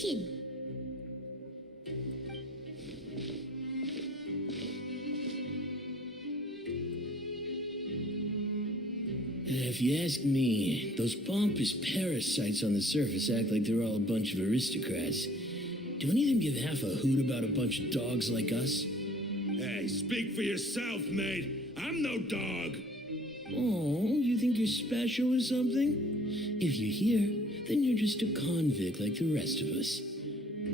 station. If you ask me, those pompous parasites on the surface act like they're all a bunch of aristocrats. Don't even give half a hoot about a bunch of dogs like us. Hey, speak for yourself, mate. I'm no dog. Oh, you think you're special or something? If you're here, then you're just a convict like the rest of us.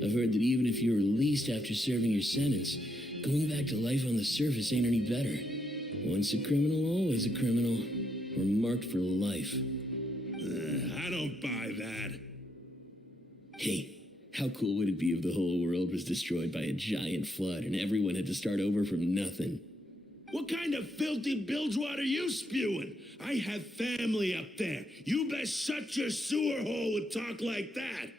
I've heard that even if you're released after serving your sentence, going back to life on the surface ain't any better. Once a criminal, always a criminal. We're marked for life. I don't buy that. Hey, how cool would it be if the whole world was destroyed by a giant flood and everyone had to start over from nothing? What kind of filthy bilge water you spewing? I have family up there. You best shut your sewer hole with talk like that.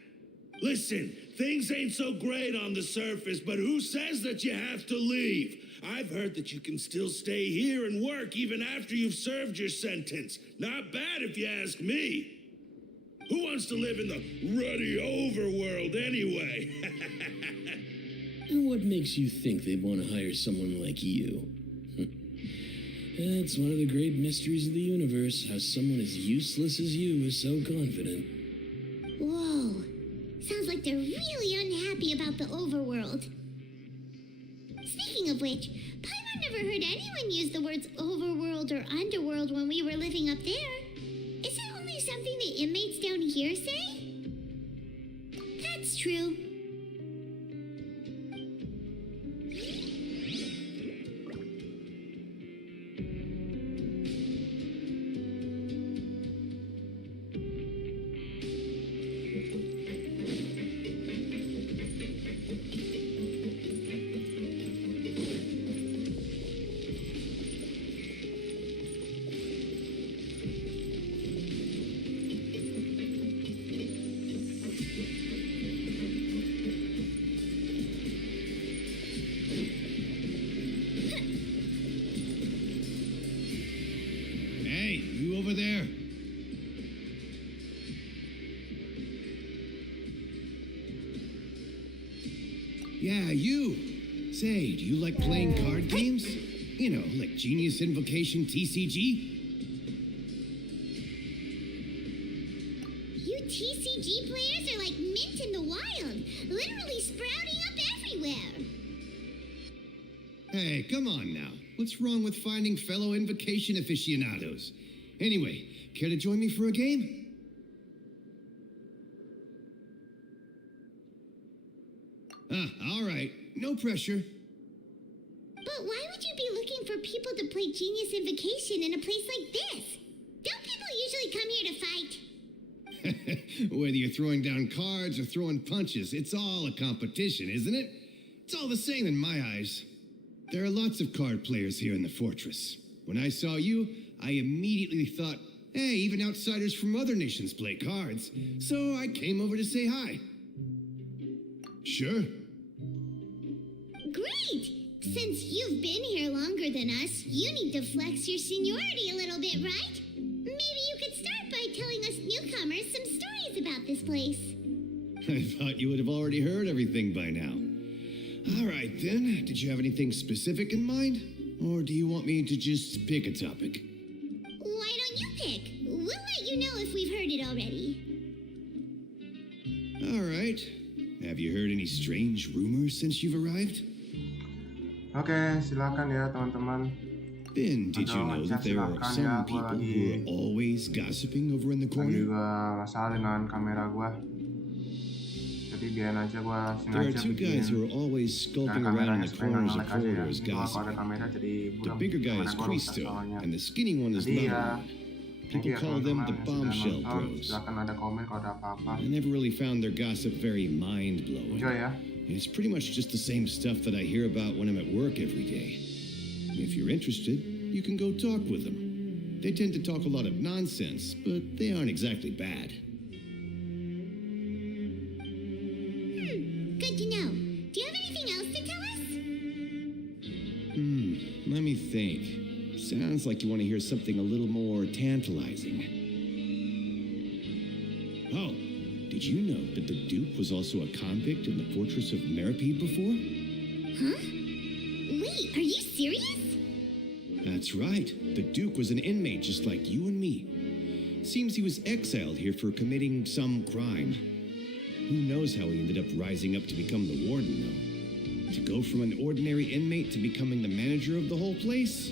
Listen, things ain't so great on the surface, but who says that you have to leave? I've heard that you can still stay here and work even after you've served your sentence. Not bad if you ask me. Who wants to live in the ruddy overworld anyway? And what makes you think they'd want to hire someone like you? That's one of the great mysteries of the universe, how someone as useless as you is so confident. Whoa. Sounds like they're really unhappy about the overworld. Speaking of which, Paimon never heard anyone use the words overworld or underworld when we were living up there. Is it only something the inmates down here say? That's true. Over there. Yeah, you. Say, do you like playing card games? You know, like Genius Invocation TCG? You TCG players are like mint in the wild, literally sprouting up everywhere. Hey, come on now. What's wrong with finding fellow invocation aficionados? Anyway, care to join me for a game? All right. No pressure. But why would you be looking for people to play Genius Invocation in a place like this? Don't people usually come here to fight? Whether you're throwing down cards or throwing punches, it's all a competition, isn't it? It's all the same in my eyes. There are lots of card players here in the fortress. When I saw you, I immediately thought, hey, even outsiders from other nations play cards. So I came over to say hi. Sure. Great! Since you've been here longer than us, you need to flex your seniority a little bit, right? Maybe you could start by telling us newcomers some stories about this place. I thought you would have already heard everything by now. All right, then. Did you have anything specific in mind? Or do you want me to just pick a topic? Why don't you pick? We'll let you know if we've heard it already. All right. Have you heard any strange rumors since you've arrived? Oke, silakan ya teman-teman. Ben, did you know that there are some people who are always gossiping over in the Lagi corner? juga masalah dengan kamera gua. Jadi biarin aja gua There are sengaja two guys who bikin are always skulking kameranya around in the supaya corners nggak of nge-lag aja ya. corridors Jadi kalau ada gossiping. kamera jadi The buram. bigger guy is Kamera gua rusak Quisto, soalnya. and the skinny one is Jadi ya, Lava. thank People you ya call them teman-teman the yang sudah bombshell nonton. bros. Silakan ada komen kalau ada apa-apa. I never really found their gossip very mind-blowing. Enjoy ya. It's pretty much just the same stuff that I hear about when I'm at work every day. If you're interested, you can go talk with them. They tend to talk a lot of nonsense, but they aren't exactly bad. Good to know. Do you have anything else to tell us? Let me think. Sounds like you want to hear something a little more tantalizing. Oh, do Did you know that the Duke was also a convict in the fortress of Meripede before? Huh? Wait, are you serious? That's right. The Duke was an inmate just like you and me. Seems he was exiled here for committing some crime. Who knows how he ended up rising up to become the warden, though? To go from an ordinary inmate to becoming the manager of the whole place?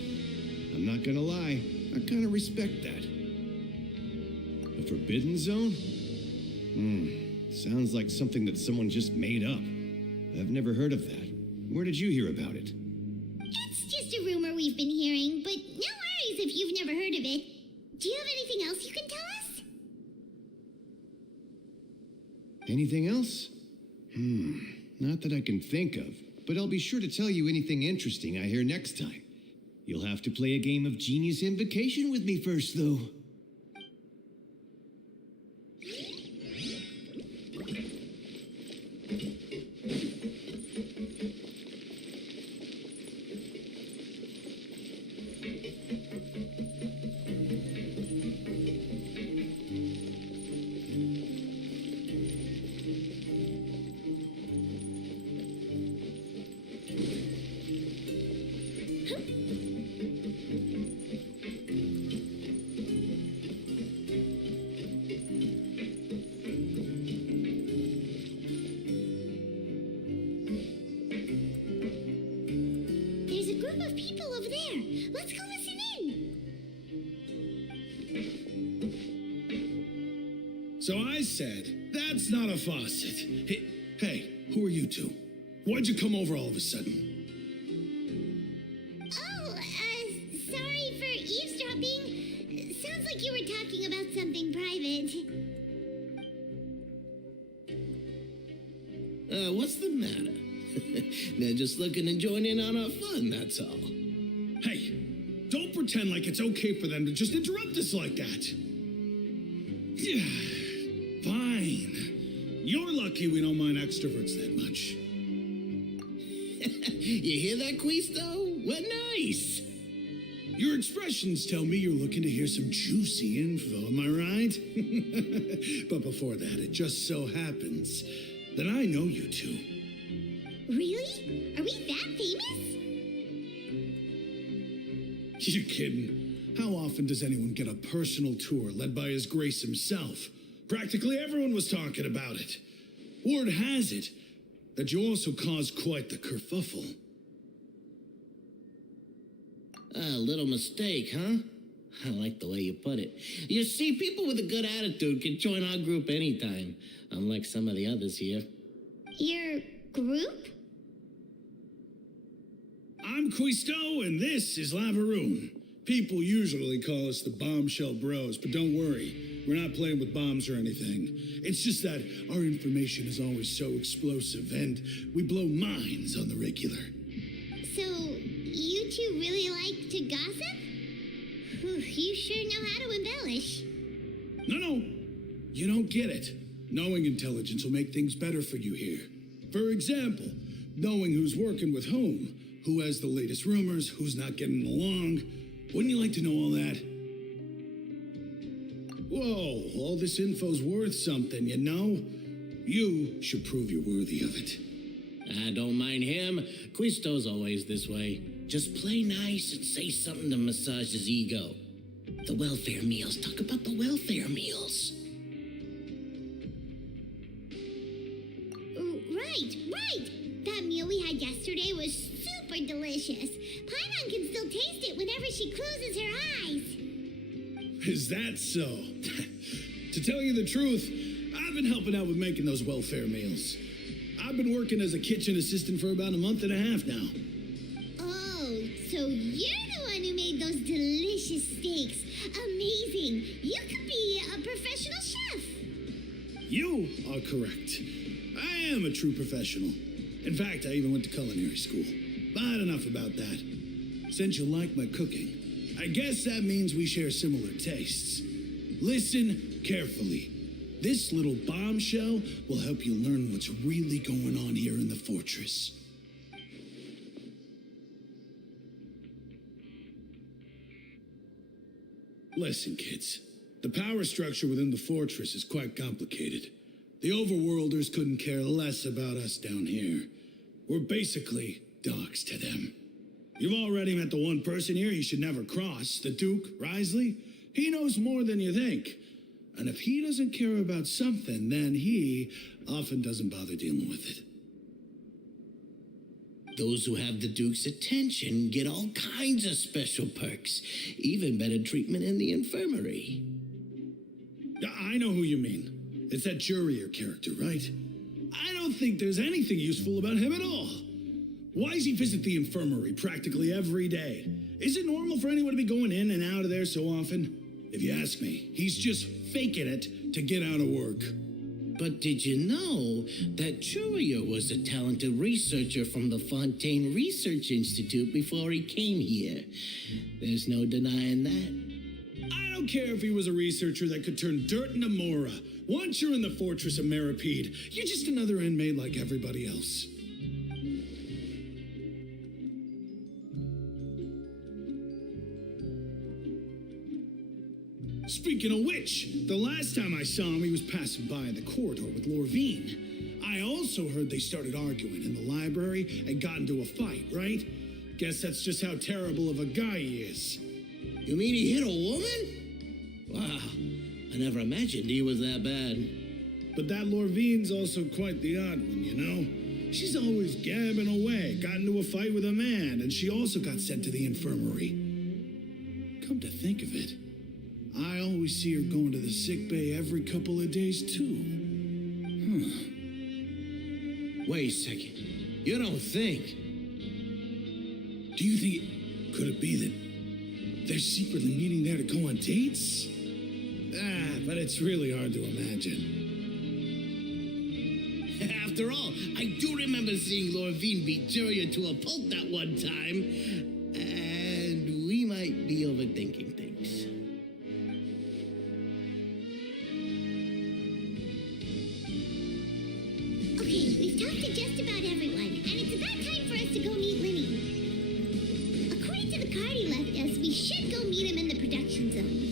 I'm not gonna lie, I kind of respect that. A forbidden zone? Sounds like something that someone just made up. I've never heard of that. Where did you hear about it? It's just a rumor we've been hearing, but no worries if you've never heard of it. Do you have anything else you can tell us? Anything else? Not that I can think of, but I'll be sure to tell you anything interesting I hear next time. You'll have to play a game of Genius Invocation with me first, though. There's a group of people over there. Let's go listen in. So I said, that's not a faucet. Hey, who are you two? Why'd you come over all of a sudden? Oh, sorry for eavesdropping. Sounds like you were talking about something private. What's the matter? They're just looking to join in on our fun, that's all. Hey, don't pretend like it's okay for them to just interrupt us like that. Fine. You're lucky we don't mind extroverts that much. You hear that, Quisto? What nice! Your expressions tell me you're looking to hear some juicy info, am I right? But before that, it just so happens that I know you two. Really? Are we that famous? You're kidding. How often does anyone get a personal tour led by His Grace himself? Practically everyone was talking about it. Word has it that you also caused quite the kerfuffle. A little mistake, huh? I like the way you put it. You see, people with a good attitude can join our group anytime, unlike some of the others here. Your group? I'm Quisto, and this is Lavaroon. People usually call us the Bombshell Bros, but don't worry, we're not playing with bombs or anything. It's just that our information is always so explosive, and we blow minds on the regular. So, you two really like to gossip? Whew, you sure know how to embellish. No, you don't get it. Knowing intelligence will make things better for you here. For example, knowing who's working with whom, who has the latest rumors, who's not getting along. Wouldn't you like to know all that? Whoa, all this info's worth something, you know? You should prove you're worthy of it. I don't mind him. Quisto's always this way. Just play nice and say something to massage his ego. The welfare meals. Talk about the welfare meals. Right. That meal we had yesterday was super delicious. Paimon can still taste it whenever she closes her eyes. Is that so? To tell you the truth, I've been helping out with making those welfare meals. I've been working as a kitchen assistant for about a month and a half now. Oh, so you're the one who made those delicious steaks. Amazing. You could be a professional chef. You are correct. I am a true professional. In fact, I even went to culinary school. But enough about that. Since you like my cooking, I guess that means we share similar tastes. Listen carefully. This little bombshell will help you learn what's really going on here in the fortress. Listen, kids. The power structure within the fortress is quite complicated. The overworlders couldn't care less about us down here. We're basically dogs to them. You've already met the one person here you should never cross, the Duke, Risley. He knows more than you think. And if he doesn't care about something, then he often doesn't bother dealing with it. Those who have the Duke's attention get all kinds of special perks, even better treatment in the infirmary. I know who you mean. It's that Jurier character, right? I don't think there's anything useful about him at all. Why does he visit the infirmary practically every day? Is it normal for anyone to be going in and out of there so often? If you ask me, he's just faking it to get out of work. But did you know that Jurier was a talented researcher from the Fontaine Research Institute before he came here? There's no denying that. I don't care if he was a researcher that could turn dirt into Mora. Once you're in the fortress of Meripede, you're just another inmate like everybody else. Speaking of which, the last time I saw him, he was passing by in the corridor with Lorvine. I also heard they started arguing in the library and got into a fight, right? Guess that's just how terrible of a guy he is. You mean he hit a woman? Wow, I never imagined he was that bad. But that Lorvine's also quite the odd one, you know? She's always gabbing away, got into a fight with a man, and she also got sent to the infirmary. Come to think of it, I always see her going to the sick bay every couple of days, too. Wait a second. You don't think? Do you think could it be that they're secretly meeting there to go on dates? But it's really hard to imagine. After all, I do remember seeing Lorvine beat Jurier to a pulp that one time. And we might be overthinking things. Okay, we've talked to just about everyone, and it's about time for us to go meet Linny. According to the card he left us, we should go meet him in the production zone.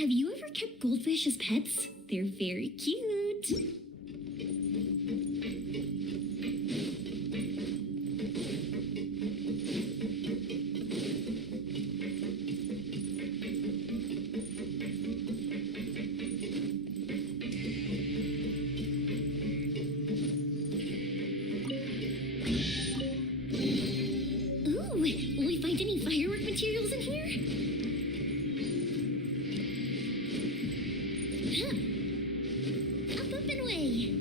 Have you ever kept goldfish as pets? They're very cute. Up, up, and away.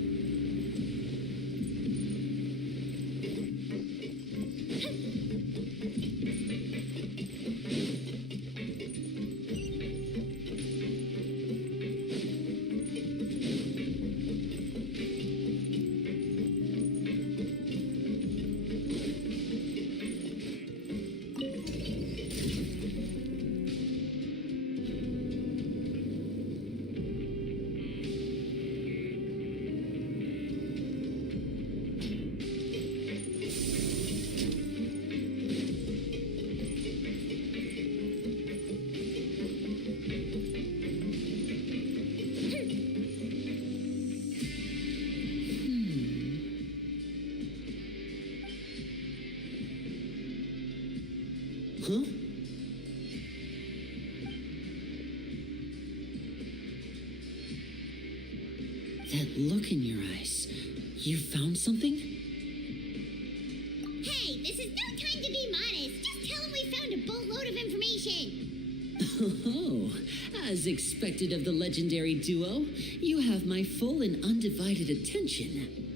Huh? That look in your eyes. You found something? Hey, this is no time to be modest. Just tell him we found a boatload of information. Oh, as expected of the legendary duo, you have my full and undivided attention.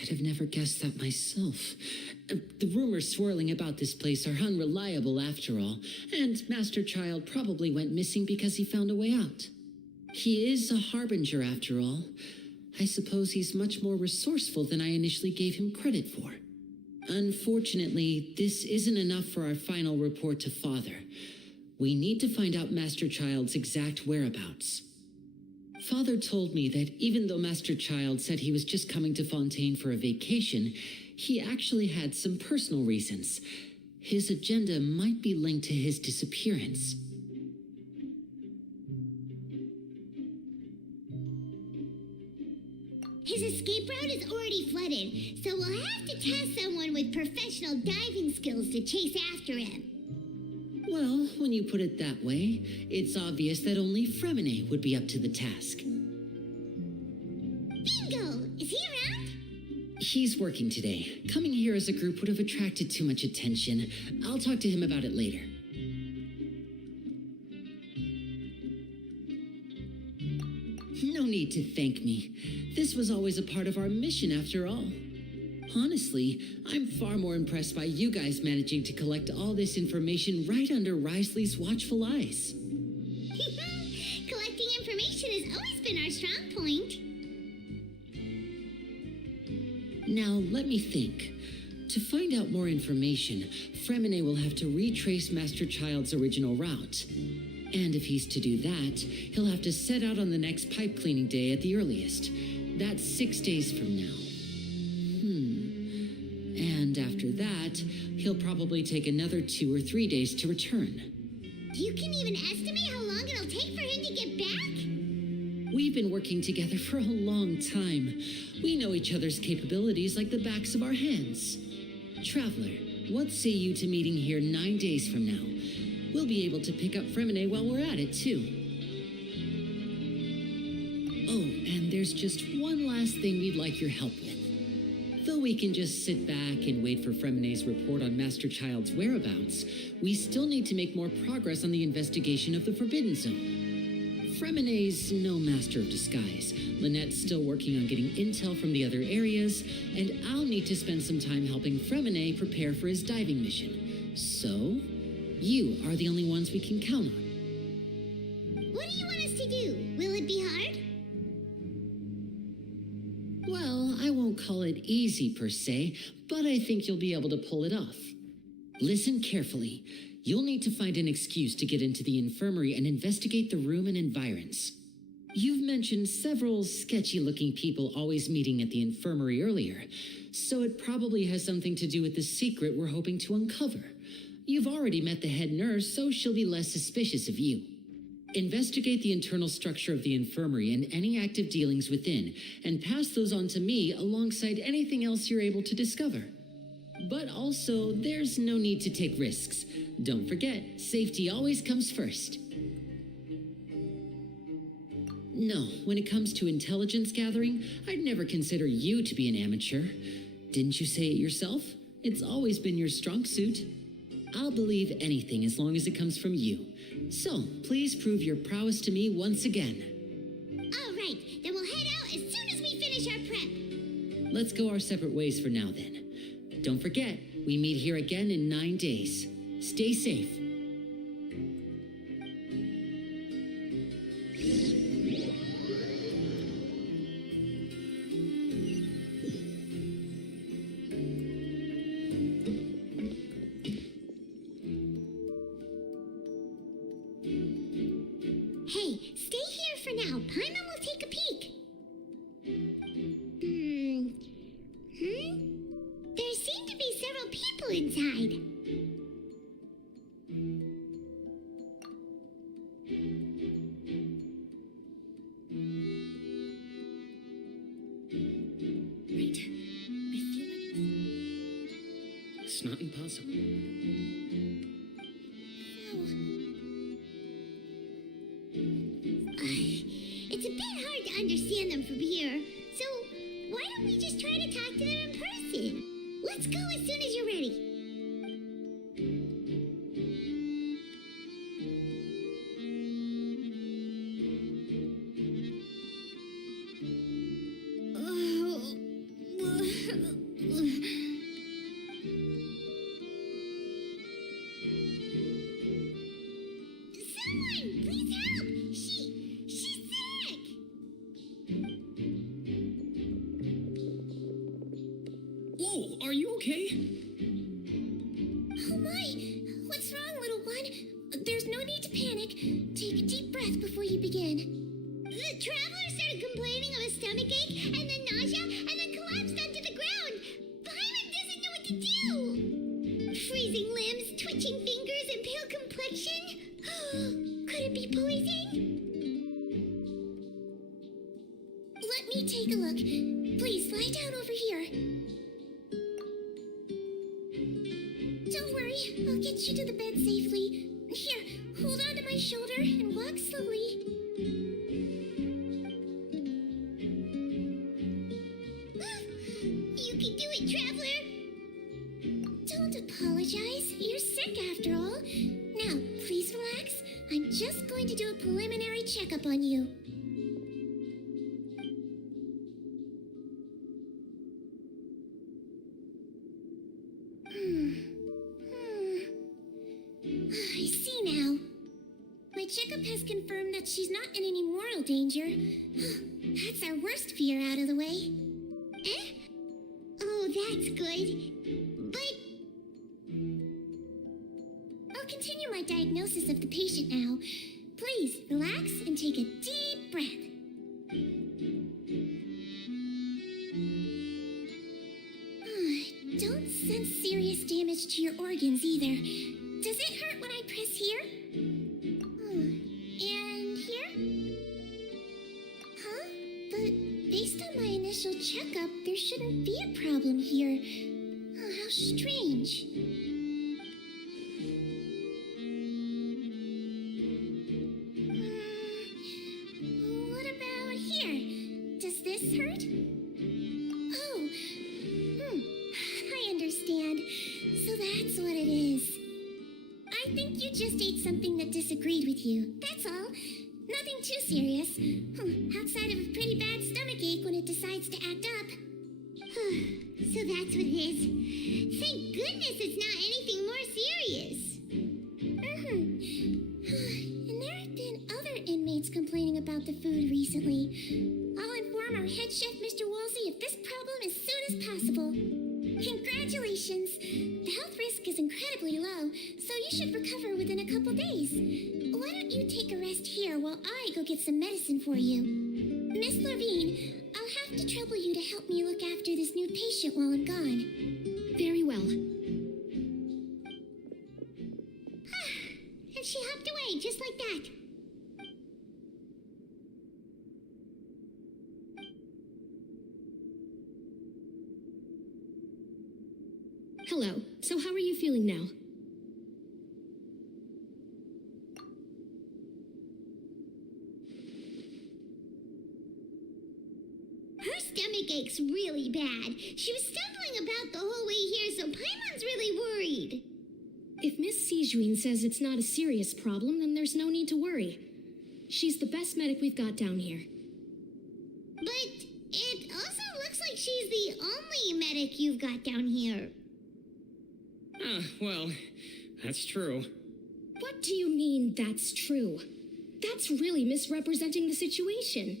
I'd have never guessed that myself. The rumors swirling about this place are unreliable after all, and Master Child probably went missing because he found a way out. He is a harbinger after all. I suppose he's much more resourceful than I initially gave him credit for. Unfortunately, this isn't enough for our final report to Father. We need to find out Master Child's exact whereabouts. Father told me that even though Master Child said he was just coming to Fontaine for a vacation, he actually had some personal reasons. His agenda might be linked to his disappearance. His escape route is already flooded, so we'll have to task someone with professional diving skills to chase after him. Well, when you put it that way, it's obvious that only Fremine would be up to the task. Bingo! Is he around? He's working today. Coming here as a group would have attracted too much attention. I'll talk to him about it later. No need to thank me. This was always a part of our mission after all. Honestly, I'm far more impressed by you guys managing to collect all this information right under Risley's watchful eyes. Collecting information has always been our strong point. Now, let me think. To find out more information, Fremine will have to retrace Master Child's original route. And if he's to do that, he'll have to set out on the next pipe cleaning day at the earliest. That's 6 days from now. And after that, he'll probably take another 2 or 3 days to return. You can even estimate how long it'll take for him to get back? We've been working together for a long time. We know each other's capabilities like the backs of our hands. Traveler, what say you to meeting here 9 days from now? We'll be able to pick up Fremine while we're at it, too. Oh, and there's just one last thing we'd like your help with. Though we can just sit back and wait for Fremine's report on Master Child's whereabouts, we still need to make more progress on the investigation of the Forbidden Zone. Fremine's no master of disguise. Lynette's still working on getting intel from the other areas, and I'll need to spend some time helping Fremine prepare for his diving mission. So, you are the only ones we can count on. What do you want us to do? Will it be hard? Well, I won't call it easy per se, but I think you'll be able to pull it off. Listen carefully. You'll need to find an excuse to get into the infirmary and investigate the room and environs. You've mentioned several sketchy-looking people always meeting at the infirmary earlier, so it probably has something to do with the secret we're hoping to uncover. You've already met the head nurse, so she'll be less suspicious of you. Investigate the internal structure of the infirmary and any active dealings within, and pass those on to me alongside anything else you're able to discover. But also, there's no need to take risks. Don't forget, safety always comes first. No, when it comes to intelligence gathering, I'd never consider you to be an amateur. Didn't you say it yourself? It's always been your strong suit. I'll believe anything as long as it comes from you. So, please prove your prowess to me once again. All right, then we'll head out as soon as we finish our prep. Let's go our separate ways for now then. Don't forget, we meet here again in 9 days. Stay safe. Hey, stay here for now. Paimon will take a peek. There seem to be several people inside. Right. I feel like It's not impossible. It's a bit hard to understand them from here, so why don't we just try to talk to them in person? Let's go as soon as you're ready. Someone, please help! She's sick! Whoa, are you okay? Oh my! What's wrong, little one? There's no need to panic. Take a deep breath before you begin. The traveler started complaining of a stomachache, and then nausea, and then collapsed onto the ground. Paimon doesn't know what to do. Freezing limbs, twitching fingers, and pale complexion. Could it be poison? Let me take a look. Please lie down over here. Don't worry, I'll get you to the bed safely. Here, hold on to my shoulder and walk slowly. You can do it, traveler. Don't apologize. You're sick after all. Now, please relax. I'm just going to do a preliminary checkup on you. I see now. My checkup has confirmed that she's not in any mortal danger. That's our worst fear out of the way. Eh? Oh, that's good. But I'll continue my diagnosis of the patient now. Please relax and take a deep breath. Don't sense serious damage to your organs either. Does it hurt when I press here? And here? Huh? But based on my initial checkup, there shouldn't be a problem here. Oh, how strange. What about here? Does this hurt? Oh, I understand. So that's what it is. I think you just ate something that disagreed with you. That's all. Nothing too serious. Outside of a pretty bad stomachache when it decides to act up. So that's what it is. Thank goodness it's not anything more serious. And there have been other inmates complaining about the food recently. I'll inform our head chef, Mr. Woolsey, of this problem as soon as possible. Congratulations! The health risk is incredibly low, so you should recover within a couple days. Why don't you take a rest here while I go get some medicine for you? Miss Levine, I'll have to trouble you to help me look after this new patient while I'm gone. very well. And she hopped away just like that. Hello. So how are you feeling now? Her stomach ache's really bad. She was stumbling about the whole way here, so Paimon's really worried. If Miss Sijuin says it's not a serious problem, then there's no need to worry. She's the best medic we've got down here. But it also looks like she's the only medic you've got down here. Well, that's true. What do you mean, that's true? That's really misrepresenting the situation.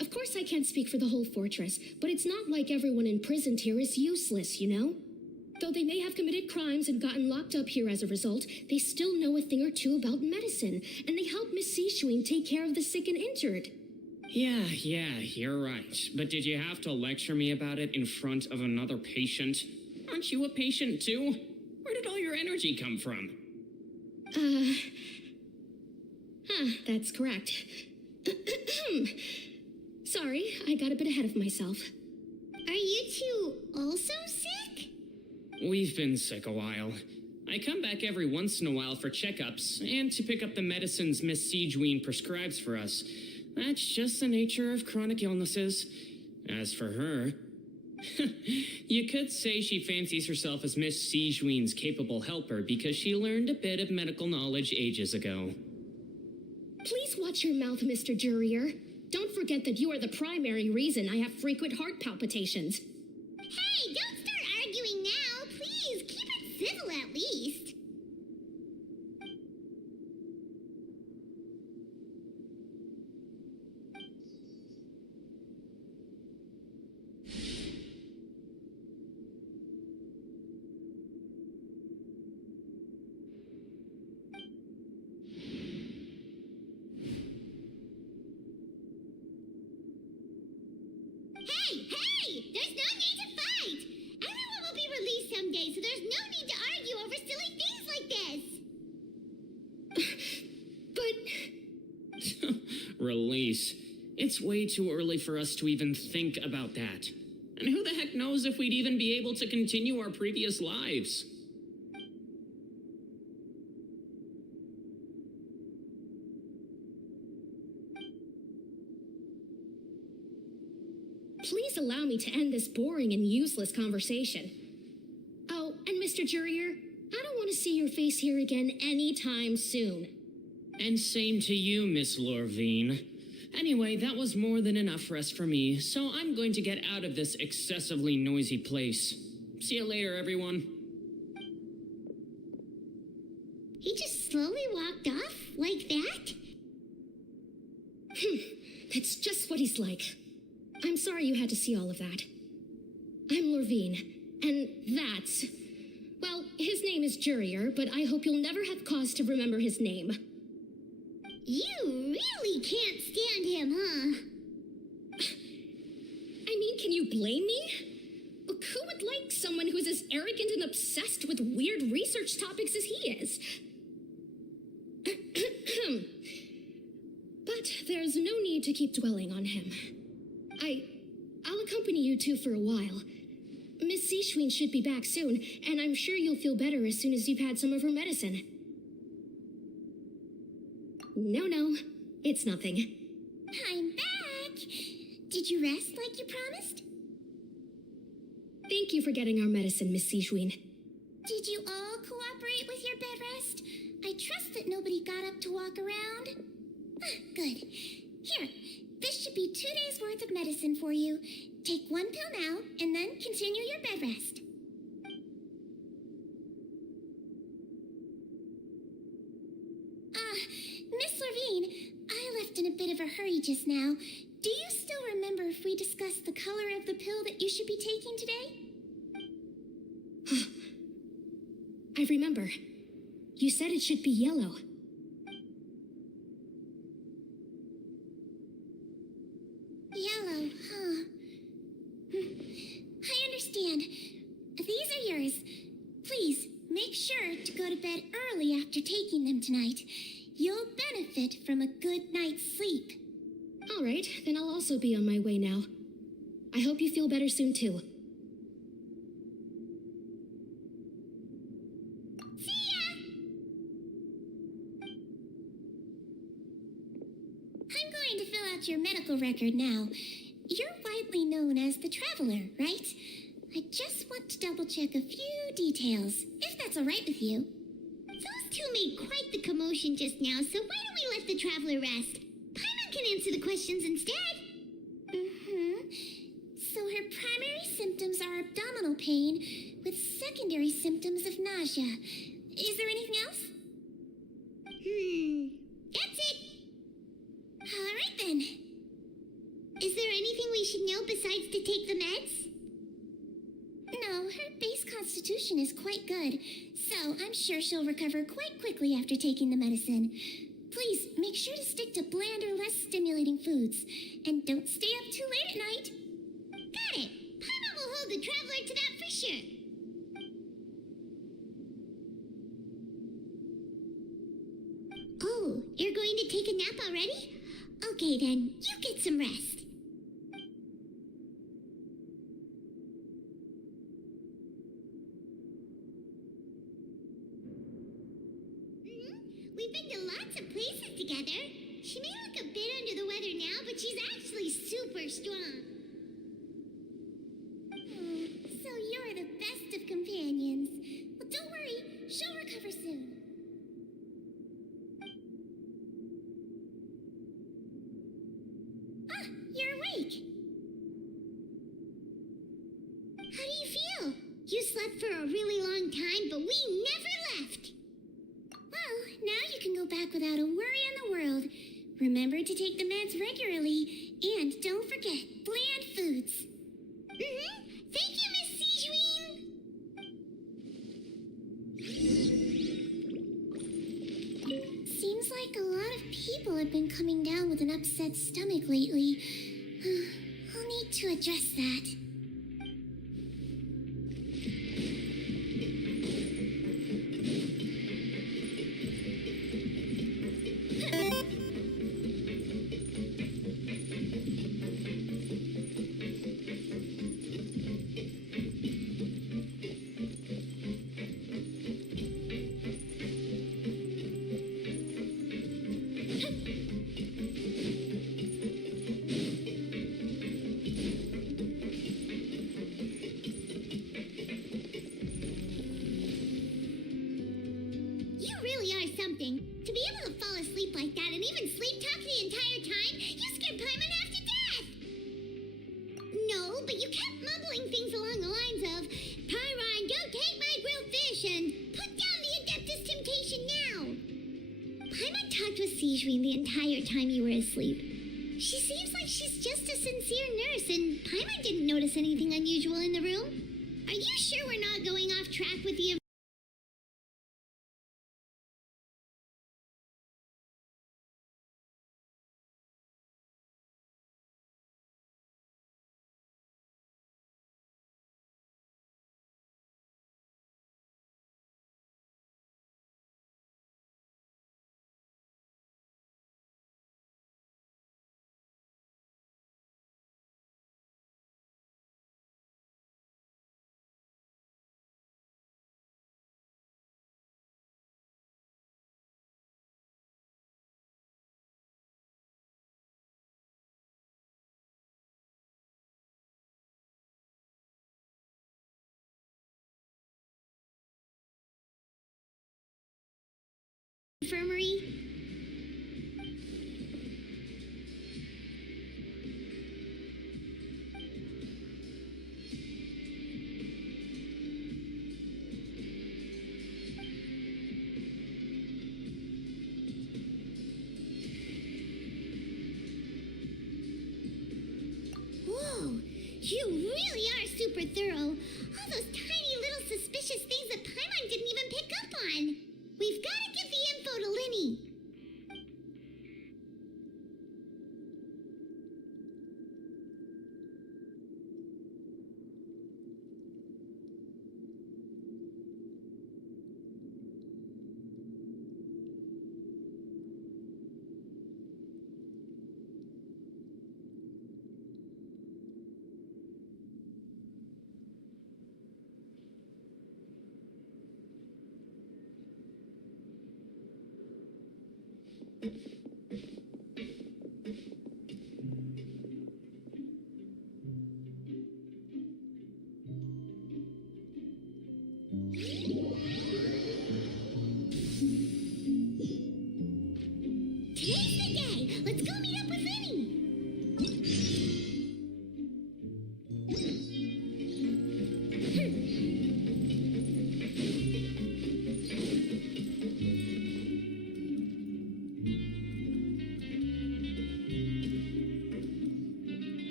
Of course I can't speak for the whole fortress, but it's not like everyone imprisoned here is useless, you know? Though they may have committed crimes and gotten locked up here as a result, they still know a thing or two about medicine, and they help Miss Sishuin take care of the sick and injured. Yeah, you're right. But did you have to lecture me about it in front of another patient? Aren't you a patient too? Where did all your energy come from? That's correct. Sorry, I got a bit ahead of myself. Are you two also sick? We've been sick a while. I come back every once in a while for checkups and to pick up the medicines Miss Sijuin prescribes for us. That's just the nature of chronic illnesses. As for her, you could say she fancies herself as Miss Sijuin's capable helper because she learned a bit of medical knowledge ages ago. Please watch your mouth, Mr. Jurier. Don't forget that you are the primary reason I have frequent heart palpitations. Hey, don't start arguing now. Please, keep it civil at least. Hey! There's no need to fight! Everyone will be released someday, so there's no need to argue over silly things like this! But... Release. It's way too early for us to even think about that. And who the heck knows if we'd even be able to continue our previous lives? Please allow me to end this boring and useless conversation. Oh, and Mr. Jurier, I don't want to see your face here again anytime soon. And same to you, Miss Lorvine. Anyway, that was more than enough rest for me, so I'm going to get out of this excessively noisy place. See you later, everyone. He just slowly walked off like that? That's just what he's like. I'm sorry you had to see all of that. I'm Lorvine, and that's... Well, his name is Jurier, but I hope you'll never have cause to remember his name. You really can't stand him, huh? I mean, can you blame me? Look, who would like someone who's as arrogant and obsessed with weird research topics as he is? But there's no need to keep dwelling on him. I'll accompany you two for a while. Miss Sishuin should be back soon, and I'm sure you'll feel better as soon as you've had some of her medicine. No, it's nothing. I'm back! Did you rest like you promised? Thank you for getting our medicine, Miss Sishuin. Did you all cooperate with your bed rest? I trust that nobody got up to walk around. Good. Here, this should be 2 days' worth of medicine for you. Take 1 pill now, and then continue your bed rest. Miss Lorvine, I left in a bit of a hurry just now. Do you still remember if we discussed the color of the pill that you should be taking today? I remember. You said it should be yellow. Yellow, huh? I understand. These are yours. Please, make sure to go to bed early after taking them tonight. You'll benefit from a good night's sleep. All right, then I'll also be on my way now. I hope you feel better soon, too. See ya! I'm going to fill out your medical record now. You're widely known as the Traveler, right? I just want to double-check a few details, if that's all right with you. Those two made quite the commotion just now, so why don't we let the traveler rest? Paimon can answer the questions instead. So her primary symptoms are abdominal pain with secondary symptoms of nausea. Is there anything else? That's it. All right then. Is there anything we should know besides to take the meds? No, her base constitution is quite good, so I'm sure she'll recover quite quickly after taking the medicine. Please make sure to stick to bland or less stimulating foods, and don't stay up too late at night. Got it. Paimon will hold the traveler to that for sure. Oh, you're going to take a nap already? Okay then, you get some rest. We've been to lots of places together. She may look a bit under the weather now, but she's actually super strong. So you're the best of companions. Well, don't worry, she'll recover soon. Ah, you're awake. How do you feel? You slept for a really long time, but we never left. Well, now you can go back without a worry in the world. Remember to take the meds regularly, and don't forget bland foods. Thank you, Miss Sijuin. Seems like a lot of people have been coming down with an upset stomach lately. I'll need to address that. You really are something. To be able to fall asleep like that and even sleep talk the entire time, you scared Paimon half to death! No, but you kept mumbling things along the lines of, Pyron, don't take my grilled fish, and put down the Adeptus Temptation now! Paimon talked with Sijuin the entire time you were asleep. She seems like she's just a sincere nurse, and Paimon didn't notice anything unusual in the room. Are you sure we're not going off track with the infirmary? Whoa, you really are super thorough. All those tiny little suspicious things that Paimon didn't even pick up on. We've got to give the info to Linny.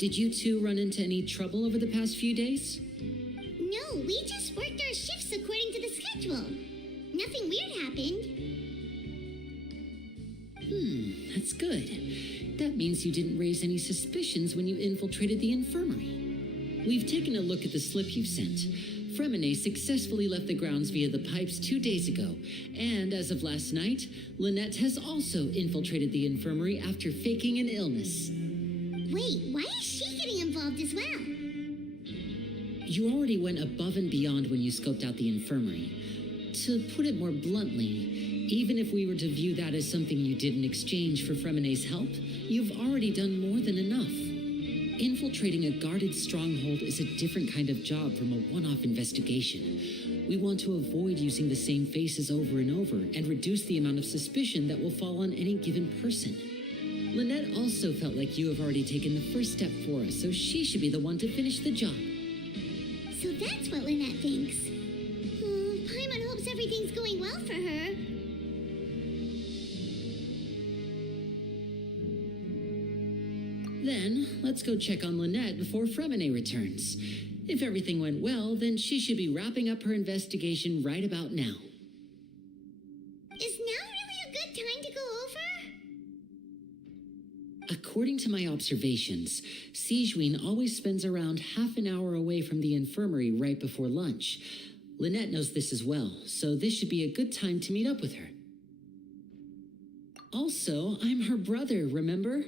Did you two run into any trouble over the past few days? No, we just worked our shifts according to the schedule. Nothing weird happened. That's good. That means you didn't raise any suspicions when you infiltrated the infirmary. We've taken a look at the slip you've sent. Fremine successfully left the grounds via the pipes 2 days ago, and as of last night, Lynette has also infiltrated the infirmary after faking an illness. Wait, why is she getting involved as well? You already went above and beyond when you scoped out the infirmary. To put it more bluntly, even if we were to view that as something you did in exchange for Fremine's help, you've already done more than enough. Infiltrating a guarded stronghold is a different kind of job from a one-off investigation. We want to avoid using the same faces over and over and reduce the amount of suspicion that will fall on any given person. Lynette also felt like you have already taken the first step for us, so she should be the one to finish the job. So that's what Lynette thinks. Paimon hopes everything's going well for her. Then, let's go check on Lynette before Fremine returns. If everything went well, then she should be wrapping up her investigation right about now. Is now really a good time to go over? According to my observations, Sijuin always spends around half an hour away from the infirmary right before lunch. Lynette knows this as well, so this should be a good time to meet up with her. Also, I'm her brother, remember?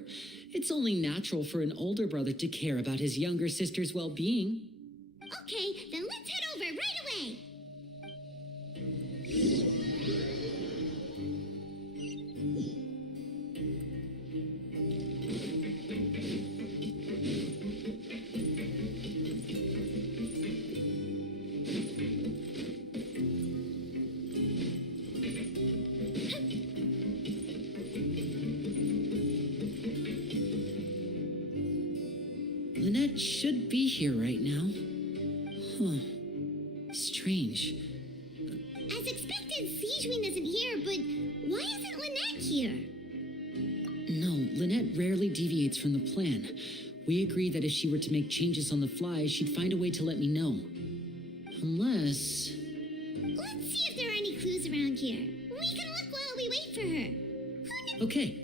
It's only natural for an older brother to care about his younger sister's well-being. Okay, then let's head over right away. Lynette should be here right now. Huh. Strange. As expected, Sijuin isn't here, but why isn't Lynette here? No, Lynette rarely deviates from the plan. We agreed that if she were to make changes on the fly, she'd find a way to let me know. Unless... Let's see if there are any clues around here. We can look while we wait for her. Who kn- Okay.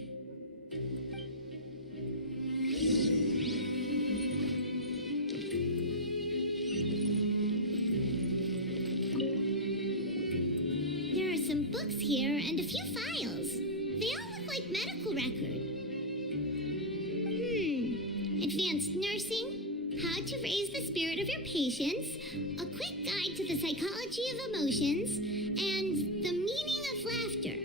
There are some books here and a few files. They all look like medical record. Advanced nursing, how to raise the spirit of your patients, a quick guide to the psychology of emotions, and the meaning of laughter.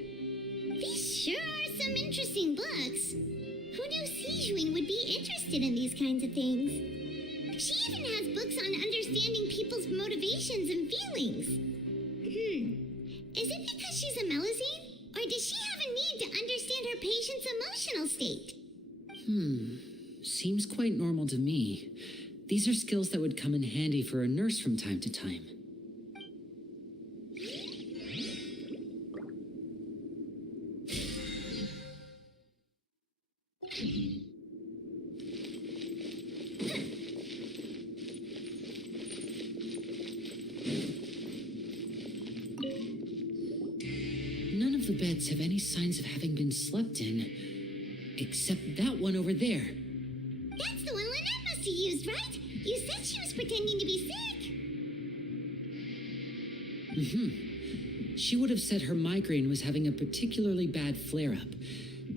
These sure are some interesting books. Who knew Sijuin would be interested in these kinds of things? She even has books on understanding people's motivations and feelings. Is it because she's a Melusine? Or does she have a need to understand her patient's emotional state? Seems quite normal to me. These are skills that would come in handy for a nurse from time to time. None of the beds have any signs of having been slept in, except that one over there. That's the one Lynette must have used, right? You said she was pretending to be sick. She would have said her migraine was having a particularly bad flare-up.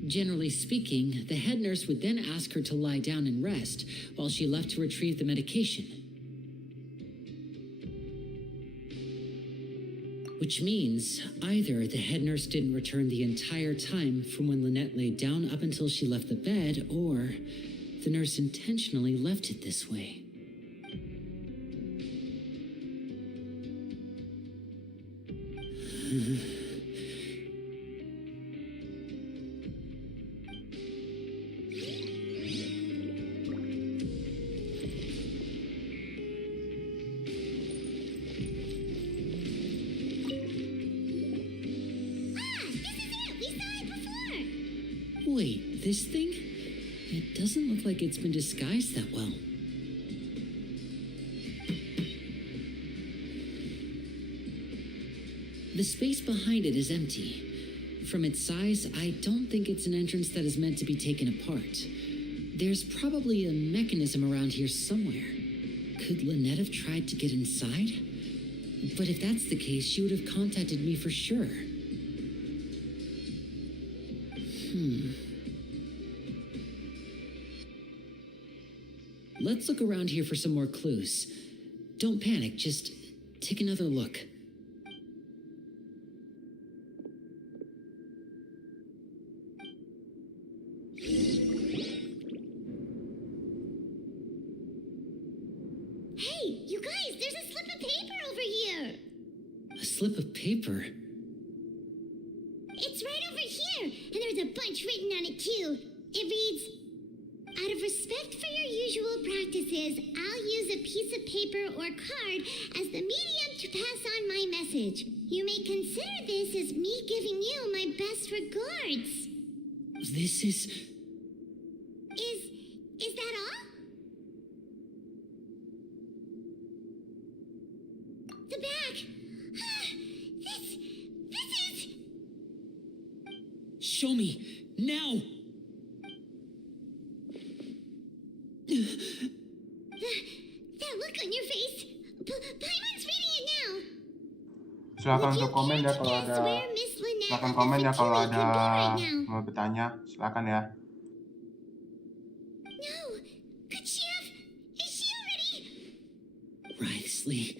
Generally speaking, the head nurse would then ask her to lie down and rest while she left to retrieve the medication. Which means either the head nurse didn't return the entire time from when Lynette laid down up until she left the bed, or the nurse intentionally left it this way. Wait, this thing? It doesn't look like it's been disguised that well. The space behind it is empty. From its size, I don't think it's an entrance that is meant to be taken apart. There's probably a mechanism around here somewhere. Could Lynette have tried to get inside? But if that's the case, she would have contacted me for sure. Let's look around here for some more clues. Don't panic, just take another look. Hey, you guys, there's a slip of paper over here. A slip of paper? It's right over here, and there's a bunch written on it too. It reads, "Out of respect for your usual practices, I'll use a piece of paper or card as the medium to pass on my message. You may consider this as me giving you my best regards." This is... Is that all? The back. This is... Show me, now! That look on your face. Paimon's reading it now. Silakan Would you untuk komen care ya to kalau guess ada where Miss Lynette silakan of komen the ya kalau Future ada could be right now? mau bertanya, silakan ya. No. Could she have... Is she already... Wriothesley,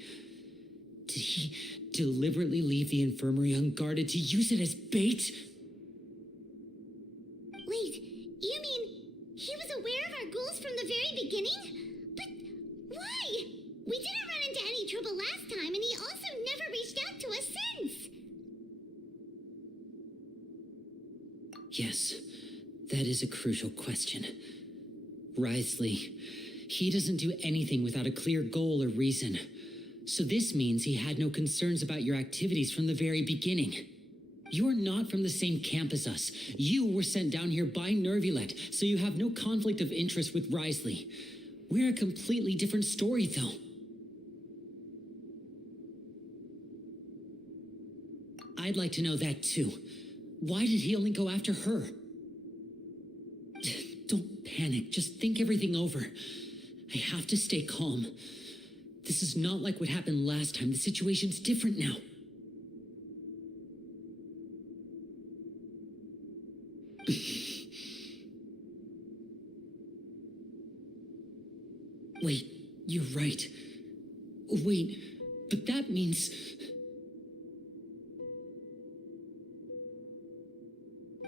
did he deliberately leave the infirmary unguarded to use it as bait? Wait, you mean he was aware of our goals from the very beginning? But why? We didn't run into any trouble last time, and he also never reached out to us since. Yes, that is a crucial question. Wriothesley, he doesn't do anything without a clear goal or reason. So this means he had no concerns about your activities from the very beginning. You are not from the same camp as us. You were sent down here by Nervulet, so you have no conflict of interest with Wriothesley. We're a completely different story, though. I'd like to know that, too. Why did he only go after her? Don't panic. Just think everything over. I have to stay calm. This is not like what happened last time. The situation's different now. Wait, you're right. Wait, but that means...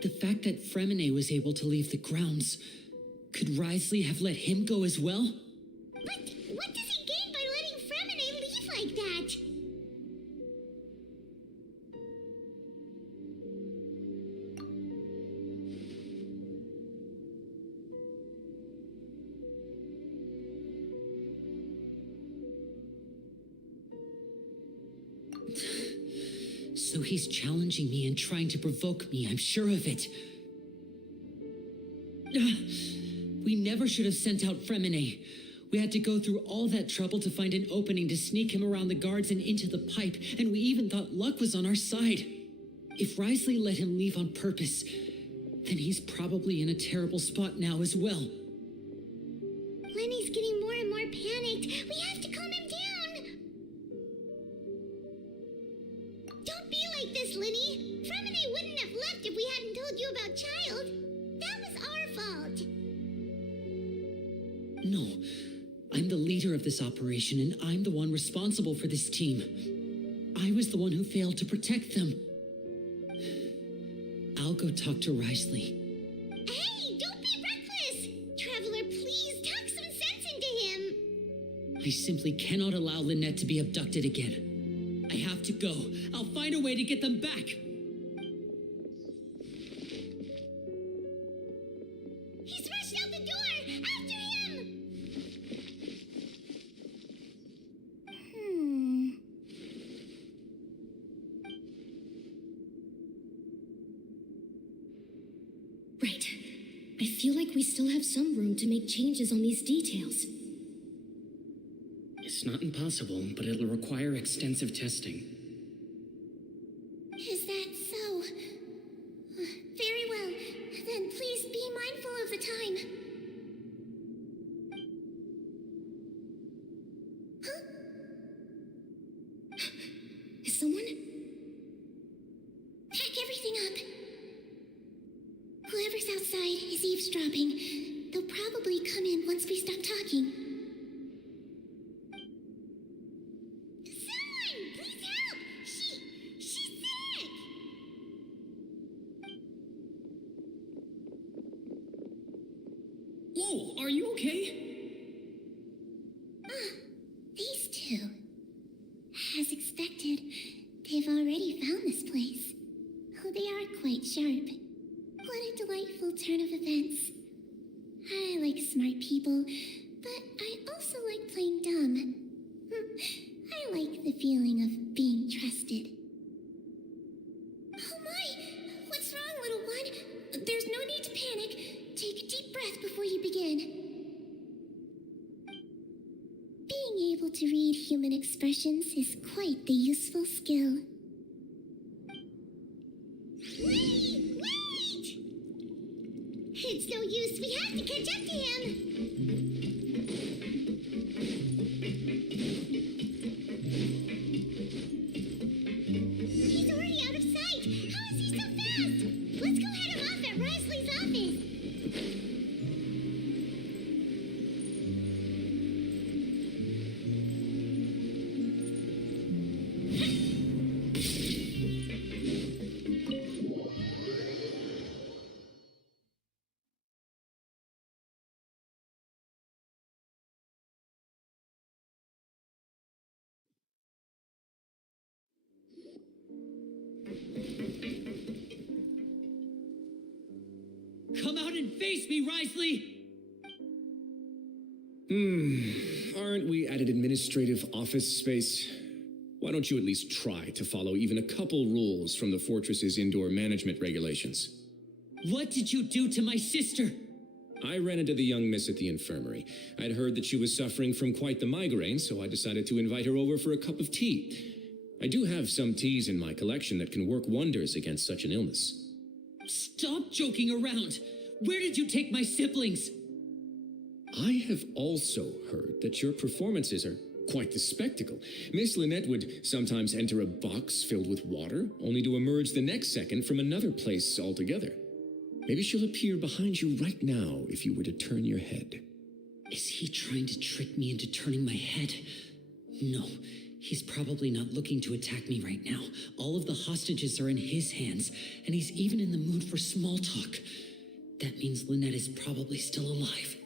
The fact that Fremine was able to leave the grounds, could Wriothesley have let him go as well? But what does he gain by letting Fremine leave like that? So he's challenging me and trying to provoke me, I'm sure of it. We never should have sent out Fremine. We had to go through all that trouble to find an opening to sneak him around the guards and into the pipe, and we even thought luck was on our side. If Wriothesley let him leave on purpose, then he's probably in a terrible spot now as well. Lenny's getting more and more panicked. We have to calm him down. Don't be like this, Lenny. Fremine wouldn't have left if we hadn't told you about Child. That was our fault. No, I'm the leader of this operation, and I'm the one responsible for this team. I was the one who failed to protect them. I'll go talk to Wriothesley. Hey, don't be reckless! Traveler, please talk some sense into him. I simply cannot allow Lynette to be abducted again. I have to go. I'll find a way to get them back. He's rushed out the door! After him! Right. I feel like we still have some room to make changes on these details. It's not impossible, but it'll require extensive testing. Is that so? Very well. Then please be mindful of the time. Huh? Is someone? Pack everything up. Whoever's outside is eavesdropping. They'll probably come in once we stop talking. Someone! Please help! She's sick! Whoa, are you okay? These two. As expected, they've already found this place. Oh, they are quite sharp. What a delightful turn of events. I like smart people, but I also like playing dumb. I like the feeling of being trusted. Oh my! What's wrong, little one? There's no need to panic. Take a deep breath before you begin. Being able to read human expressions is quite the useful skill. Wait! It's no use. We have to catch up to him. He's already out of sight. How is he so fast? Let's go head him off at Risley's office. Come out and face me, Risley! Aren't we at an administrative office space? Why don't you at least try to follow even a couple rules from the fortress's indoor management regulations? What did you do to my sister? I ran into the young miss at the infirmary. I'd heard that she was suffering from quite the migraine, so I decided to invite her over for a cup of tea. I do have some teas in my collection that can work wonders against such an illness. Stop joking around! Where did you take my siblings? I have also heard that your performances are quite the spectacle. Miss Lynette would sometimes enter a box filled with water, only to emerge the next second from another place altogether. Maybe she'll appear behind you right now if you were to turn your head. Is he trying to trick me into turning my head? No, he's probably not looking to attack me right now. All of the hostages are in his hands, and he's even in the mood for small talk. That means Lynette is probably still alive.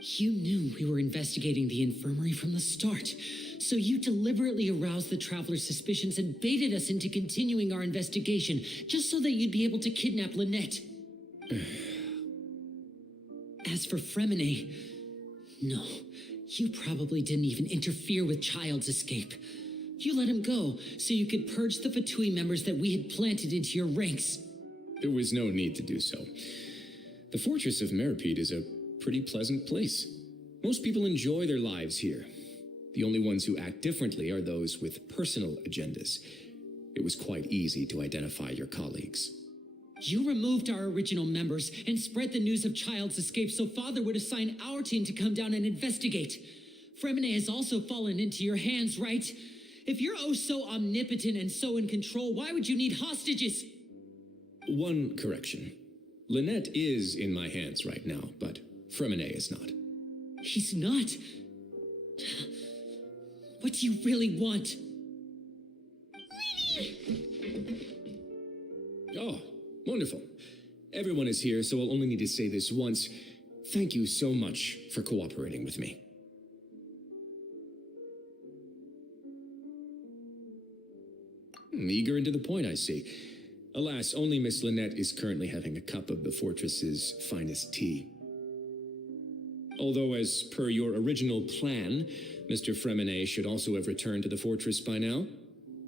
You knew we were investigating the infirmary from the start, so you deliberately aroused the traveler's suspicions and baited us into continuing our investigation just so that you'd be able to kidnap Lynette. As for Fremine, no, you probably didn't even interfere with Child's escape. You let him go so you could purge the Fatui members that we had planted into your ranks. There was no need to do so. The fortress of Meripede is a pretty pleasant place. Most people enjoy their lives here. The only ones who act differently are those with personal agendas. It was quite easy to identify your colleagues. You removed our original members and spread the news of Child's escape so Father would assign our team to come down and investigate. Fremine has also fallen into your hands, right? If you're oh so omnipotent and so in control, why would you need hostages? One correction. Lynette is in my hands right now, but Fremine is not. He's not? What do you really want? Oh, wonderful. Everyone is here, so I'll only need to say this once. Thank you so much for cooperating with me. Eager and to the point, I see. Alas, only Miss Lynette is currently having a cup of the fortress's finest tea. Although, as per your original plan, Mr. Fremine should also have returned to the fortress by now.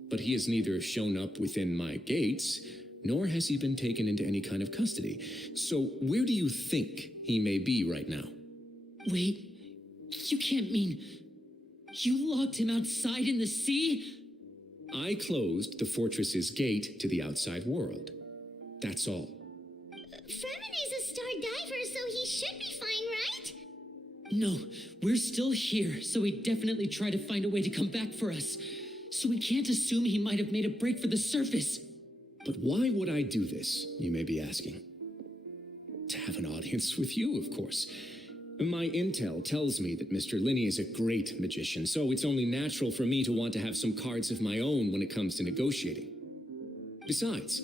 But he has neither shown up within my gates, nor has he been taken into any kind of custody. So where do you think he may be right now? Wait, you can't mean you locked him outside in the sea? I closed the fortress's gate to the outside world. That's all. Fremene's a star diver, so he should be fine, right? No, we're still here, so he definitely tried to find a way to come back for us. So we can't assume he might have made a break for the surface. But why would I do this, you may be asking? To have an audience with you, of course. My intel tells me that Mr. Linney is a great magician, so it's only natural for me to want to have some cards of my own when it comes to negotiating. Besides,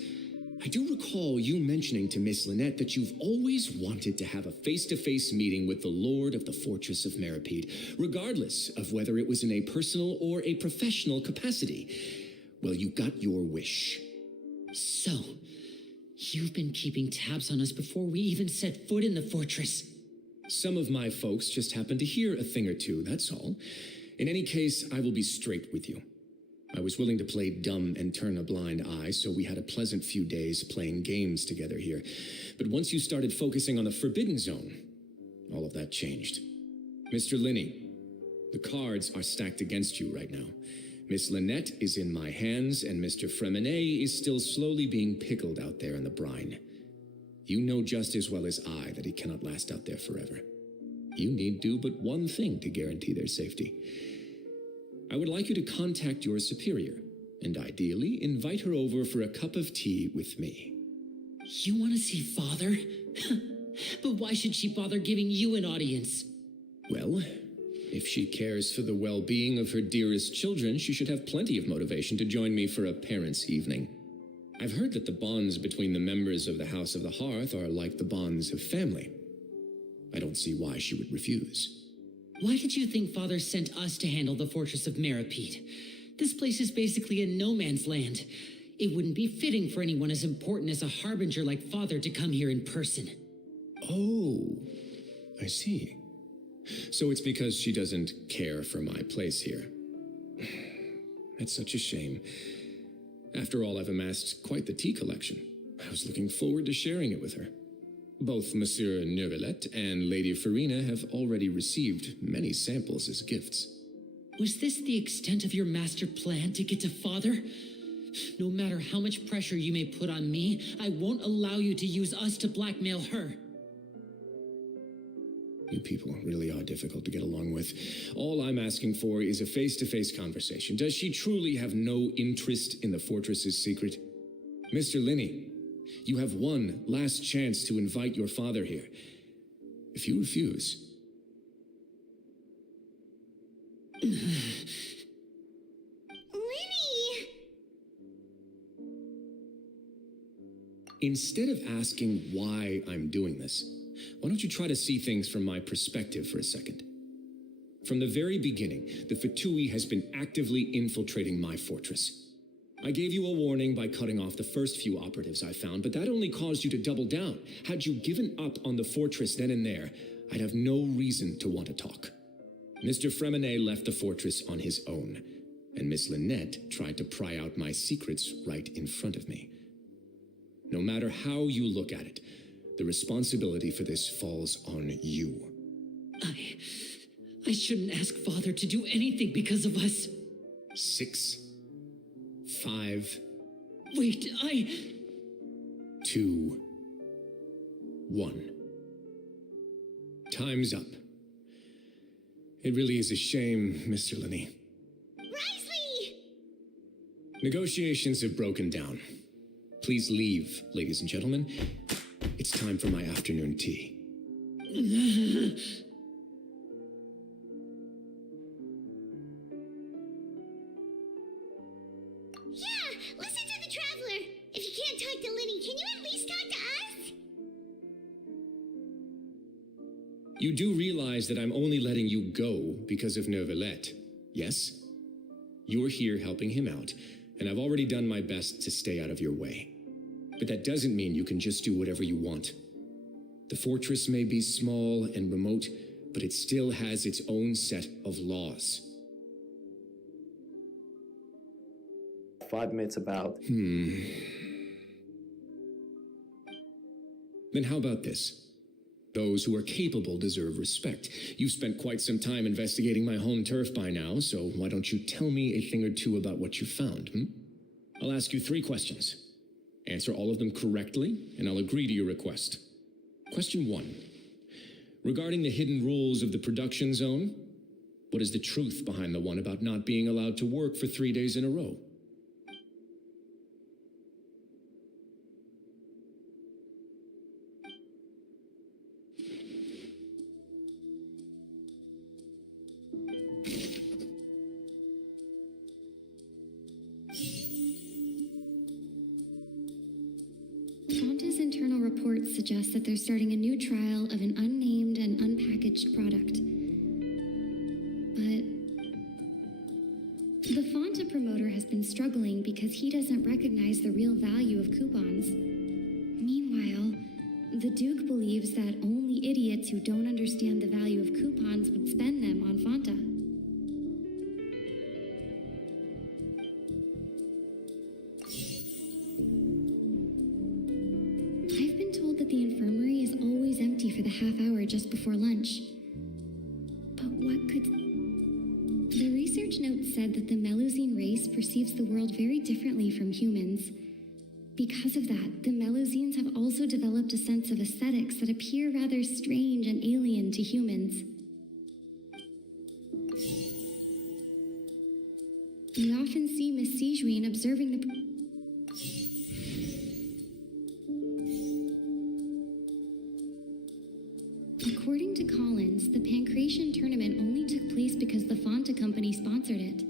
I do recall you mentioning to Miss Lynette that you've always wanted to have a face-to-face meeting with the Lord of the Fortress of Meripede, regardless of whether it was in a personal or a professional capacity. Well, you got your wish. So, you've been keeping tabs on us before we even set foot in the fortress. Some of my folks just happened to hear a thing or two, that's all. In any case, I will be straight with you. I was willing to play dumb and turn a blind eye, so we had a pleasant few days playing games together here. But once you started focusing on the Forbidden Zone, all of that changed. Mr. Linney, the cards are stacked against you right now. Miss Lynette is in my hands, and Mr. Fremene is still slowly being pickled out there in the brine. You know just as well as I that he cannot last out there forever. You need do but one thing to guarantee their safety. I would like you to contact your superior, and ideally invite her over for a cup of tea with me. You want to see Father? But why should she bother giving you an audience? Well, if she cares for the well-being of her dearest children, she should have plenty of motivation to join me for a parents' evening. I've heard that the bonds between the members of the House of the Hearth are like the bonds of family. I don't see why she would refuse. Why did you think Father sent us to handle the Fortress of Meripede? This place is basically a no-man's land. It wouldn't be fitting for anyone as important as a harbinger like Father to come here in person. Oh, I see. So it's because she doesn't care for my place here. That's such a shame. After all, I've amassed quite the tea collection. I was looking forward to sharing it with her. Both Monsieur Neuvillette and Lady Furina have already received many samples as gifts. Was this the extent of your master plan to get to Father? No matter how much pressure you may put on me, I won't allow you to use us to blackmail her. You people really are difficult to get along with. All I'm asking for is a face-to-face conversation. Does she truly have no interest in the fortress's secret? Mr. Linney, you have one last chance to invite your father here. If you refuse... Linny! Instead of asking why I'm doing this, why don't you try to see things from my perspective for a second? From the very beginning, the Fatui has been actively infiltrating my fortress. I gave you a warning by cutting off the first few operatives I found, but that only caused you to double down. Had you given up on the fortress then and there, I'd have no reason to want to talk. Mr. Fremene left the fortress on his own, and Miss Lynette tried to pry out my secrets right in front of me. No matter how you look at it, the responsibility for this falls on you. I shouldn't ask Father to do anything because of us. 6, 5... Wait, 2, 1. Time's up. It really is a shame, Mr. Linney. Risley! Negotiations have broken down. Please leave, ladies and gentlemen. It's time for my afternoon tea. Yeah, listen to the Traveler. If you can't talk to Linny, can you at least talk to us? You do realize that I'm only letting you go because of Neuvillette, yes? You're here helping him out, and I've already done my best to stay out of your way. But that doesn't mean you can just do whatever you want. The fortress may be small and remote, but it still has its own set of laws. 5 minutes about. Then how about this? Those who are capable deserve respect. You've spent quite some time investigating my home turf by now, so why don't you tell me a thing or two about what you found, I'll ask you 3 questions. Answer all of them correctly, and I'll agree to your request. Question 1. Regarding the hidden rules of the production zone, what is the truth behind the one about not being allowed to work for 3 days in a row? Fonta's internal reports suggest that they're starting a new trial of an unnamed and unpackaged product. But the Fonta promoter has been struggling because he doesn't recognize the real value of coupons. Meanwhile, the Duke believes that only idiots who don't understand the value of coupons would spend them on Fonta. I've been told that the infirmary is always empty for the half hour just before lunch. But what could... The research note said that the Melusine race perceives the world very differently from humans. Because of that, the Melusines have also developed a sense of aesthetics that appear rather strange and alien to humans. We often see Miss Sijuin observing the... According to Collins, the Pancration tournament only took place because the Fonta company sponsored it.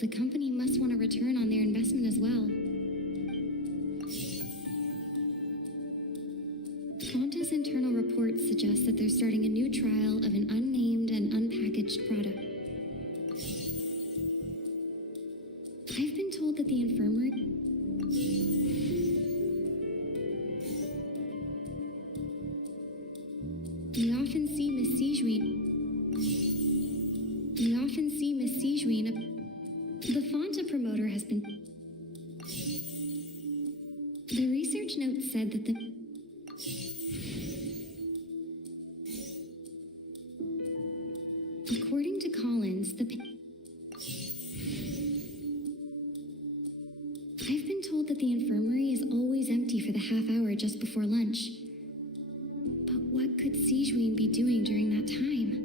The company must want a return on their investment as well. Fonta's internal reports suggest that they're starting a new trial of an unnamed and unpackaged product. I've been told that the infirmary... We often see Miss Sijuin... The Fonta promoter has been... The research note said that the... According to Collins, I've been told that the infirmary is always empty for the half hour just before lunch. But what could Sijuin be doing during that time?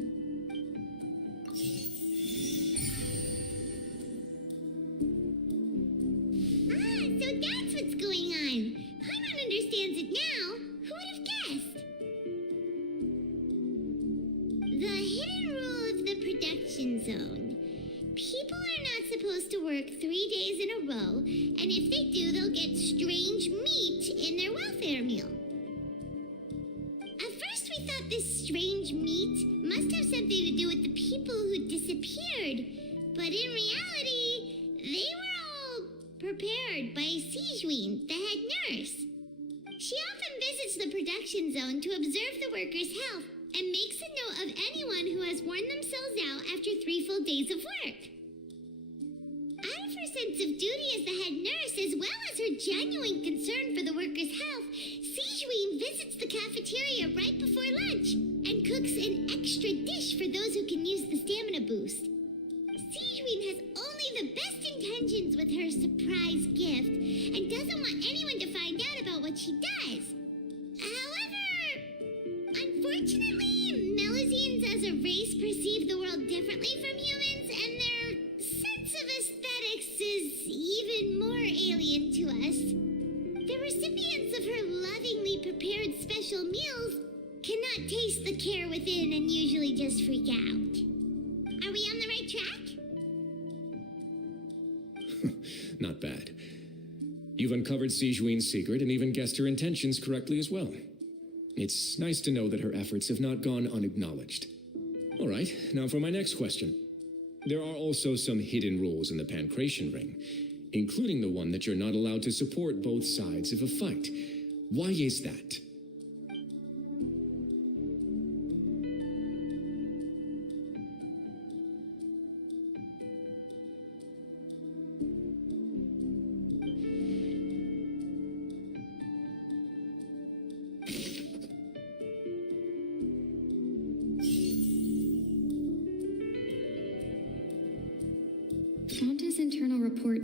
Not bad. You've uncovered Sijuin's secret and even guessed her intentions correctly as well. It's nice to know that her efforts have not gone unacknowledged. All right, now for my next question. There are also some hidden rules in the Pancration ring, including the one that you're not allowed to support both sides of a fight. Why is that?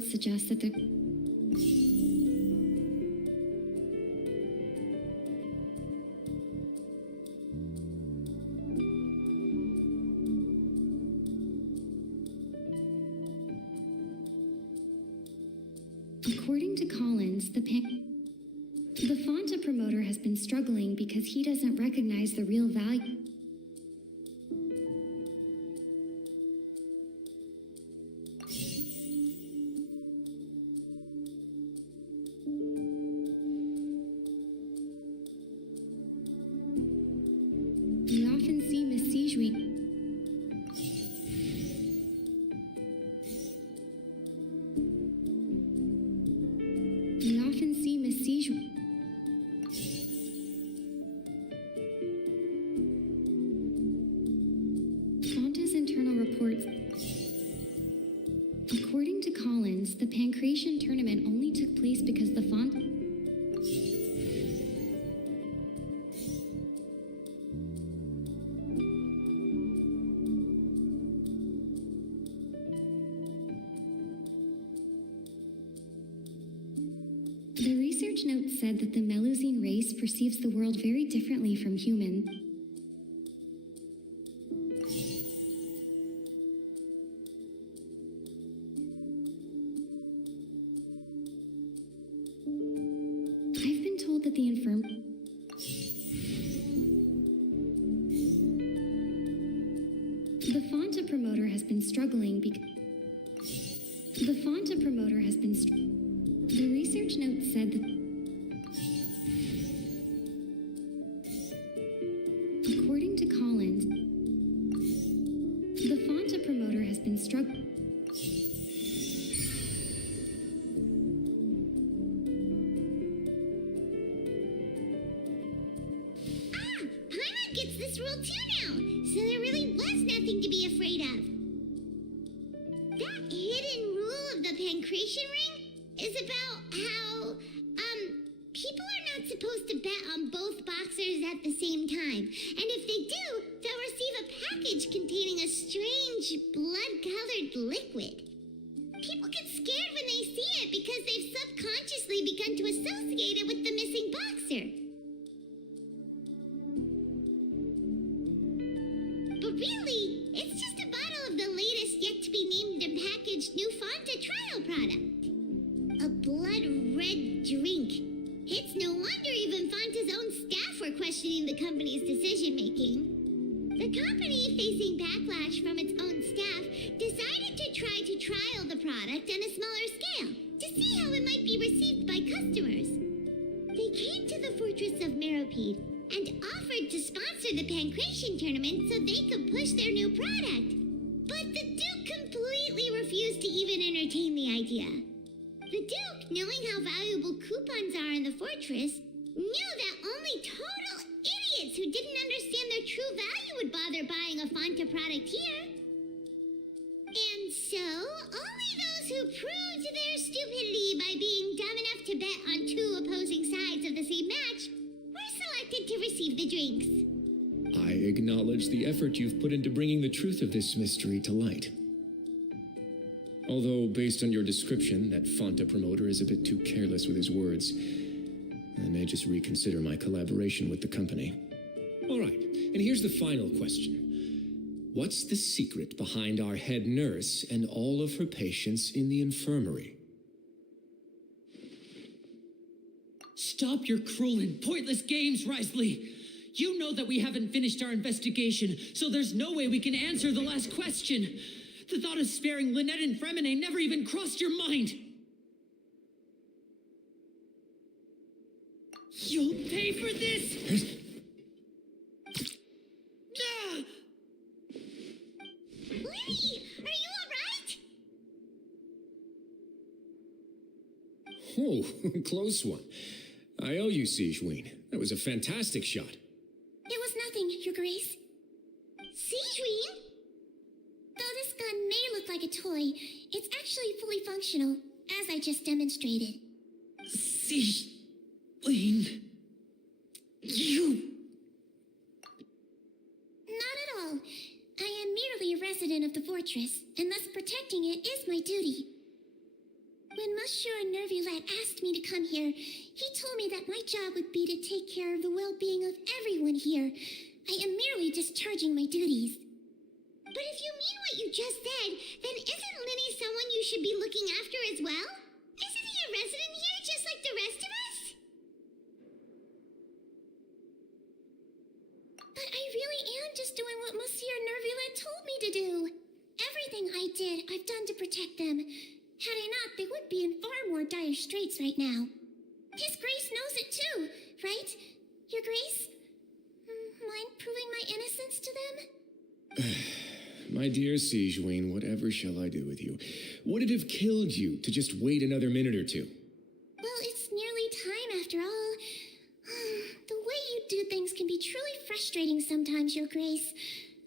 reports suggest that the... According to Collins, the Fanta promoter has been struggling because he doesn't recognize the real value. We often see Miss Sijuin. We often see Miss Sijuin. Fanta's internal reports. According to Collins, the Pancration tournament only took place because the Fanta... The research note said that the Melusine race perceives the world very differently from humans. I've been told that the Fanta promoter has been struggling because... The Fanta promoter has been... The research note said that... According to Collins, the Fanta promoter has been struggling... Paimon gets this rule too now, so there really was nothing to be afraid of. That hidden rule of the Pancration ring is about how, people are not supposed to bet on both boxers at the same time. And if they do, they'll receive a package containing a strange blood-colored liquid. People get scared when they see it because they've subconsciously begun to associate it with the missing boxer. But really, it's just a bottle of the latest yet-to-be-named and packaged new Fanta trial product. A blood-red drink. It's no wonder even Fanta's own staff were questioning the company's decision-making. The company, facing backlash from its own staff, decided to try to trial the product on a smaller scale to see how it might be received by customers. They came to the fortress of Meropide and offered to sponsor the Pancration tournament so they could push their new product. But the Duke completely refused to even entertain the idea. The Duke, knowing how valuable coupons are in the fortress, knew that only total idiots who didn't understand their true value would bother buying a Fanta product here. And so, only those who proved their stupidity by being dumb enough to bet on two opposing sides of the same match were selected to receive the drinks. I acknowledge the effort you've put into bringing the truth of this mystery to light. Although, based on your description, that Fanta promoter is a bit too careless with his words, I may just reconsider my collaboration with the company. All right, and here's the final question. What's the secret behind our head nurse and all of her patients in the infirmary? Stop your cruel and pointless games, Risley! You know that we haven't finished our investigation, so there's no way we can answer the last question. The thought of sparing Lynette and Fremine never even crossed your mind. You'll pay for this! Lenny, are you alright? Oh, close one. I owe you, Sijuin. That was a fantastic shot. It was nothing, Your Grace. Sijuin? Though this gun may look like a toy, it's actually fully functional, as I just demonstrated. Sijuin... You... Not at all. I am merely a resident of the fortress, and thus protecting it is my duty. Monsieur Nervulette asked me to come here, he told me that my job would be to take care of the well-being of everyone here. I am merely discharging my duties. But if you mean what you just said, then isn't Linny someone you should be looking after as well? Isn't he a resident here just like the rest of us? But I really am just doing what Monsieur Nervulette told me to do. Everything I did, I've done to protect them. Had I not, they would be in far more dire straits right now. His Grace knows it too, right? Your Grace? Mind proving my innocence to them? My dear Sijuin, whatever shall I do with you? Would it have killed you to just wait another minute or two? Well, it's nearly time after all. The way you do things can be truly frustrating sometimes, Your Grace.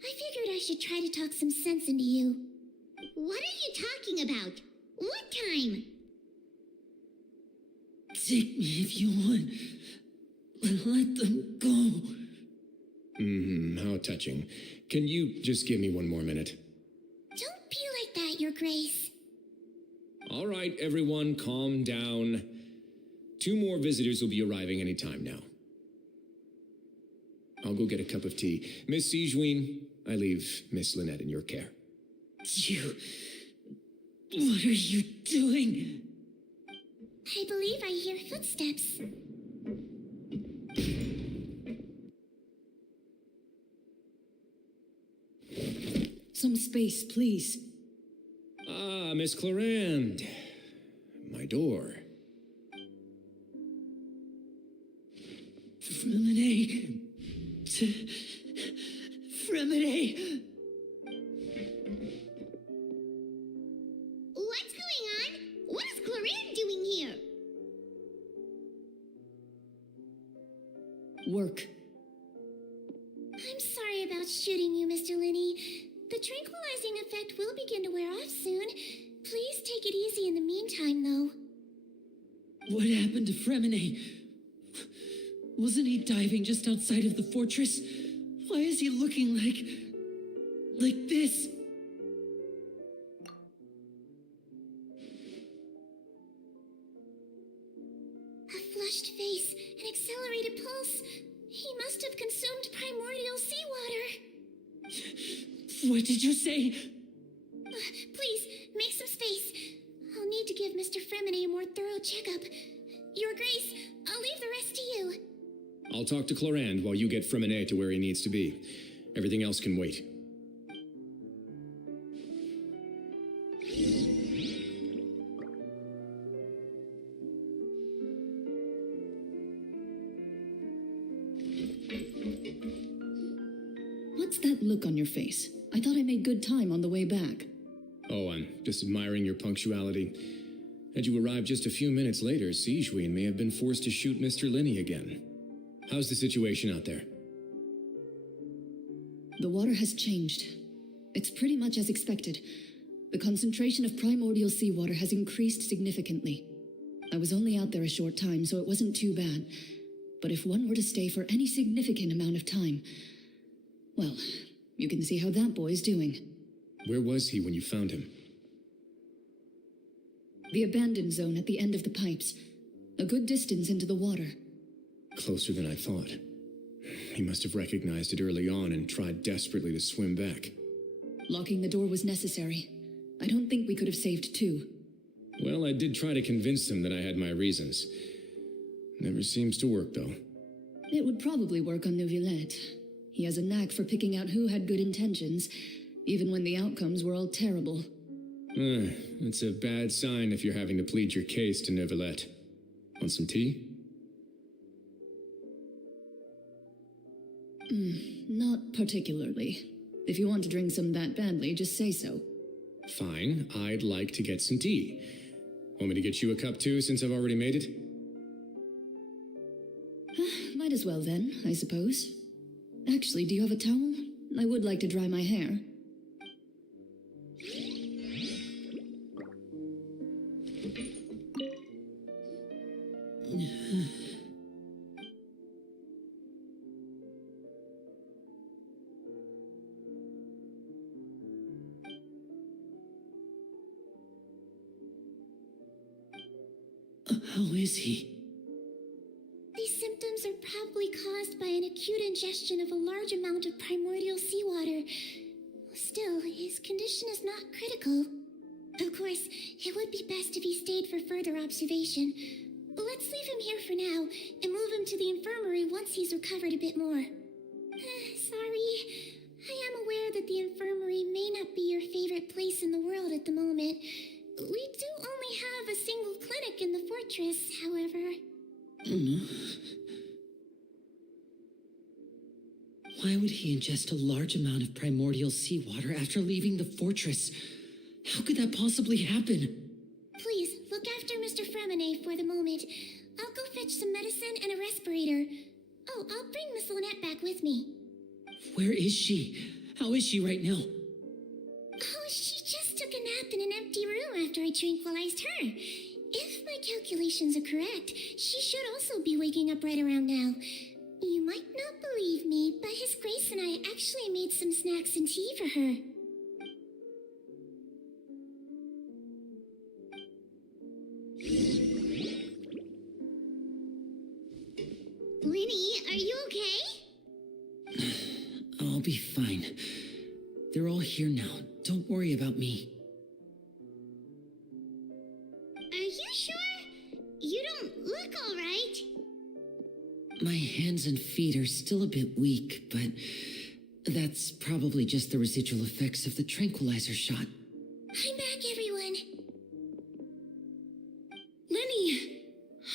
I figured I should try to talk some sense into you. What are you talking about? What time? Take me if you want. Let them go. How touching. Can you just give me one more minute? Don't be like that, Your Grace. All right, everyone, calm down. 2 more visitors will be arriving any time now. I'll go get a cup of tea. Miss Sijuin, I leave Miss Lynette in your care. You... What are you doing? I believe I hear footsteps. Some space, please. Ah, Miss Clarand. My door. Fremine. Fremine. What's going on? What is Clarand doing here? Work. I'm sorry about shooting you, Mr. Linney. The tranquilizing effect will begin to wear off soon. Please take it easy in the meantime, though. What happened to Fremine? Wasn't he diving just outside of the fortress? Why is he looking like this? A flushed face, an accelerated pulse. He must have consumed primordial seawater. What did you say? Please, make some space. I'll need to give Mr. Fremine a more thorough checkup. Your Grace, I'll leave the rest to you. I'll talk to Clarand while you get Fremine to where he needs to be. Everything else can wait. What's that look on your face? I thought I made good time on the way back. Oh, I'm just admiring your punctuality. Had you arrived just a few minutes later, Sijuin may have been forced to shoot Mr. Linney again. How's the situation out there? The water has changed. It's pretty much as expected. The concentration of primordial seawater has increased significantly. I was only out there a short time, so it wasn't too bad. But if one were to stay for any significant amount of time, well, you can see how that boy's doing. Where was he when you found him? The abandoned zone at the end of the pipes. A good distance into the water. Closer than I thought. He must have recognized it early on and tried desperately to swim back. Locking the door was necessary. I don't think we could have saved 2. Well, I did try to convince him that I had my reasons. Never seems to work, though. It would probably work on Neuvillette. He has a knack for picking out who had good intentions, even when the outcomes were all terrible. It's a bad sign if you're having to plead your case to Neuvillette. Want some tea? Not particularly. If you want to drink some that badly, just say so. Fine, I'd like to get some tea. Want me to get you a cup too, since I've already made it? Might as well then, I suppose. Actually, do you have a towel? I would like to dry my hair. How is he? These symptoms are probably caused by an acute ingestion of a large amount of primordial seawater. Still, his condition is not critical. Of course, it would be best if he stayed for further observation. Let's leave him here for now and move him to the infirmary once he's recovered a bit more. Sorry. I am aware that the infirmary may not be your favorite place in the world at the moment. We do only have a single clinic in the fortress, however. Why would he ingest a large amount of primordial seawater after leaving the fortress? How could that possibly happen? Please, look after Mr. Fremine for the moment. I'll go fetch some medicine and a respirator. Oh, I'll bring Miss Lynette back with me. Where is she? How is she right now? Oh, she just took a nap in an empty room after I tranquilized her. If my calculations are correct, she should also be waking up right around now. You might not believe me, but His Grace and I actually made some snacks and tea for her. Linny, are you okay? I'll be fine. They're all here now. Don't worry about me. Are you sure? You don't look all right. My hands and feet are still a bit weak, but that's probably just the residual effects of the tranquilizer shot. I'm back, everyone. Lenny!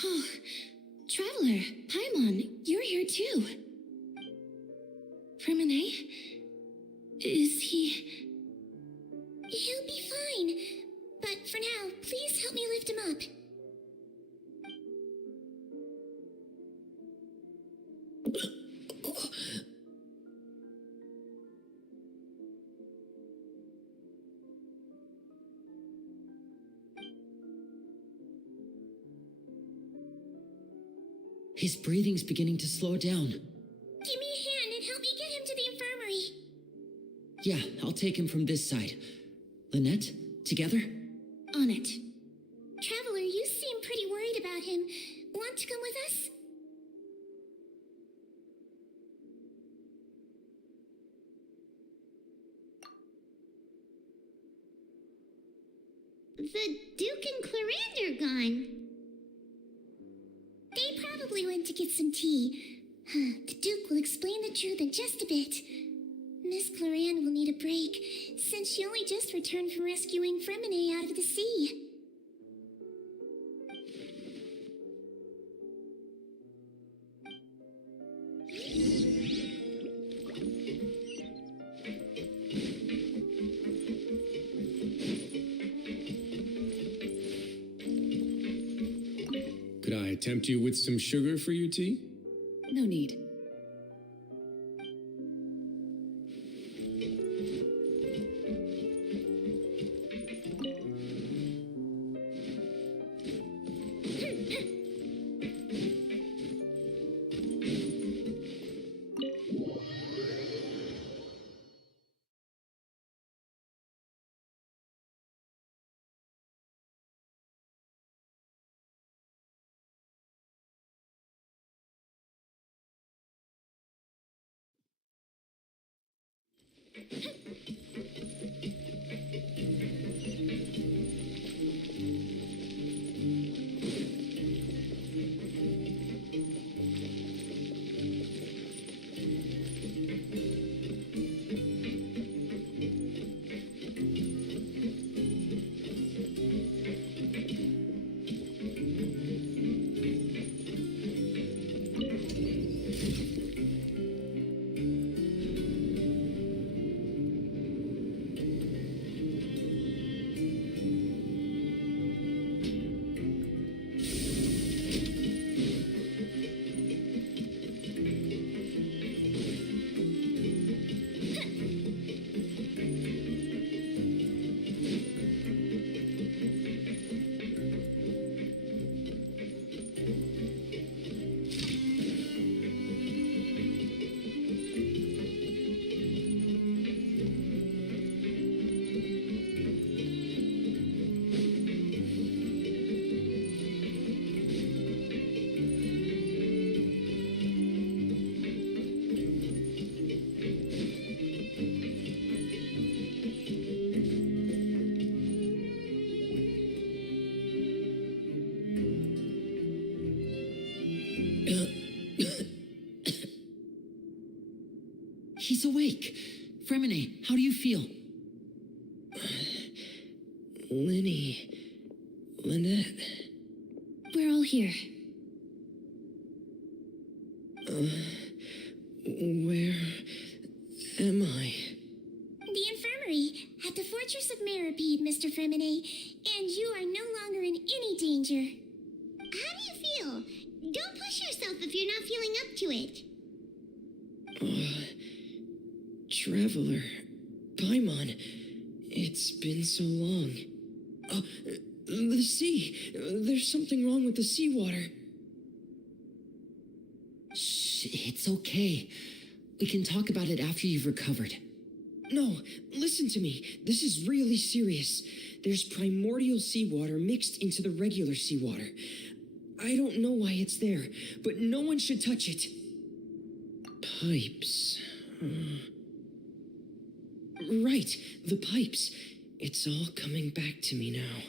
Oh, Traveler, Paimon, you're here too. Fremine? Is he... He'll be fine. But for now, please help me lift him up. His breathing's beginning to slow down. Give me a hand and help me get him to the infirmary. Yeah, I'll take him from this side. Lynette, together? On it. Traveler, you seem pretty worried about him. Want to come with us? The Duke and Clarande are gone. They probably went to get some tea. The Duke will explain the truth in just a bit. Miss Clarande will need a break, since she only just returned from rescuing Fremine out of the sea. Could I tempt you with some sugar for your tea? No need. He's awake. Fremine, how do you feel? Lenny. Lynette. We're all here. Where am I? The infirmary at the Fortress of Meripede, Mr. Fremine, and you are no longer in any danger. How do you feel? Don't push yourself if you're not feeling up to it. Traveler. Paimon. It's been so long. The sea. There's something wrong with the seawater. Shh, it's okay. We can talk about it after you've recovered. No, listen to me. This is really serious. There's primordial seawater mixed into the regular seawater. I don't know why it's there, but no one should touch it. Pipes. Right, the pipes. It's all coming back to me now.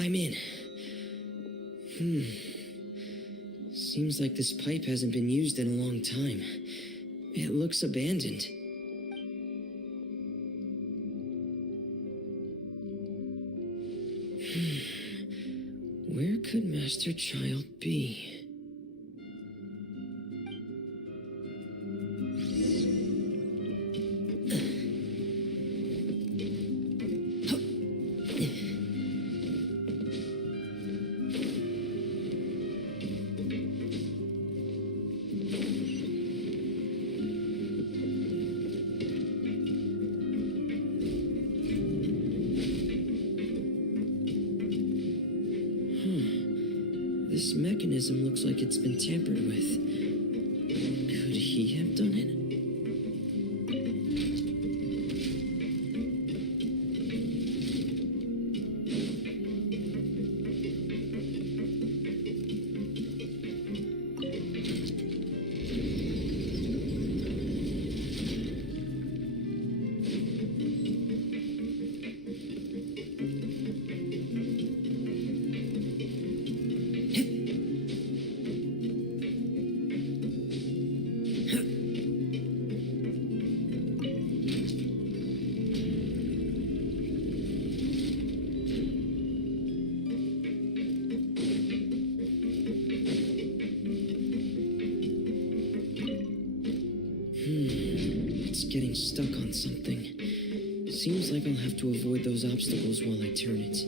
I'm in. Seems like this pipe hasn't been used in a long time. It looks abandoned. Where could Master Child be? This mechanism looks like it's been tampered with. Could he have done it? Getting stuck on something. Seems like I'll have to avoid those obstacles while I turn it.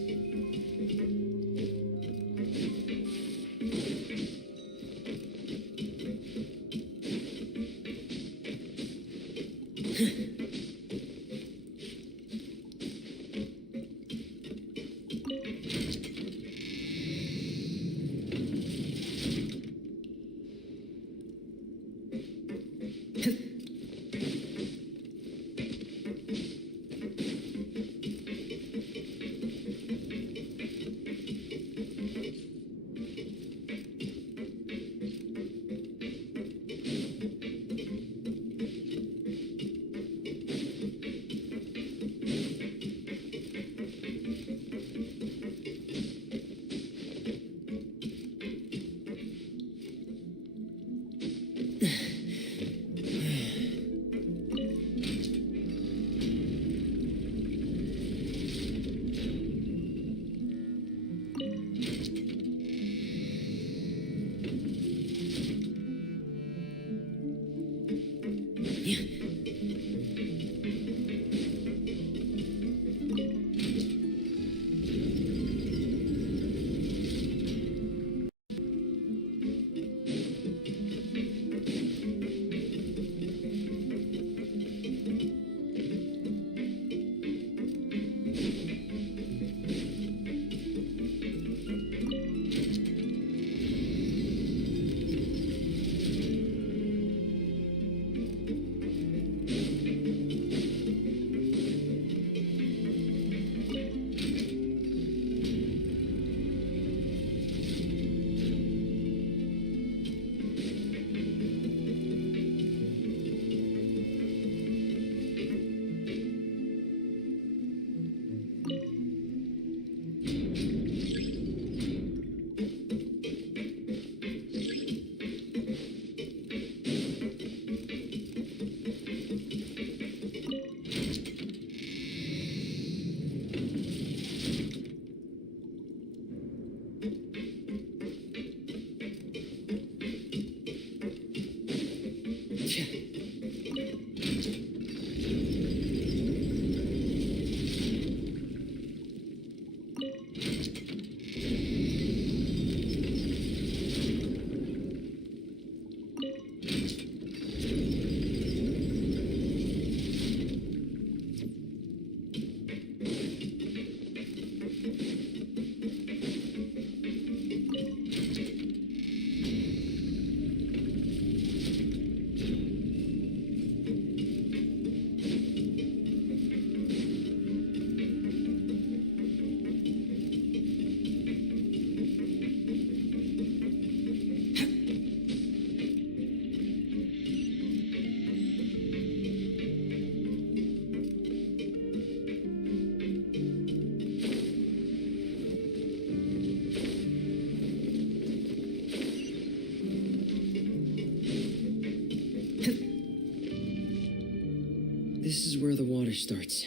This is where the water starts.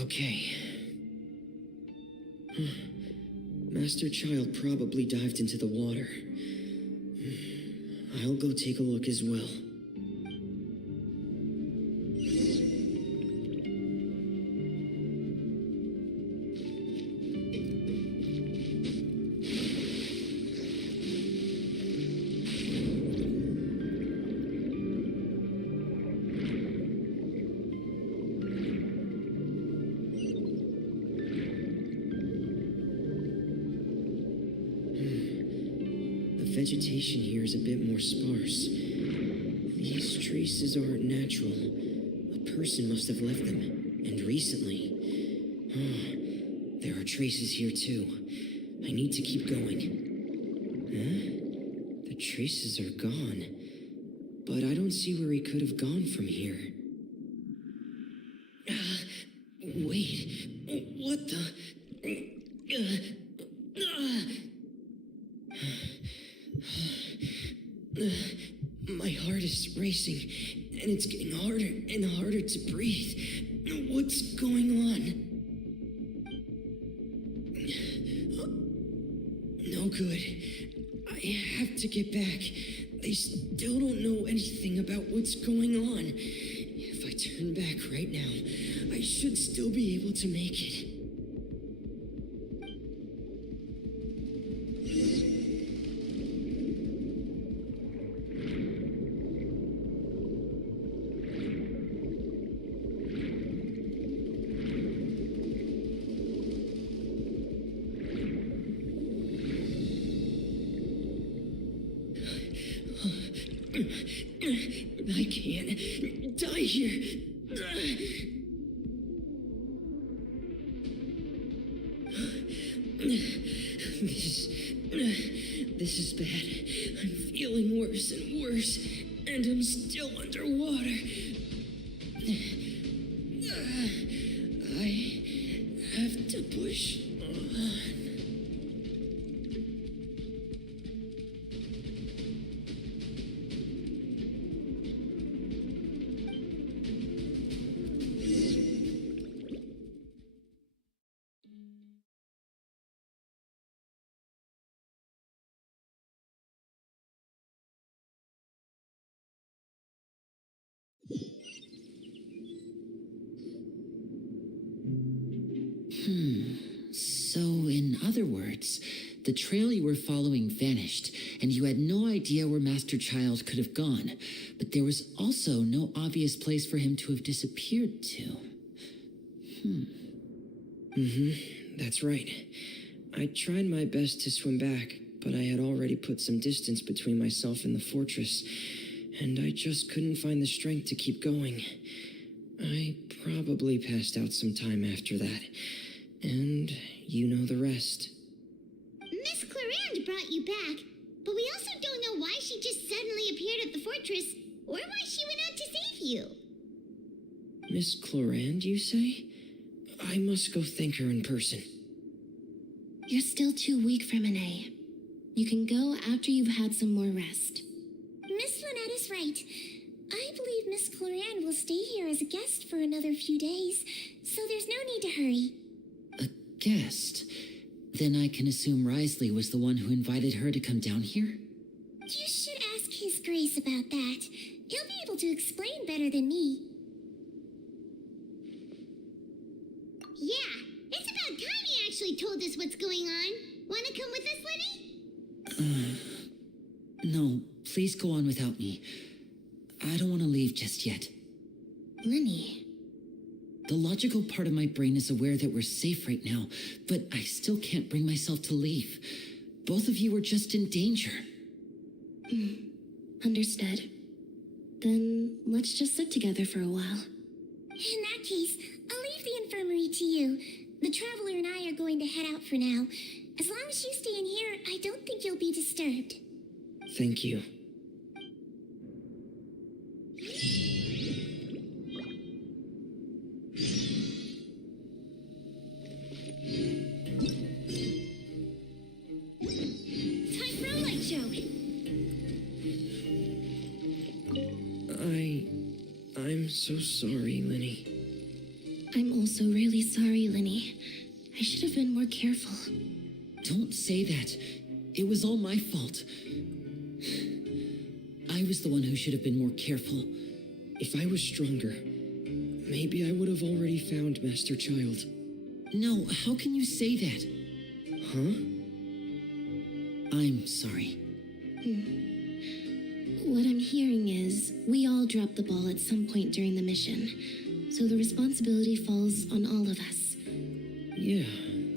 Okay. Master Child probably dived into the water. I'll go take a look as well. Vegetation here is a bit more sparse. These traces aren't natural. A person must have left them, and recently. There are traces here too. I need to keep going. The traces are gone, but I don't see where he could have gone from here. Wait, what the? My heart is racing, and it's getting harder and harder to breathe. What's going on? No good. I have to get back. They still don't know anything about what's going on. If I turn back right now, I should still be able to make it. I can't die here. This is bad. I'm feeling worse and worse, and I'm still underwater. I have to push on. So, in other words, the trail you were following vanished, and you had no idea where Master Child could have gone, but there was also no obvious place for him to have disappeared to. That's right. I tried my best to swim back, but I had already put some distance between myself and the fortress, and I just couldn't find the strength to keep going. I probably passed out some time after that, and you know the rest. Miss Clarande brought you back, but we also don't know why she just suddenly appeared at the fortress, or why she went out to save you. Miss Clarande, you say? I must go thank her in person. You're still too weak for Monet. You can go after you've had some more rest. Miss Lynette is right. I believe Miss Clarande will stay here as a guest for another few days, so there's no need to hurry. A guest? Then I can assume Risley was the one who invited her to come down here? You should ask His Grace about that. He'll be able to explain better than me. Yeah, it's about time he actually told us what's going on. Wanna come with us, Lenny? No, please go on without me. I don't want to leave just yet. Lenny. The logical part of my brain is aware that we're safe right now, but I still can't bring myself to leave. Both of you are just in danger. Understood. Then let's just sit together for a while. In that case, I'll leave the infirmary to you. The Traveler and I are going to head out for now. As long as you stay in here, I don't think you'll be disturbed. Thank you. Time for a light show. I'm so sorry, Lenny. I'm also really sorry, Lenny. I should have been more careful. Don't say that. It was all my fault. I was the one who should have been more careful. If I was stronger, maybe I would have already found Master Child. No, how can you say that? Huh? I'm sorry. What I'm hearing is we all dropped the ball at some point during the mission, so the responsibility falls on all of us. Yeah,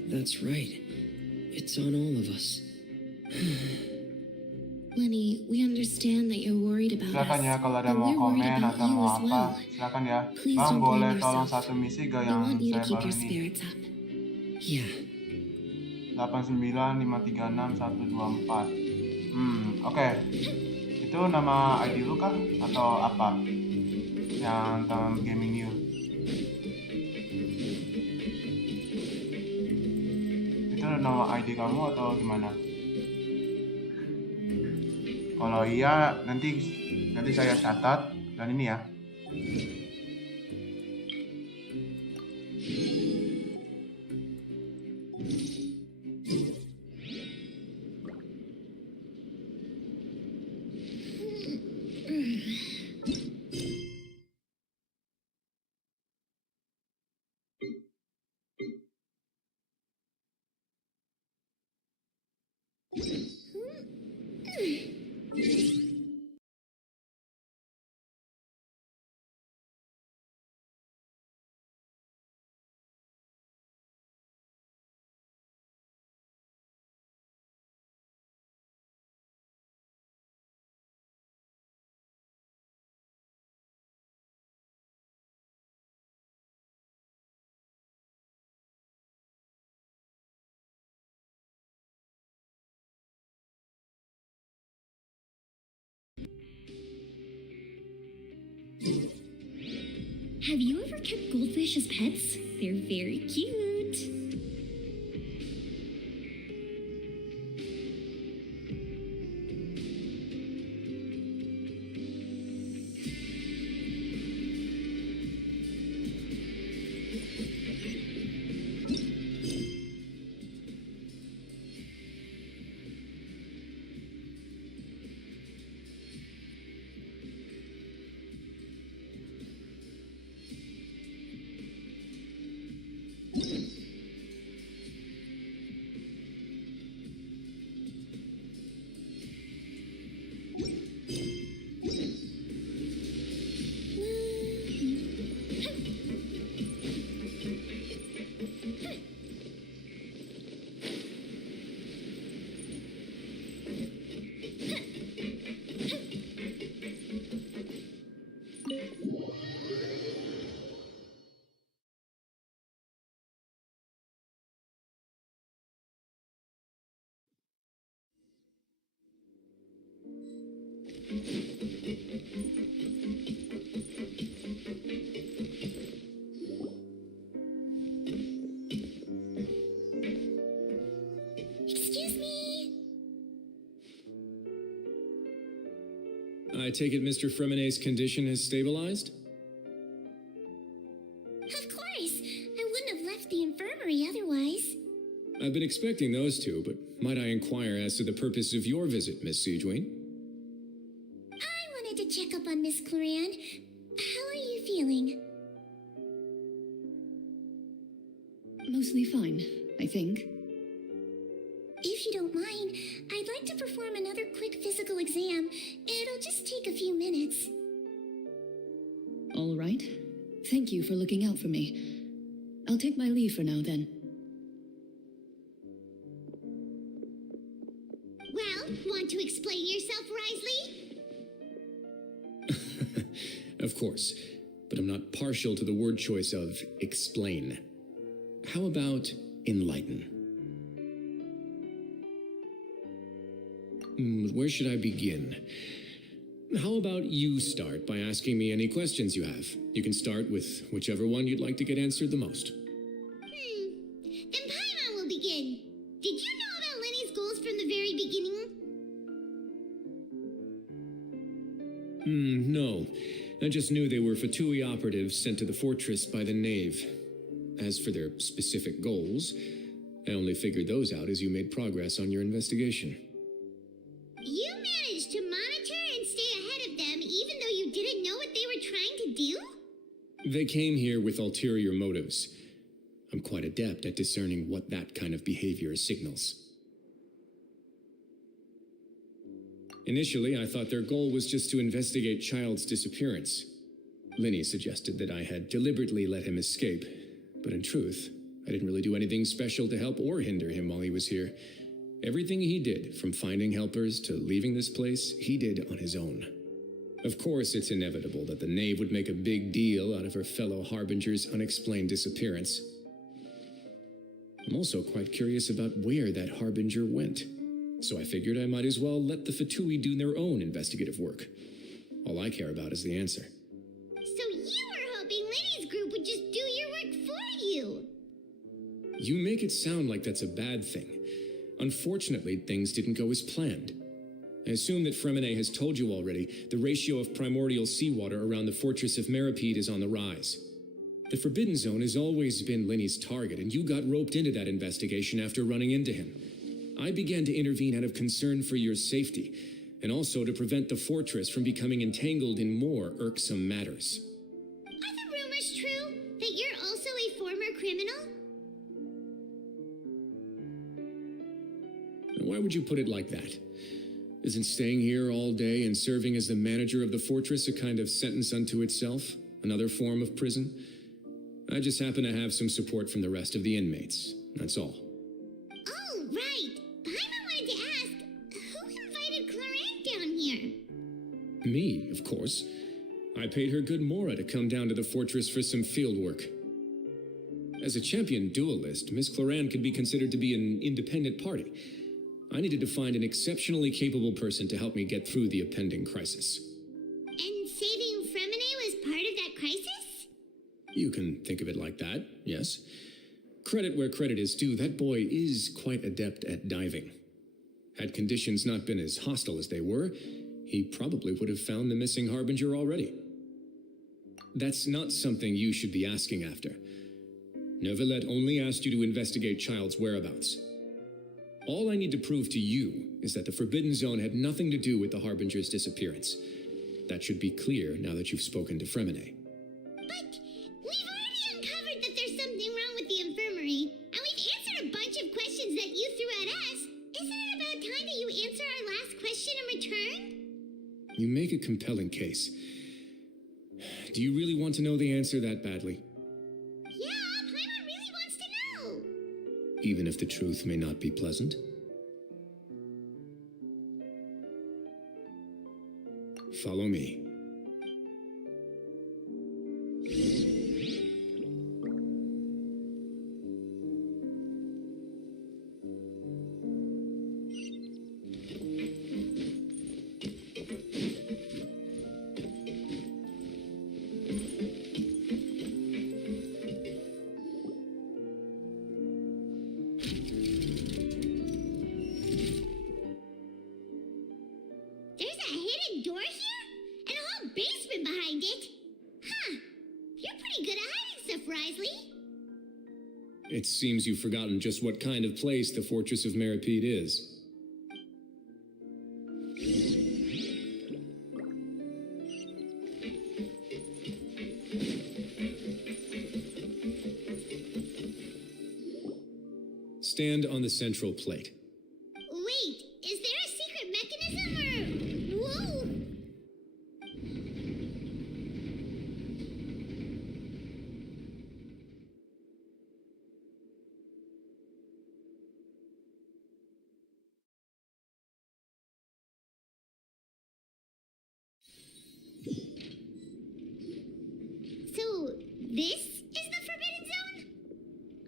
that's right. It's on all of us. Lenny, we understand that you're worried about Silakan us, ya kalau ada but mau we're worried komen about atau you mau as apa. well. Silakan ya. Please Bang, don't blame boleh tolong yourself. satu misi ke We yang want you to saya keep baru your ini. spirits up. Yeah. 89536 oke. Itu nama ID lu kah? Atau apa? Yang teman gaming you. Itu nama ID kamu atau gimana? Kalau iya, nanti saya catat dan ini ya. Have you ever kept goldfish as pets? They're very cute. Excuse me. I take it Mr. Fremonet's condition has stabilized? Of course. I wouldn't have left the infirmary otherwise. I've been expecting those two, but might I inquire as to the purpose of your visit, Miss Siegeween? I wanted to check up on Miss Claran. How are you feeling? Mostly fine, I think. If you don't mind, I'd like to perform another quick physical exam. It'll just take a few minutes. All right. Thank you for looking out for me. I'll take my leave for now, then. Well, want to explain yourself, Risley? Of course, but I'm not partial to the word choice of explain. How about enlighten? Where should I begin? How about you start by asking me any questions you have? You can start with whichever one you'd like to get answered the most. Then Paimon will begin. Did you know about Lenny's goals from the very beginning? No. I just knew they were Fatui operatives sent to the fortress by the Knave. As for their specific goals, I only figured those out as you made progress on your investigation. You managed to monitor and stay ahead of them even though you didn't know what they were trying to do? They came here with ulterior motives. I'm quite adept at discerning what that kind of behavior signals. Initially, I thought their goal was just to investigate Child's disappearance. Linny suggested that I had deliberately let him escape, but in truth, I didn't really do anything special to help or hinder him while he was here. Everything he did, from finding helpers to leaving this place, he did on his own. Of course, it's inevitable that the Knave would make a big deal out of her fellow Harbinger's unexplained disappearance. I'm also quite curious about where that Harbinger went, so I figured I might as well let the Fatui do their own investigative work. All I care about is the answer. So you were hoping Linny's group would just do your work for you? You make it sound like that's a bad thing. Unfortunately, things didn't go as planned. I assume that Fremine has told you already the ratio of primordial seawater around the fortress of Meripede is on the rise. The Forbidden Zone has always been Linny's target, and you got roped into that investigation after running into him. I began to intervene out of concern for your safety, and also to prevent the fortress from becoming entangled in more irksome matters. Are the rumors true that you're also a former criminal? Why would you put it like that? Isn't staying here all day and serving as the manager of the fortress a kind of sentence unto itself? Another form of prison? I just happen to have some support from the rest of the inmates. That's all. Oh, right. Paimon wanted to ask, who invited Clarant down here? Me, of course. I paid her good mora to come down to the fortress for some field work. As a champion duelist, Miss Cloran could be considered to be an independent party. I needed to find an exceptionally capable person to help me get through the impending crisis. And saving Fremine was part of that crisis? You can think of it like that, yes. Credit where credit is due, that boy is quite adept at diving. Had conditions not been as hostile as they were, he probably would have found the missing Harbinger already. That's not something you should be asking after. Neuvillette only asked you to investigate Child's whereabouts. All I need to prove to you is that the Forbidden Zone had nothing to do with the Harbinger's disappearance. That should be clear now that you've spoken to Fremine. But we've already uncovered that there's something wrong with the infirmary, and we've answered a bunch of questions that you threw at us. Isn't it about time that you answer our last question in return? You make a compelling case. Do you really want to know the answer that badly? Yeah, Paimon really wants to know. Even if the truth may not be pleasant? Follow me. There's a hidden door here? And a whole basement behind it? Huh. You're pretty good at hiding stuff, Risley. It seems you've forgotten just what kind of place the Fortress of Meripede is. Stand on the central plate. Wait, is there a secret mechanism or... Whoa! So, this is the Forbidden Zone?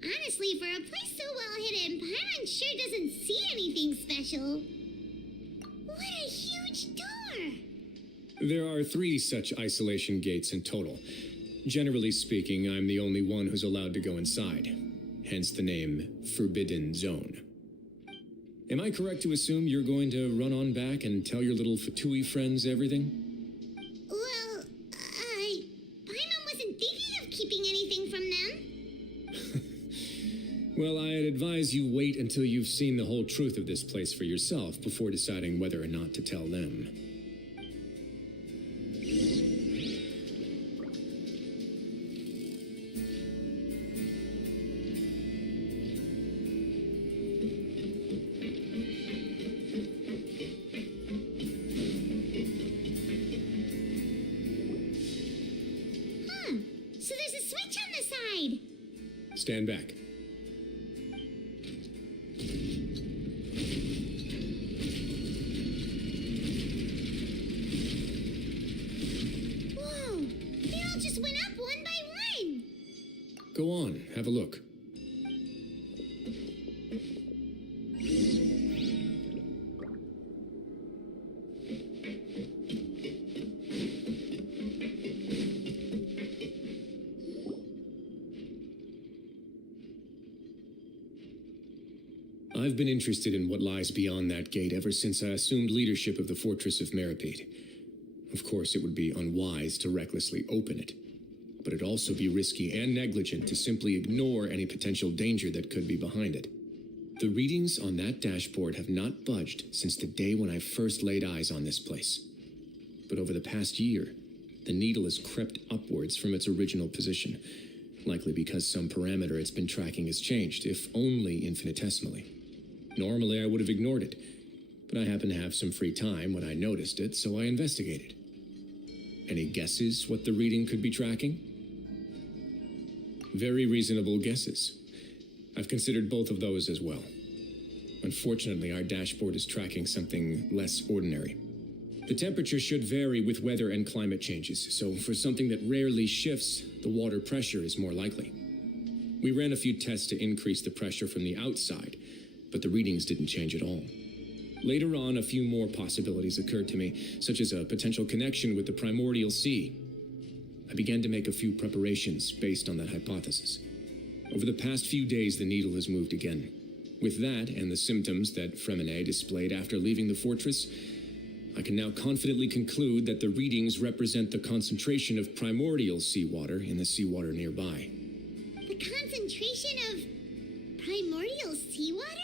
Honestly, for a place so well hidden, Paimon sure doesn't see anything special. What a huge door! There are 3 such isolation gates in total. Generally speaking, I'm the only one who's allowed to go inside. Hence the name Forbidden Zone. Am I correct to assume you're going to run on back and tell your little Fatui friends everything? Well, I'd advise you wait until you've seen the whole truth of this place for yourself before deciding whether or not to tell them. Huh. So there's a switch on the side. Stand back. Whoa. They all just went up one by one. Go on, have a look. I've been interested in what lies beyond that gate ever since I assumed leadership of the Fortress of Meripede. Of course, it would be unwise to recklessly open it, but it'd also be risky and negligent to simply ignore any potential danger that could be behind it. The readings on that dashboard have not budged since the day when I first laid eyes on this place. But over the past year, the needle has crept upwards from its original position, likely because some parameter it's been tracking has changed, if only infinitesimally. Normally, I would have ignored it, but I happened to have some free time when I noticed it, so I investigated. Any guesses what the reading could be tracking? Very reasonable guesses. I've considered both of those as well. Unfortunately, our dashboard is tracking something less ordinary. The temperature should vary with weather and climate changes, so for something that rarely shifts, the water pressure is more likely. We ran a few tests to increase the pressure from the outside, but the readings didn't change at all. Later on, a few more possibilities occurred to me, such as a potential connection with the primordial sea. I began to make a few preparations based on that hypothesis. Over the past few days, the needle has moved again. With that, and the symptoms that Furina displayed after leaving the fortress, I can now confidently conclude that the readings represent the concentration of primordial seawater in the seawater nearby. The concentration of primordial seawater?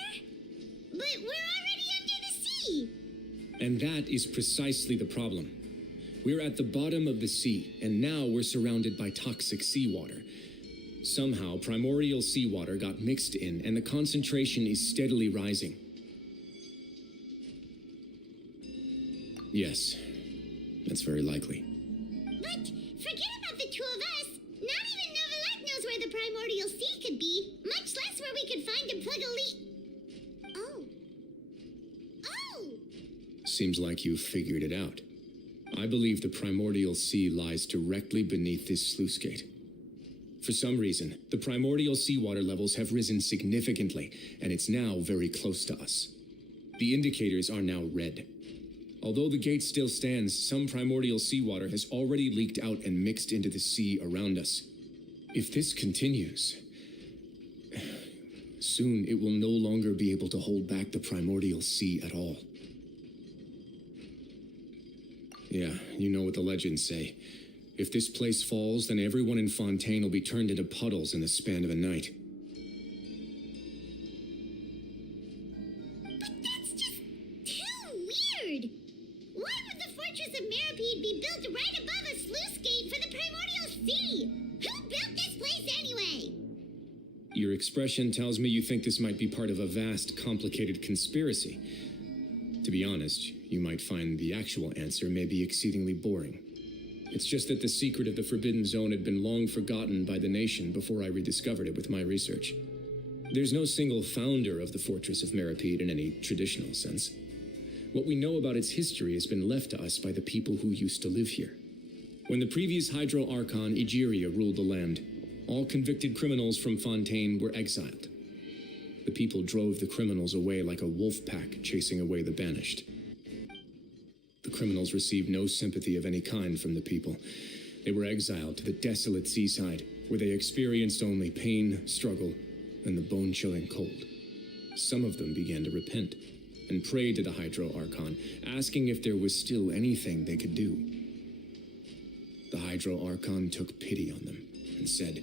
But we're already under the sea! And that is precisely the problem. We're at the bottom of the sea, and now we're surrounded by toxic seawater. Somehow, primordial seawater got mixed in, and the concentration is steadily rising. Yes, that's very likely. But forget about the two of us. Not even Novelek knows where the primordial sea could be, much less where we could find and plug a leak. Oh. Seems like you've figured it out. I believe the primordial sea lies directly beneath this sluice gate. For some reason, the primordial seawater levels have risen significantly, and it's now very close to us. The indicators are now red. Although the gate still stands, some primordial seawater has already leaked out and mixed into the sea around us. If this continues, soon it will no longer be able to hold back the primordial sea at all. Yeah, you know what the legends say. If this place falls, then everyone in Fontaine will be turned into puddles in the span of a night. But that's just too weird! Why would the Fortress of Meripede be built right above a sluice gate for the primordial sea? Who built this place anyway? Your expression tells me you think this might be part of a vast, complicated conspiracy. To be honest, you might find the actual answer may be exceedingly boring. It's just that the secret of the Forbidden Zone had been long forgotten by the nation before I rediscovered it with my research. There's no single founder of the Fortress of Meripede in any traditional sense. What we know about its history has been left to us by the people who used to live here. When the previous Hydro Archon Egeria ruled the land, all convicted criminals from Fontaine were exiled. The people drove the criminals away like a wolf pack chasing away the banished. The criminals received no sympathy of any kind from the people. They were exiled to the desolate seaside, where they experienced only pain, struggle, and the bone-chilling cold. Some of them began to repent and prayed to the Hydro Archon, asking if there was still anything they could do. The Hydro Archon took pity on them and said,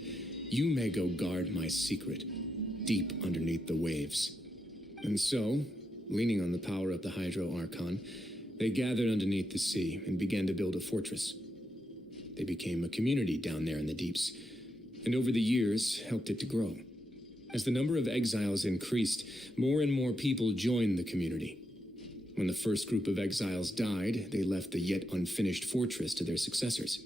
"You may go guard my secret, deep underneath the waves. And so, leaning on the power of the Hydro Archon, they gathered underneath the sea and began to build a fortress. They became a community down there in the deeps, and over the years helped it to grow. As the number of exiles increased, more and more people joined the community. When the first group of exiles died, they left the yet unfinished fortress to their successors.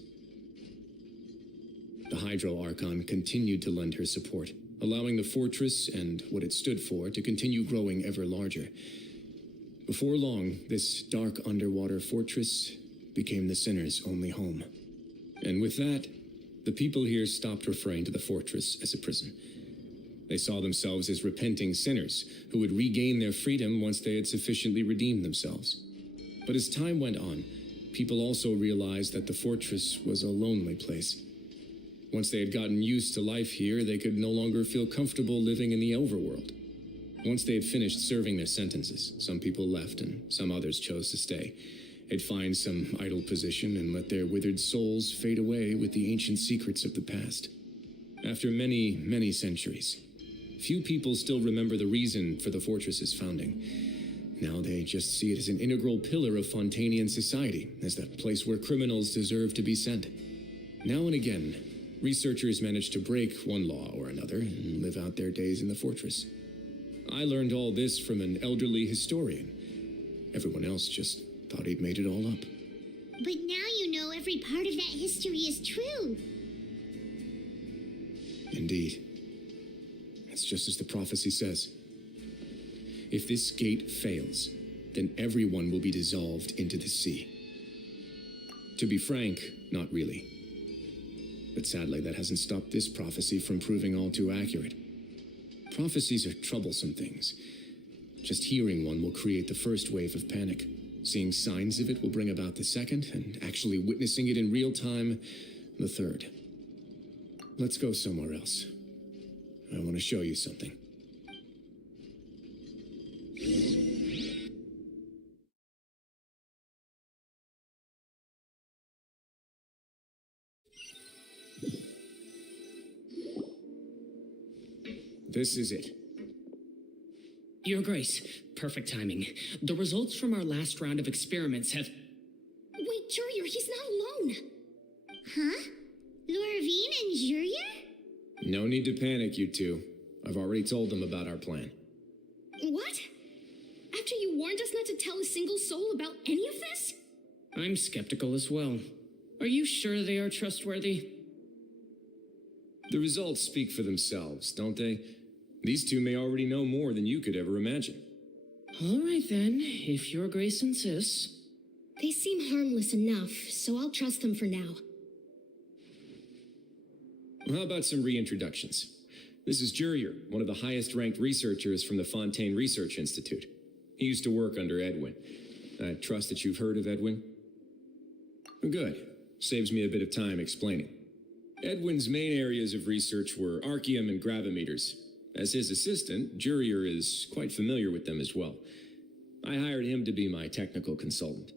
The Hydro Archon continued to lend her support, allowing the fortress and what it stood for to continue growing ever larger. Before long, this dark underwater fortress became the sinner's only home. And with that, the people here stopped referring to the fortress as a prison. They saw themselves as repenting sinners who would regain their freedom once they had sufficiently redeemed themselves. But as time went on, people also realized that the fortress was a lonely place. Once they had gotten used to life here, they could no longer feel comfortable living in the overworld. Once they had finished serving their sentences, some people left and some others chose to stay. They'd find some idle position and let their withered souls fade away with the ancient secrets of the past. After many, many centuries, few people still remember the reason for the fortress's founding. Now they just see it as an integral pillar of Fontanian society, as the place where criminals deserve to be sent. Now and again, researchers manage to break one law or another and live out their days in the fortress. I learned all this from an elderly historian. Everyone else just thought he'd made it all up. But now you know every part of that history is true. Indeed. It's just as the prophecy says. If this gate fails, then everyone will be dissolved into the sea. To be frank, not really. But sadly, that hasn't stopped this prophecy from proving all too accurate. Prophecies are troublesome things. Just hearing one will create the first wave of panic. Seeing signs of it will bring about the second, and actually witnessing it in real time, the third. Let's go somewhere else. I want to show you something. This is it. Your Grace, perfect timing. The results from our last round of experiments have... Wait, Jurier, he's not alone. Huh? Lorvine and Jurier? No need to panic, you two. I've already told them about our plan. What? After you warned us not to tell a single soul about any of this? I'm skeptical as well. Are you sure they are trustworthy? The results speak for themselves, don't they? These two may already know more than you could ever imagine. All right then, if Your Grace insists. They seem harmless enough, so I'll trust them for now. Well, how about some reintroductions? This is Jurier, one of the highest-ranked researchers from the Fontaine Research Institute. He used to work under Edwin. I trust that you've heard of Edwin? Good. Saves me a bit of time explaining. Edwin's main areas of research were archaeum and gravimeters. As his assistant, Jurier is quite familiar with them as well. I hired him to be my technical consultant.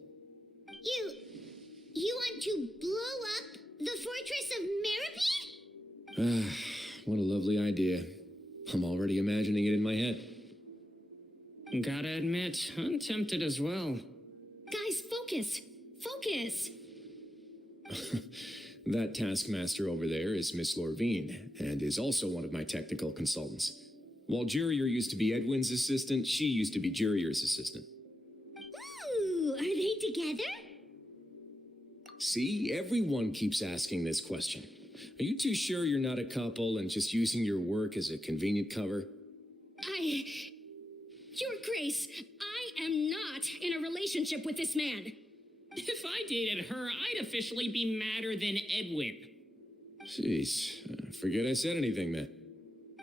You want to blow up the fortress of Meribee? What a lovely idea. I'm already imagining it in my head. Gotta admit, I'm tempted as well. Guys, focus! Focus! That taskmaster over there is Miss Lorvine, and is also one of my technical consultants. While Jurier used to be Edwin's assistant, she used to be Jurier's assistant. Ooh, are they together? See, everyone keeps asking this question. Are you too sure you're not a couple and just using your work as a convenient cover? Your Grace, I am not in a relationship with this man. If I dated her, I'd officially be madder than Edwin. Jeez, forget I said anything then.